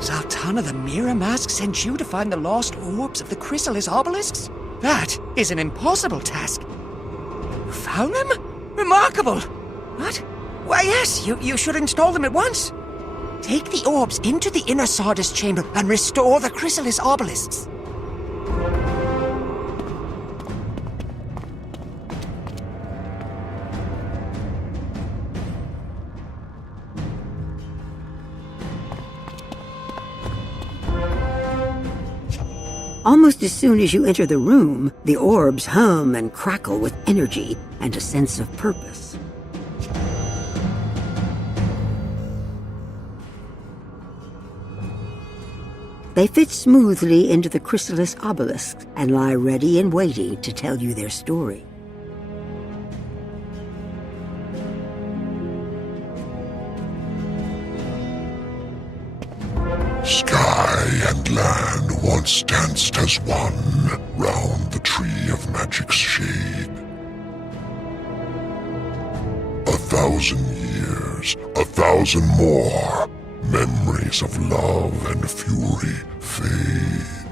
Sultana the Mirror Mask sent you to find the lost orbs of the Khrysalis obelisks? That is an impossible task. You found them? Remarkable! What? Why, yes, you should install them at once. Take the orbs into the inner Sardis chamber and restore the Khrysalis obelisks. Almost as soon as you enter the room, the orbs hum and crackle with energy and a sense of purpose. They fit smoothly into the Khrysalis obelisks and lie ready and waiting to tell you their story. Sky and land once danced as one round the tree of magic's shade. 1,000 years, 1,000 more, memories of love and fury fade.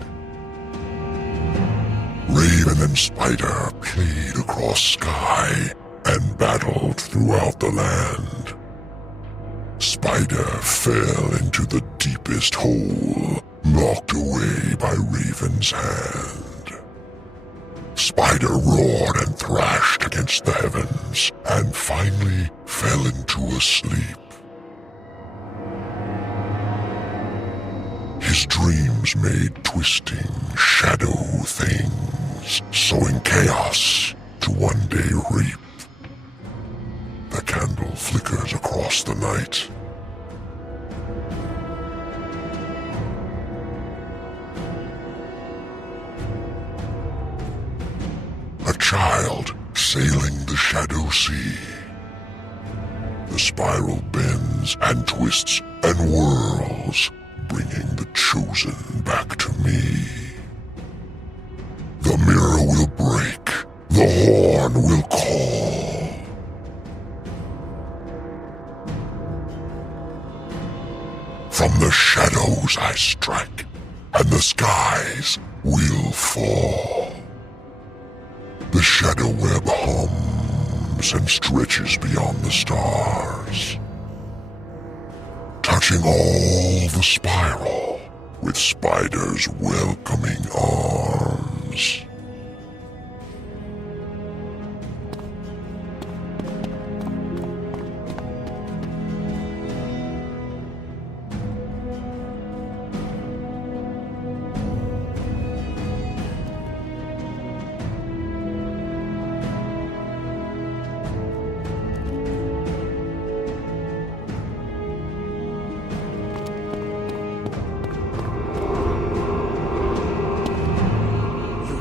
Raven and spider played across sky and battled throughout the land. Spider fell into the deepest hole, locked away by Raven's hand. Spider roared and thrashed against the heavens, and finally fell into a sleep. His dreams made twisting shadow things, sowing chaos to one day reap. The candle flickers across the night. Shadow Sea. The spiral bends and twists and whirls, bringing the chosen back to me. The mirror will break. The horn will call. From the shadows I strike, and the skies will fall. The shadow web hums and stretches beyond the stars, touching all the spiral with spiders' welcoming arms.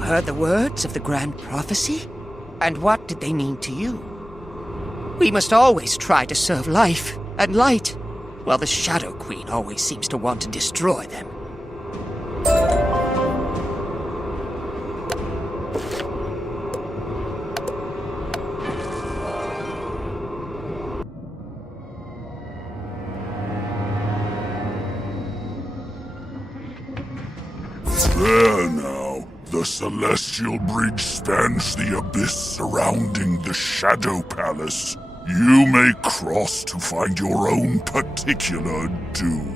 Heard the words of the Grand Prophecy? And what did they mean to you? We must always try to serve life and light, while the Shadow Queen always seems to want to destroy them. There now. The Celestial Bridge spans the abyss surrounding the Shadow Palace. You may cross to find your own particular doom.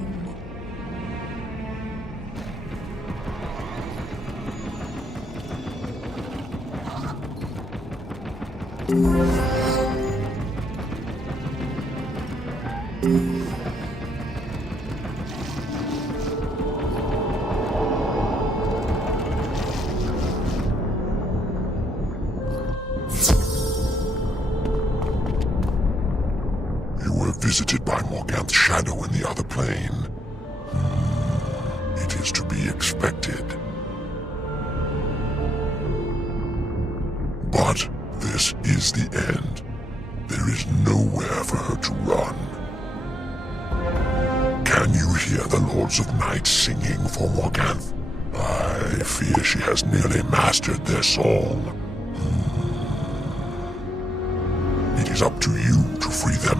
Visited by Morganthe's shadow in the other plane. It is to be expected. But this is the end. There is nowhere for her to run. Can you hear the Lords of Night singing for Morganthe? I fear she has nearly mastered their song. It is up to you to free them.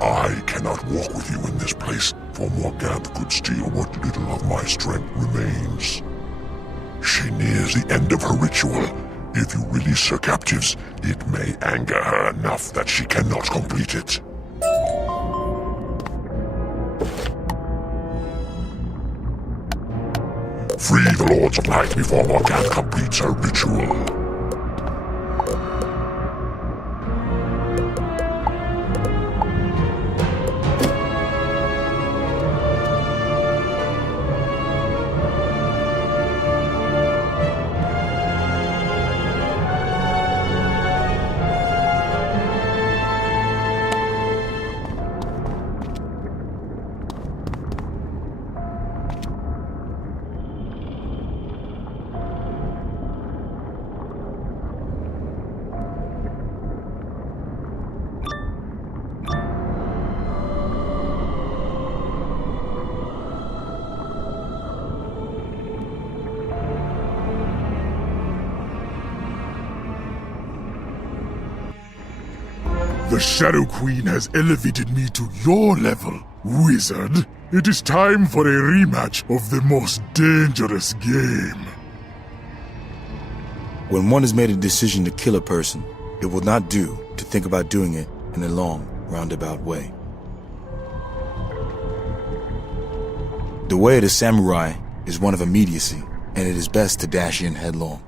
I cannot walk with you in this place, for Morganthe could steal what little of my strength remains. She nears the end of her ritual. If you release her captives, it may anger her enough that she cannot complete it. Free the Lords of Night before Morganthe completes her ritual. The Shadow Queen has elevated me to your level, wizard. It is time for a rematch of the most dangerous game. When one has made a decision to kill a person, it will not do to think about doing it in a long, roundabout way. The way of the samurai is one of immediacy, and it is best to dash in headlong.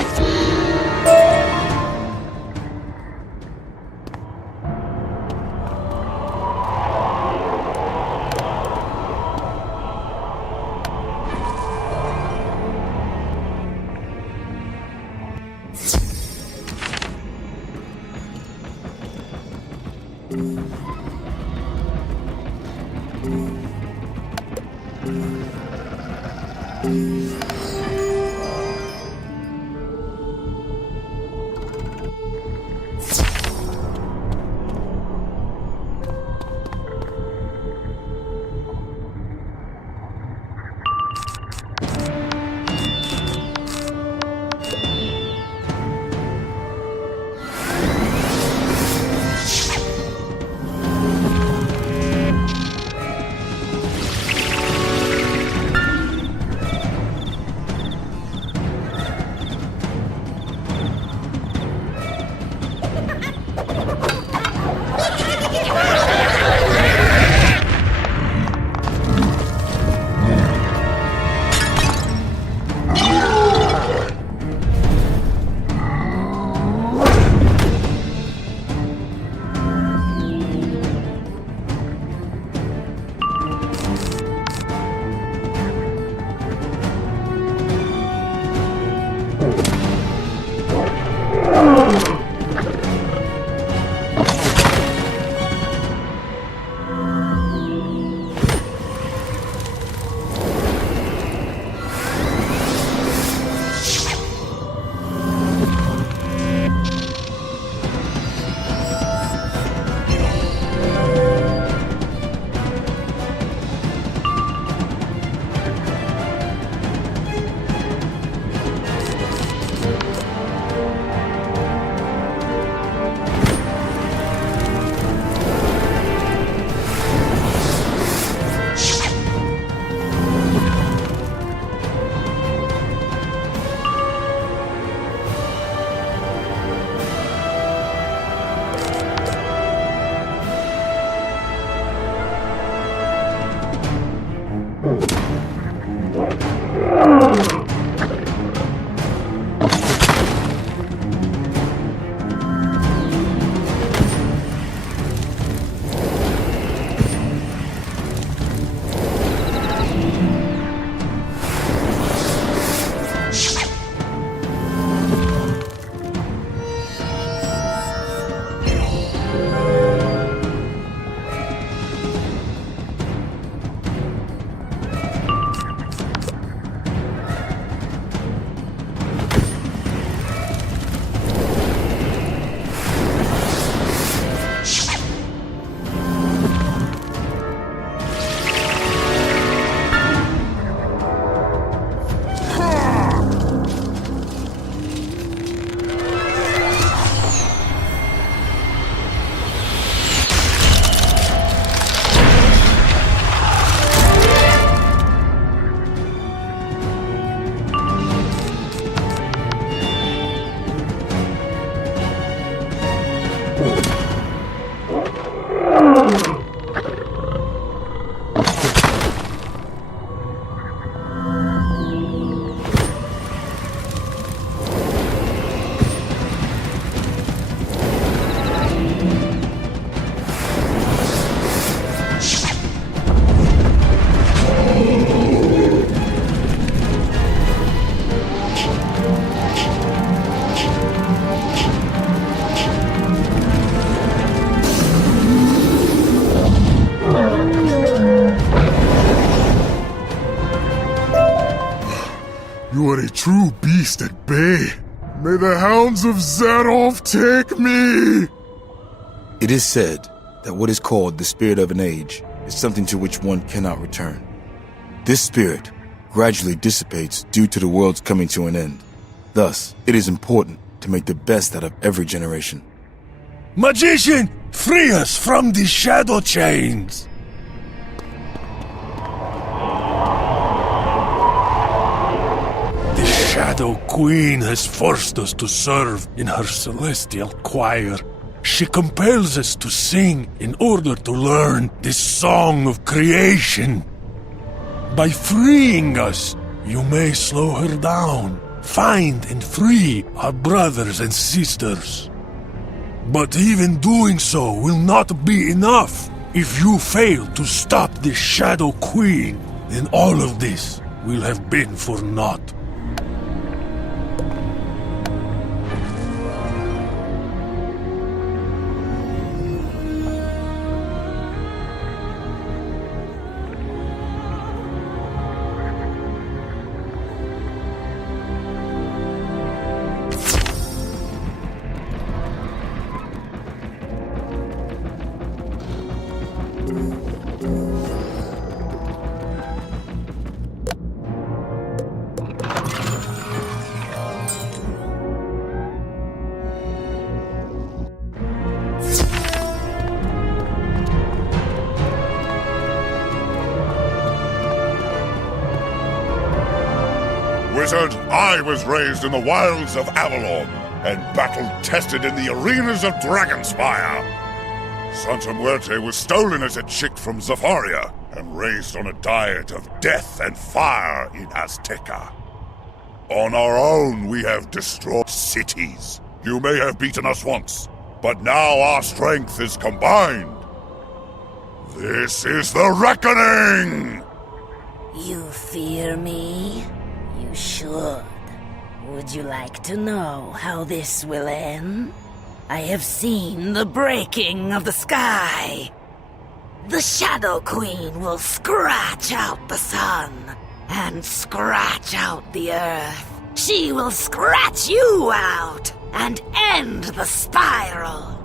enough! You are a true beast at bay. May the hounds of Zaroff take me! It is said that what is called the spirit of an age is something to which one cannot return. This spirit gradually dissipates due to the world's coming to an end. Thus, it is important to make the best out of every generation. Magician, free us from these shadow chains! The Shadow Queen has forced us to serve in her celestial choir. She compels us to sing in order to learn this song of creation. By freeing us, you may slow her down, find and free our brothers and sisters. But even doing so will not be enough. If you fail to stop the Shadow Queen, then all of this will have been for naught. Wizard, I was raised in the wilds of Avalon and battle-tested in the arenas of Dragonspire. Santa Muerte was stolen as a chick from Zafaria and raised on a diet of death and fire in Azteca. On our own, we have destroyed cities. You may have beaten us once, but now our strength is combined. This is the reckoning! You fear me? You should. Would you like to know how this will end? I have seen the breaking of the sky. The Shadow Queen will scratch out the sun and scratch out the earth. She will scratch you out and end the spiral.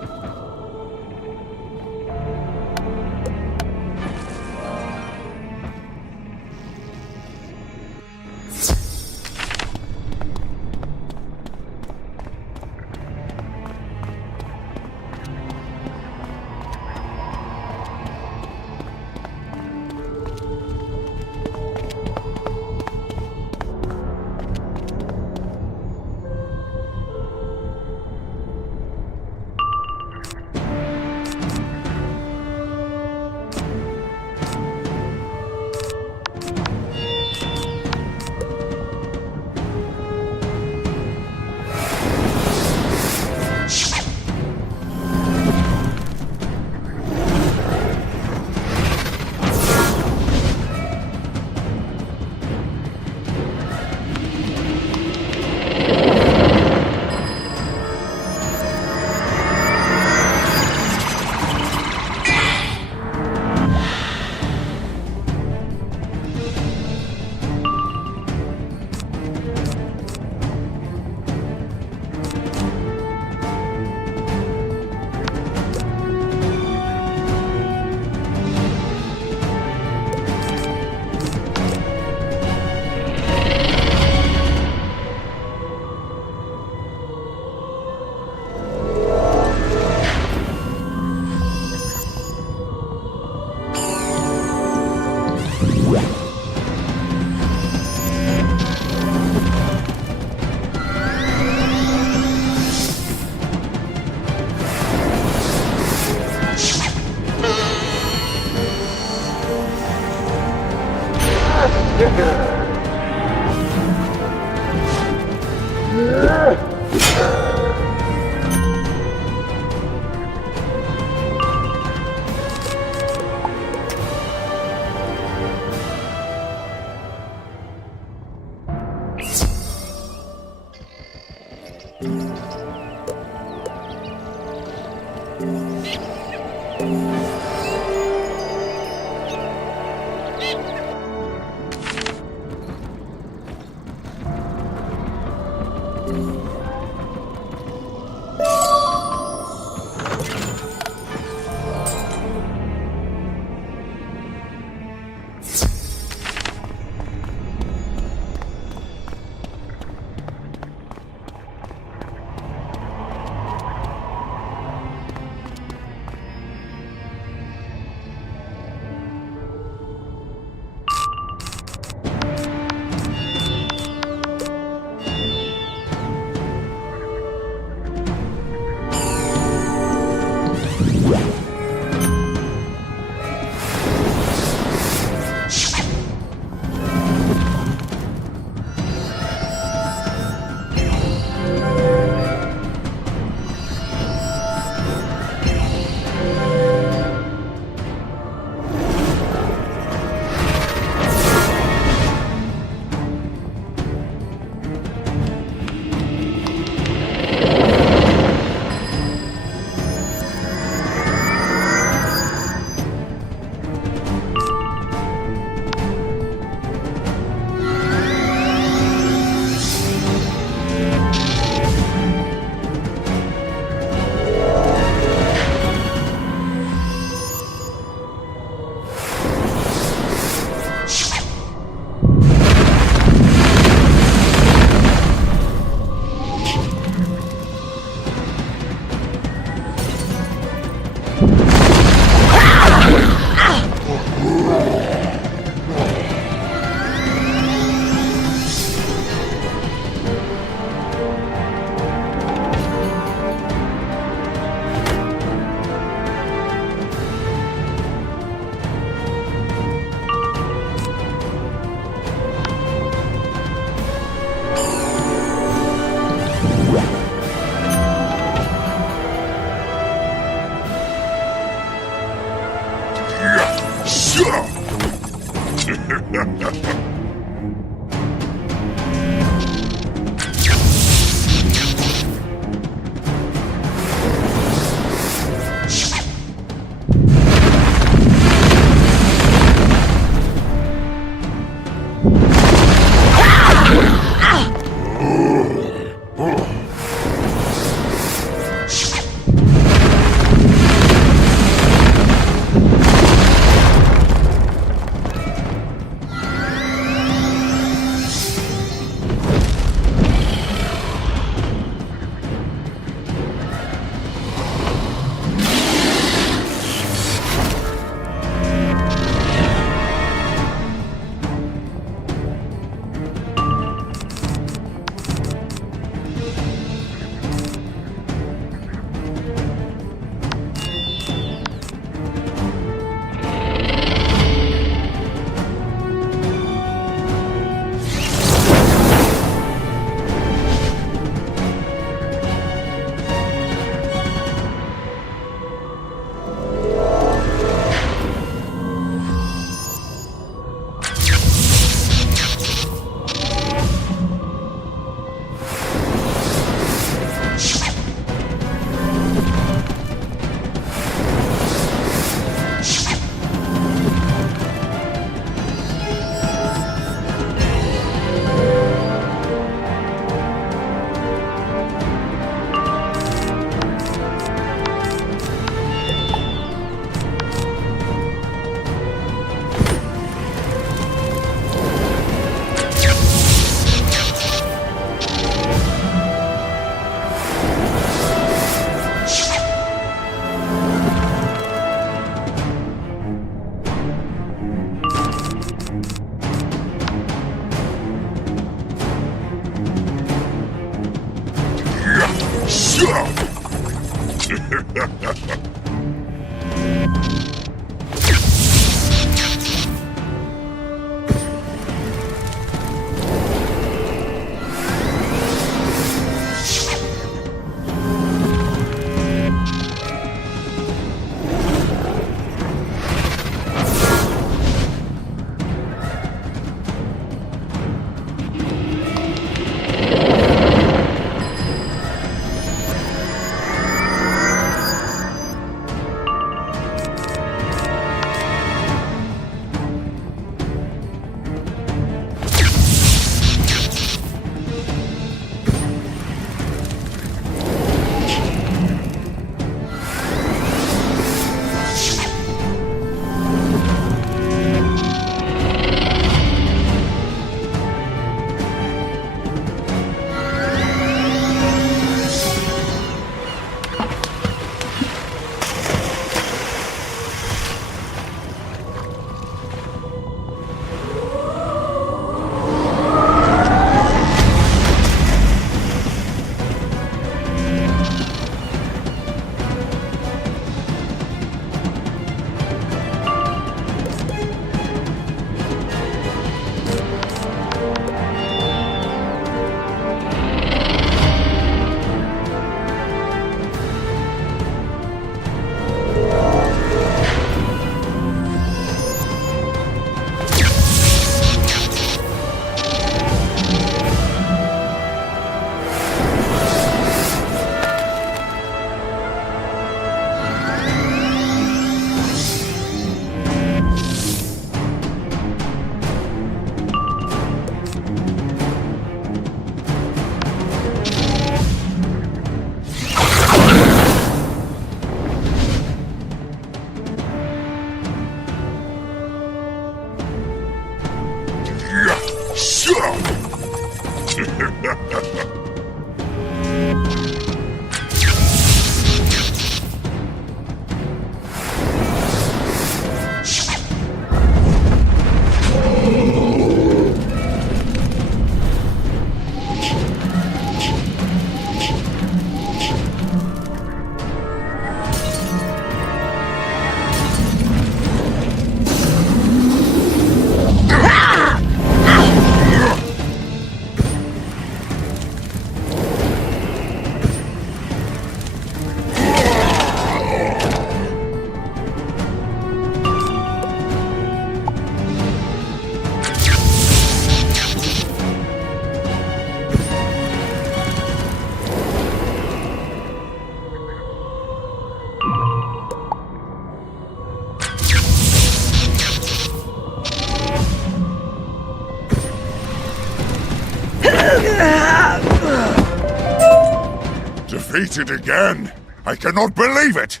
Defeated again? I cannot believe it!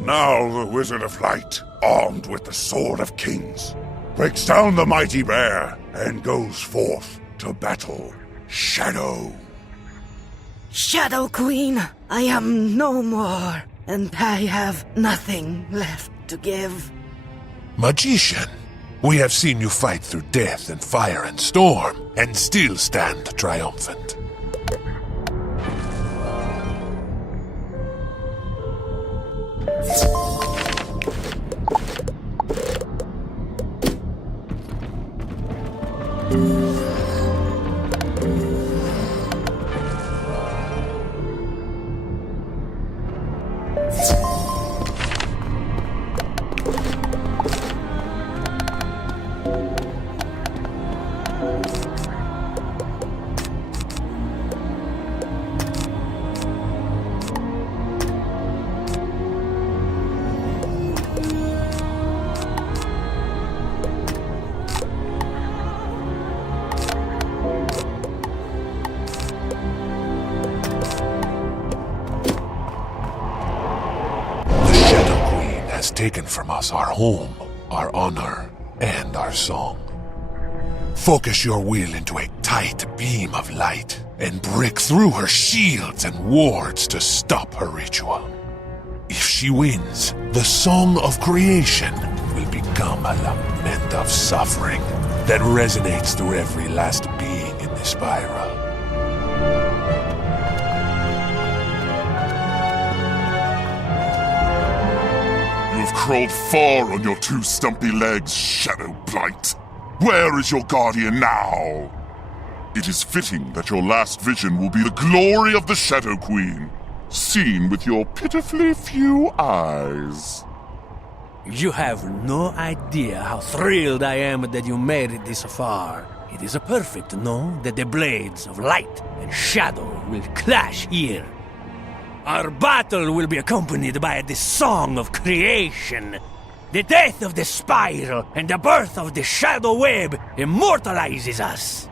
Now the Wizard of Light, armed with the Sword of Kings, breaks down the mighty bear and goes forth to battle Shadow. Shadow Queen, I am no more, and I have nothing left to give. Magician, we have seen you fight through death and fire and storm, and still stand triumphant. Taken from us our home, our honor, and our song. Focus your will into a tight beam of light and break through her shields and wards to stop her ritual. If she wins, the song of creation will become a lament of suffering that resonates through every last being in the spiral. You've crawled far on your two stumpy legs, Shadow Blight. Where is your guardian now? It is fitting that your last vision will be the glory of the Shadow Queen, seen with your pitifully few eyes. You have no idea how thrilled I am that you made it this far. It is perfect to know that the blades of light and shadow will clash here. Our battle will be accompanied by the song of creation. The death of the spiral and the birth of the shadow web immortalizes us.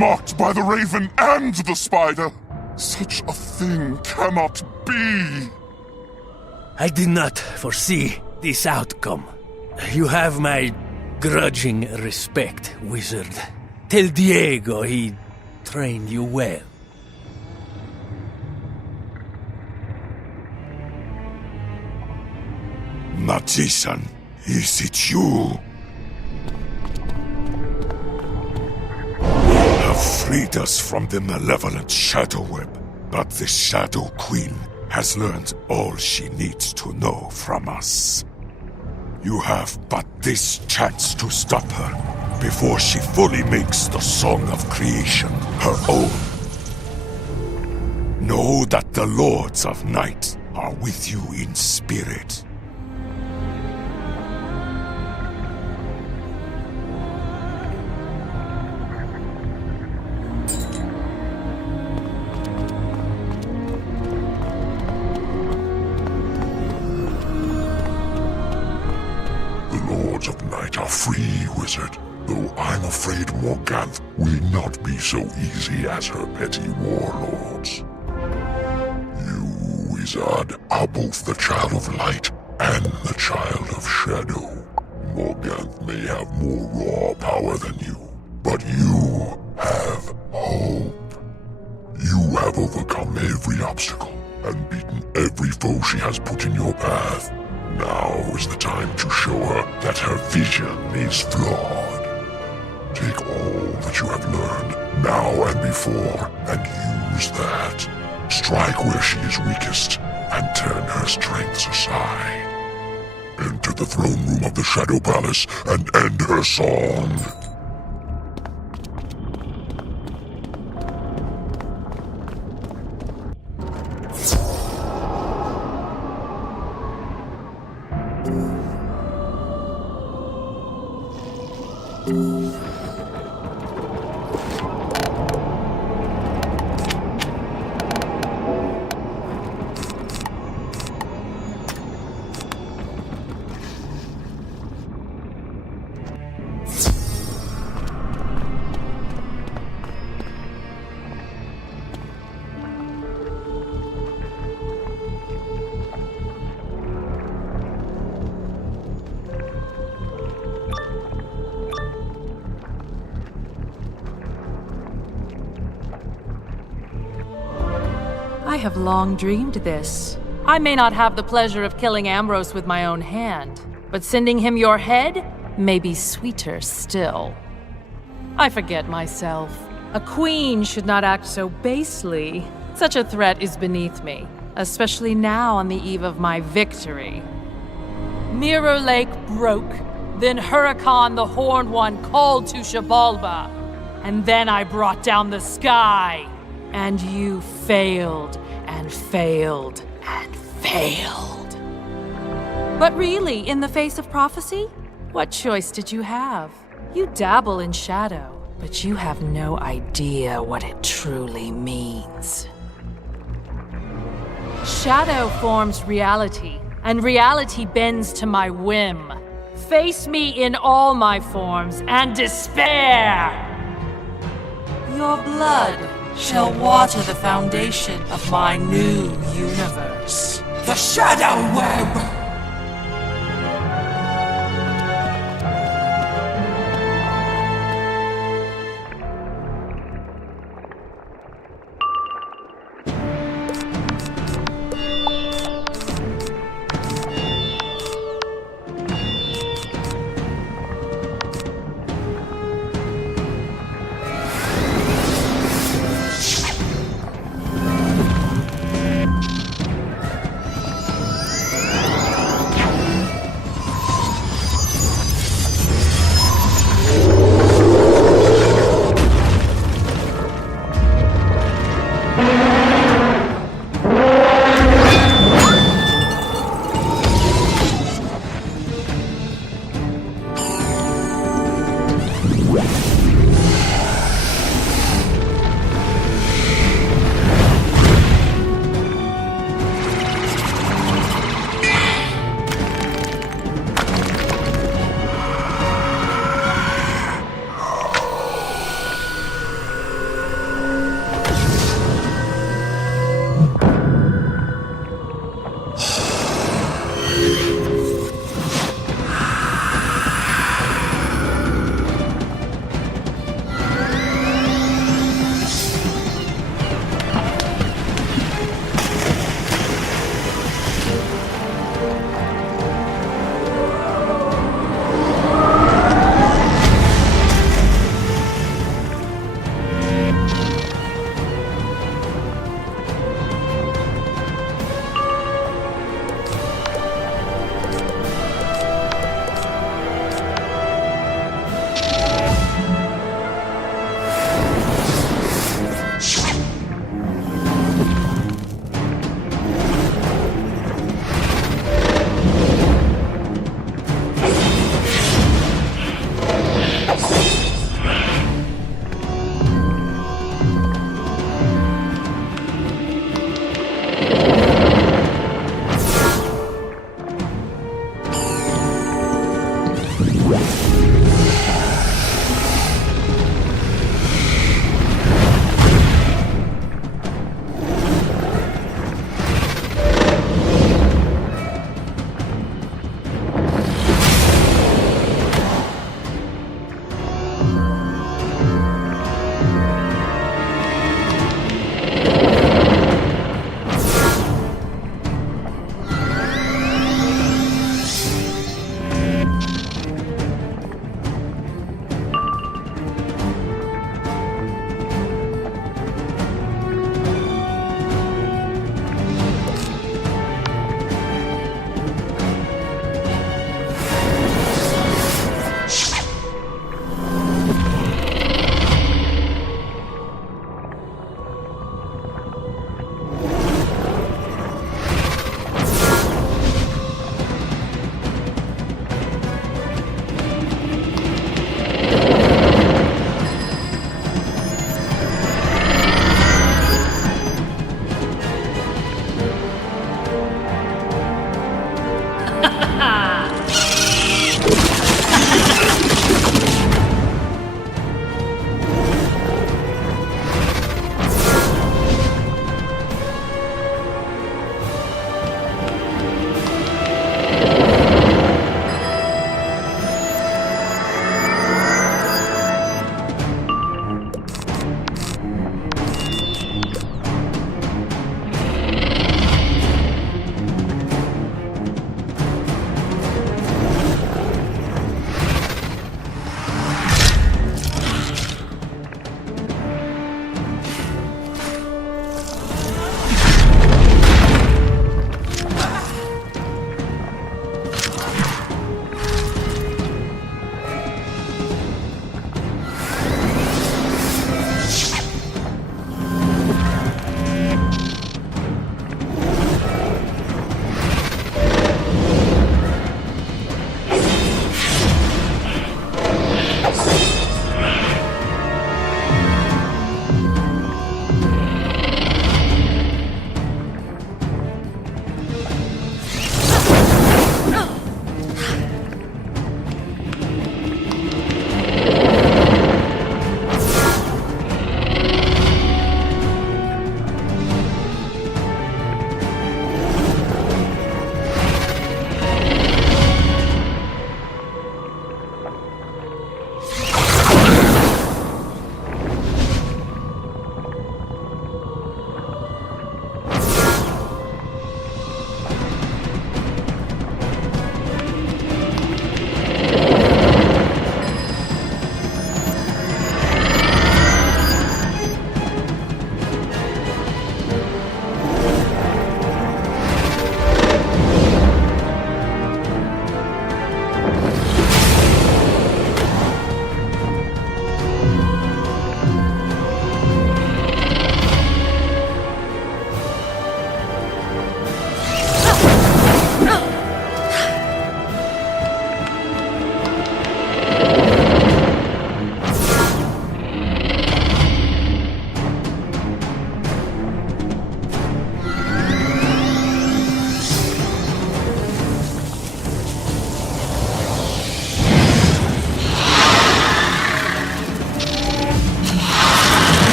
mocked by the raven and the spider. Such a thing cannot be. I did not foresee this outcome. You have my grudging respect, wizard. Tell Diego he trained you well. Magician, is it you? You have freed us from the malevolent Shadow Web, but the Shadow Queen has learned all she needs to know from us. You have but this chance to stop her before she fully makes the Song of Creation her own. Know that the Lords of Night are with you in spirit. Free, wizard, though I'm afraid Morganthe will not be so easy as her petty warlords. You, wizard, are both the child of light and the child of shadow. Morganthe may have more raw power than you, but you have hope. You have overcome every obstacle and beaten every foe she has put in your path. Now is the time to show her that her vision is flawed. Take all that you have learned, now and before, and use that. Strike where she is weakest, and turn her strengths aside. Enter the throne room of the Shadow Palace, and end her song. I have long dreamed this. I may not have the pleasure of killing Ambrose with my own hand, but sending him your head may be sweeter still. I forget myself. A queen should not act so basely. Such a threat is beneath me, especially now on the eve of my victory. Mirror Lake broke. Then Huracan the Horned One called to Xibalba. And then I brought down the sky. And you failed, and failed, and failed. But really, in the face of prophecy, what choice did you have? You dabble in shadow, but you have no idea what it truly means. Shadow forms reality, and reality bends to my whim. Face me in all my forms, and despair! Your blood shall water the foundation of my new universe. The Shadow Web!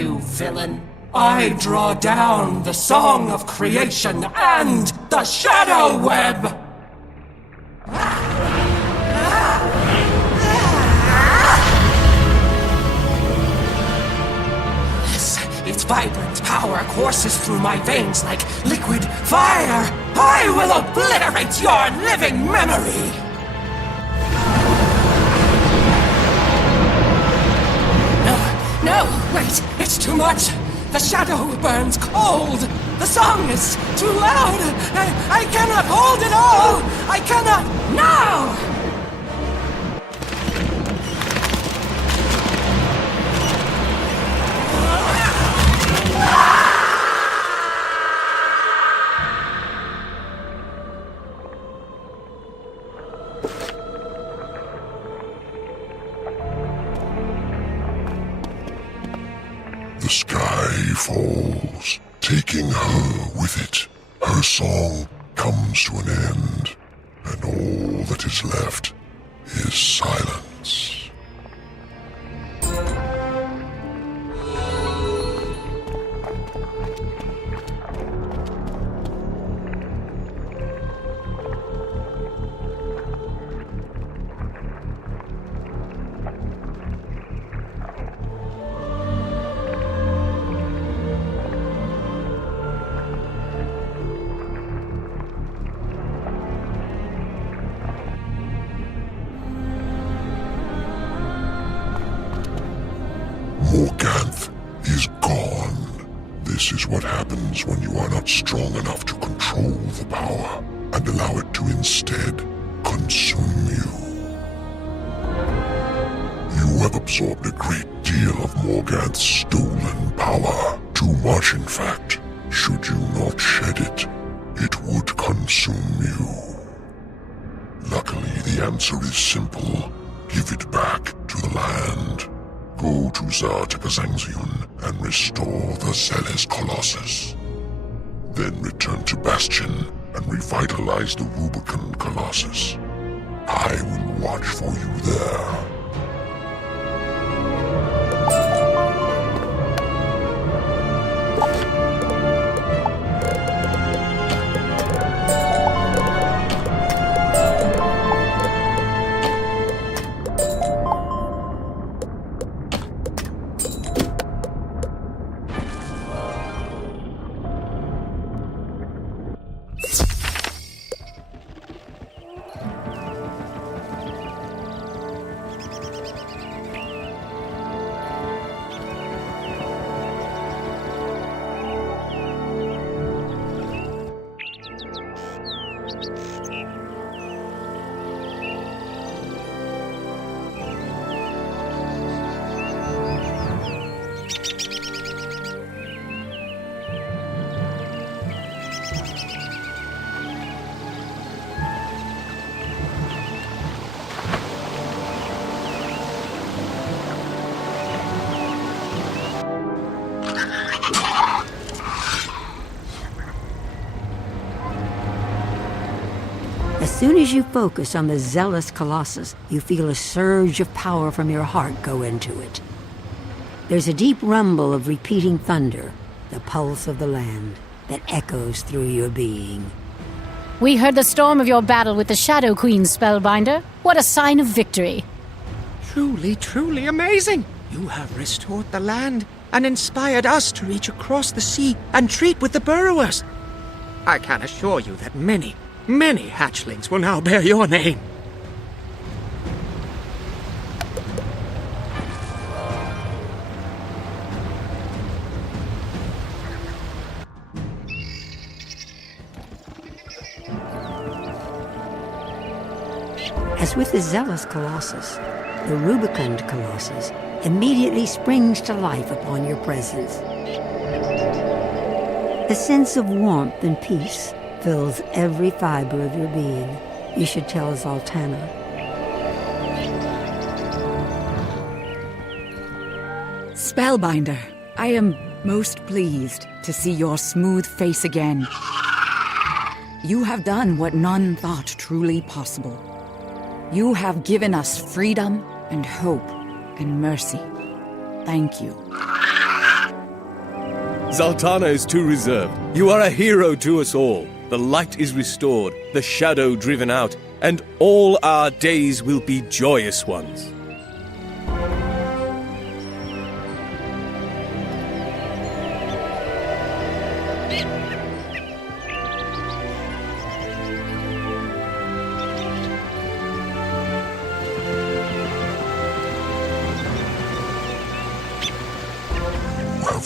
you, villain. I draw down the song of creation and the shadow web! Its vibrant power courses through my veins like liquid fire. I will obliterate your living memory! No, wait, it's too much. The shadow burns cold. The song is too loud. I cannot hold it all. I cannot. No! The sky falls, taking her with it. Her song comes to an end, and all that is left is silence. Morganthe is gone. This is what happens when you are not strong enough to control the power and allow it to instead consume you. You have absorbed a great deal of Morganthe's stolen power. Too much, in fact. Should you not shed it, it would consume you. Luckily, the answer is simple. Give it back to the land. Go to Zartakazangzion and restore the Zealous Colossus. Then return to Bastion and revitalize the Rubicon Colossus. I will watch for you there. As soon as you focus on the Zealous Colossus, you feel a surge of power from your heart go into it. There's a deep rumble of repeating thunder, the pulse of the land, that echoes through your being. We heard the storm of your battle with the Shadow Queen, Spellbinder. What a sign of victory. Truly, truly amazing! You have restored the land and inspired us to reach across the sea and treat with the burrowers. I can assure you that many hatchlings will now bear your name. As with the Zealous Colossus, the Rubicund Colossus immediately springs to life upon your presence. A sense of warmth and peace fills every fiber of your being. You should tell Zoltana. Spellbinder, I am most pleased to see your smooth face again. You have done what none thought truly possible. You have given us freedom and hope and mercy. Thank you. Zaltana is too reserved. You are a hero to us all. The light is restored, the shadow driven out, and all our days will be joyous ones.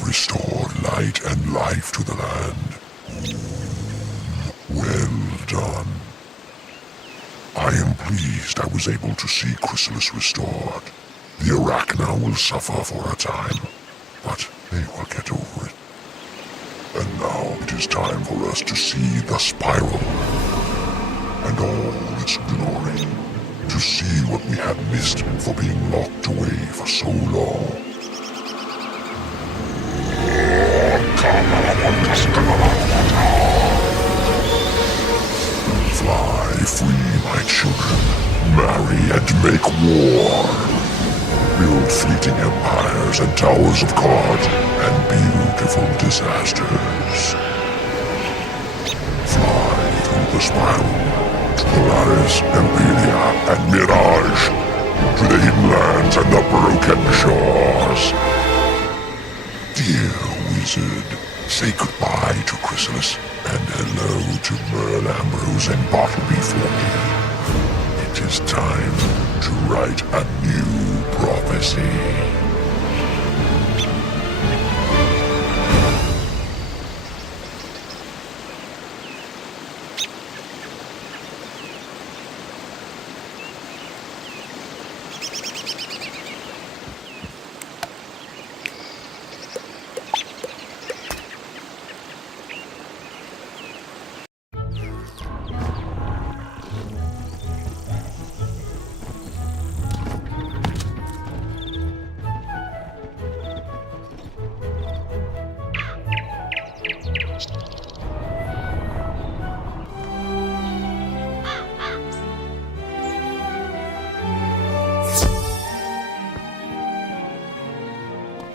Restored light and life to the land. Well done. I am pleased I was able to see Khrysalis restored. The Arachna will suffer for a time, but they will get over it. And now it is time for us to see the spiral and all its glory, to see what we have missed for being locked away for so long. Fly free, my children. Marry and make war. Build fleeting empires and towers of cards and beautiful disasters. Fly through the spiral to Polaris, Empelia, and Mirage. To the hidden lands and the broken shores. Dear Wizard, say goodbye to Khrysalis and hello to Merle Ambrose and Bartleby for me. It is time to write a new prophecy.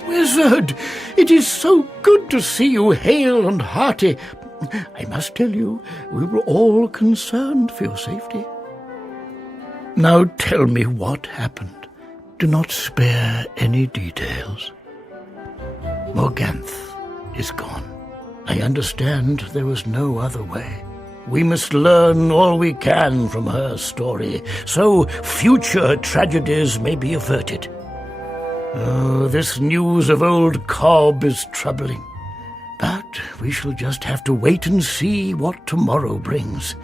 Wizard, it is so good to see you hale and hearty. I must tell you, we were all concerned for your safety. Now tell me what happened. Do not spare any details. Morganthe is gone. I understand there was no other way. We must learn all we can from her story, so future tragedies may be averted. Oh, this news of old Cobb is troubling. But we shall just have to wait and see what tomorrow brings.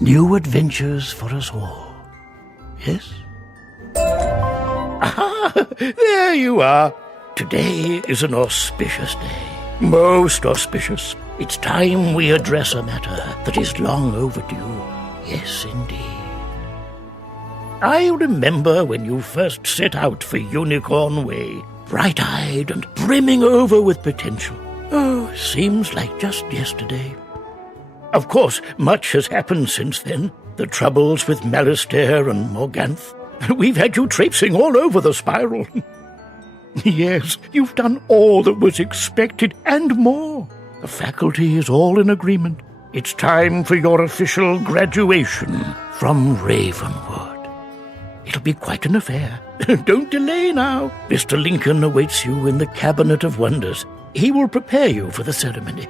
New adventures for us all. Yes? Aha! There you are. Today is an auspicious day. Most auspicious. It's time we address a matter that is long overdue. Yes, indeed. I remember when you first set out for Unicorn Way, bright-eyed and brimming over with potential. Oh, seems like just yesterday. Of course, much has happened since then. The troubles with Malistaire and Morganthe. We've had you traipsing all over the spiral. Yes, you've done all that was expected and more. The faculty is all in agreement. It's time for your official graduation from Ravenwood. It'll be quite an affair. Don't delay now. Mr. Lincoln awaits you in the Cabinet of Wonders. He will prepare you for the ceremony.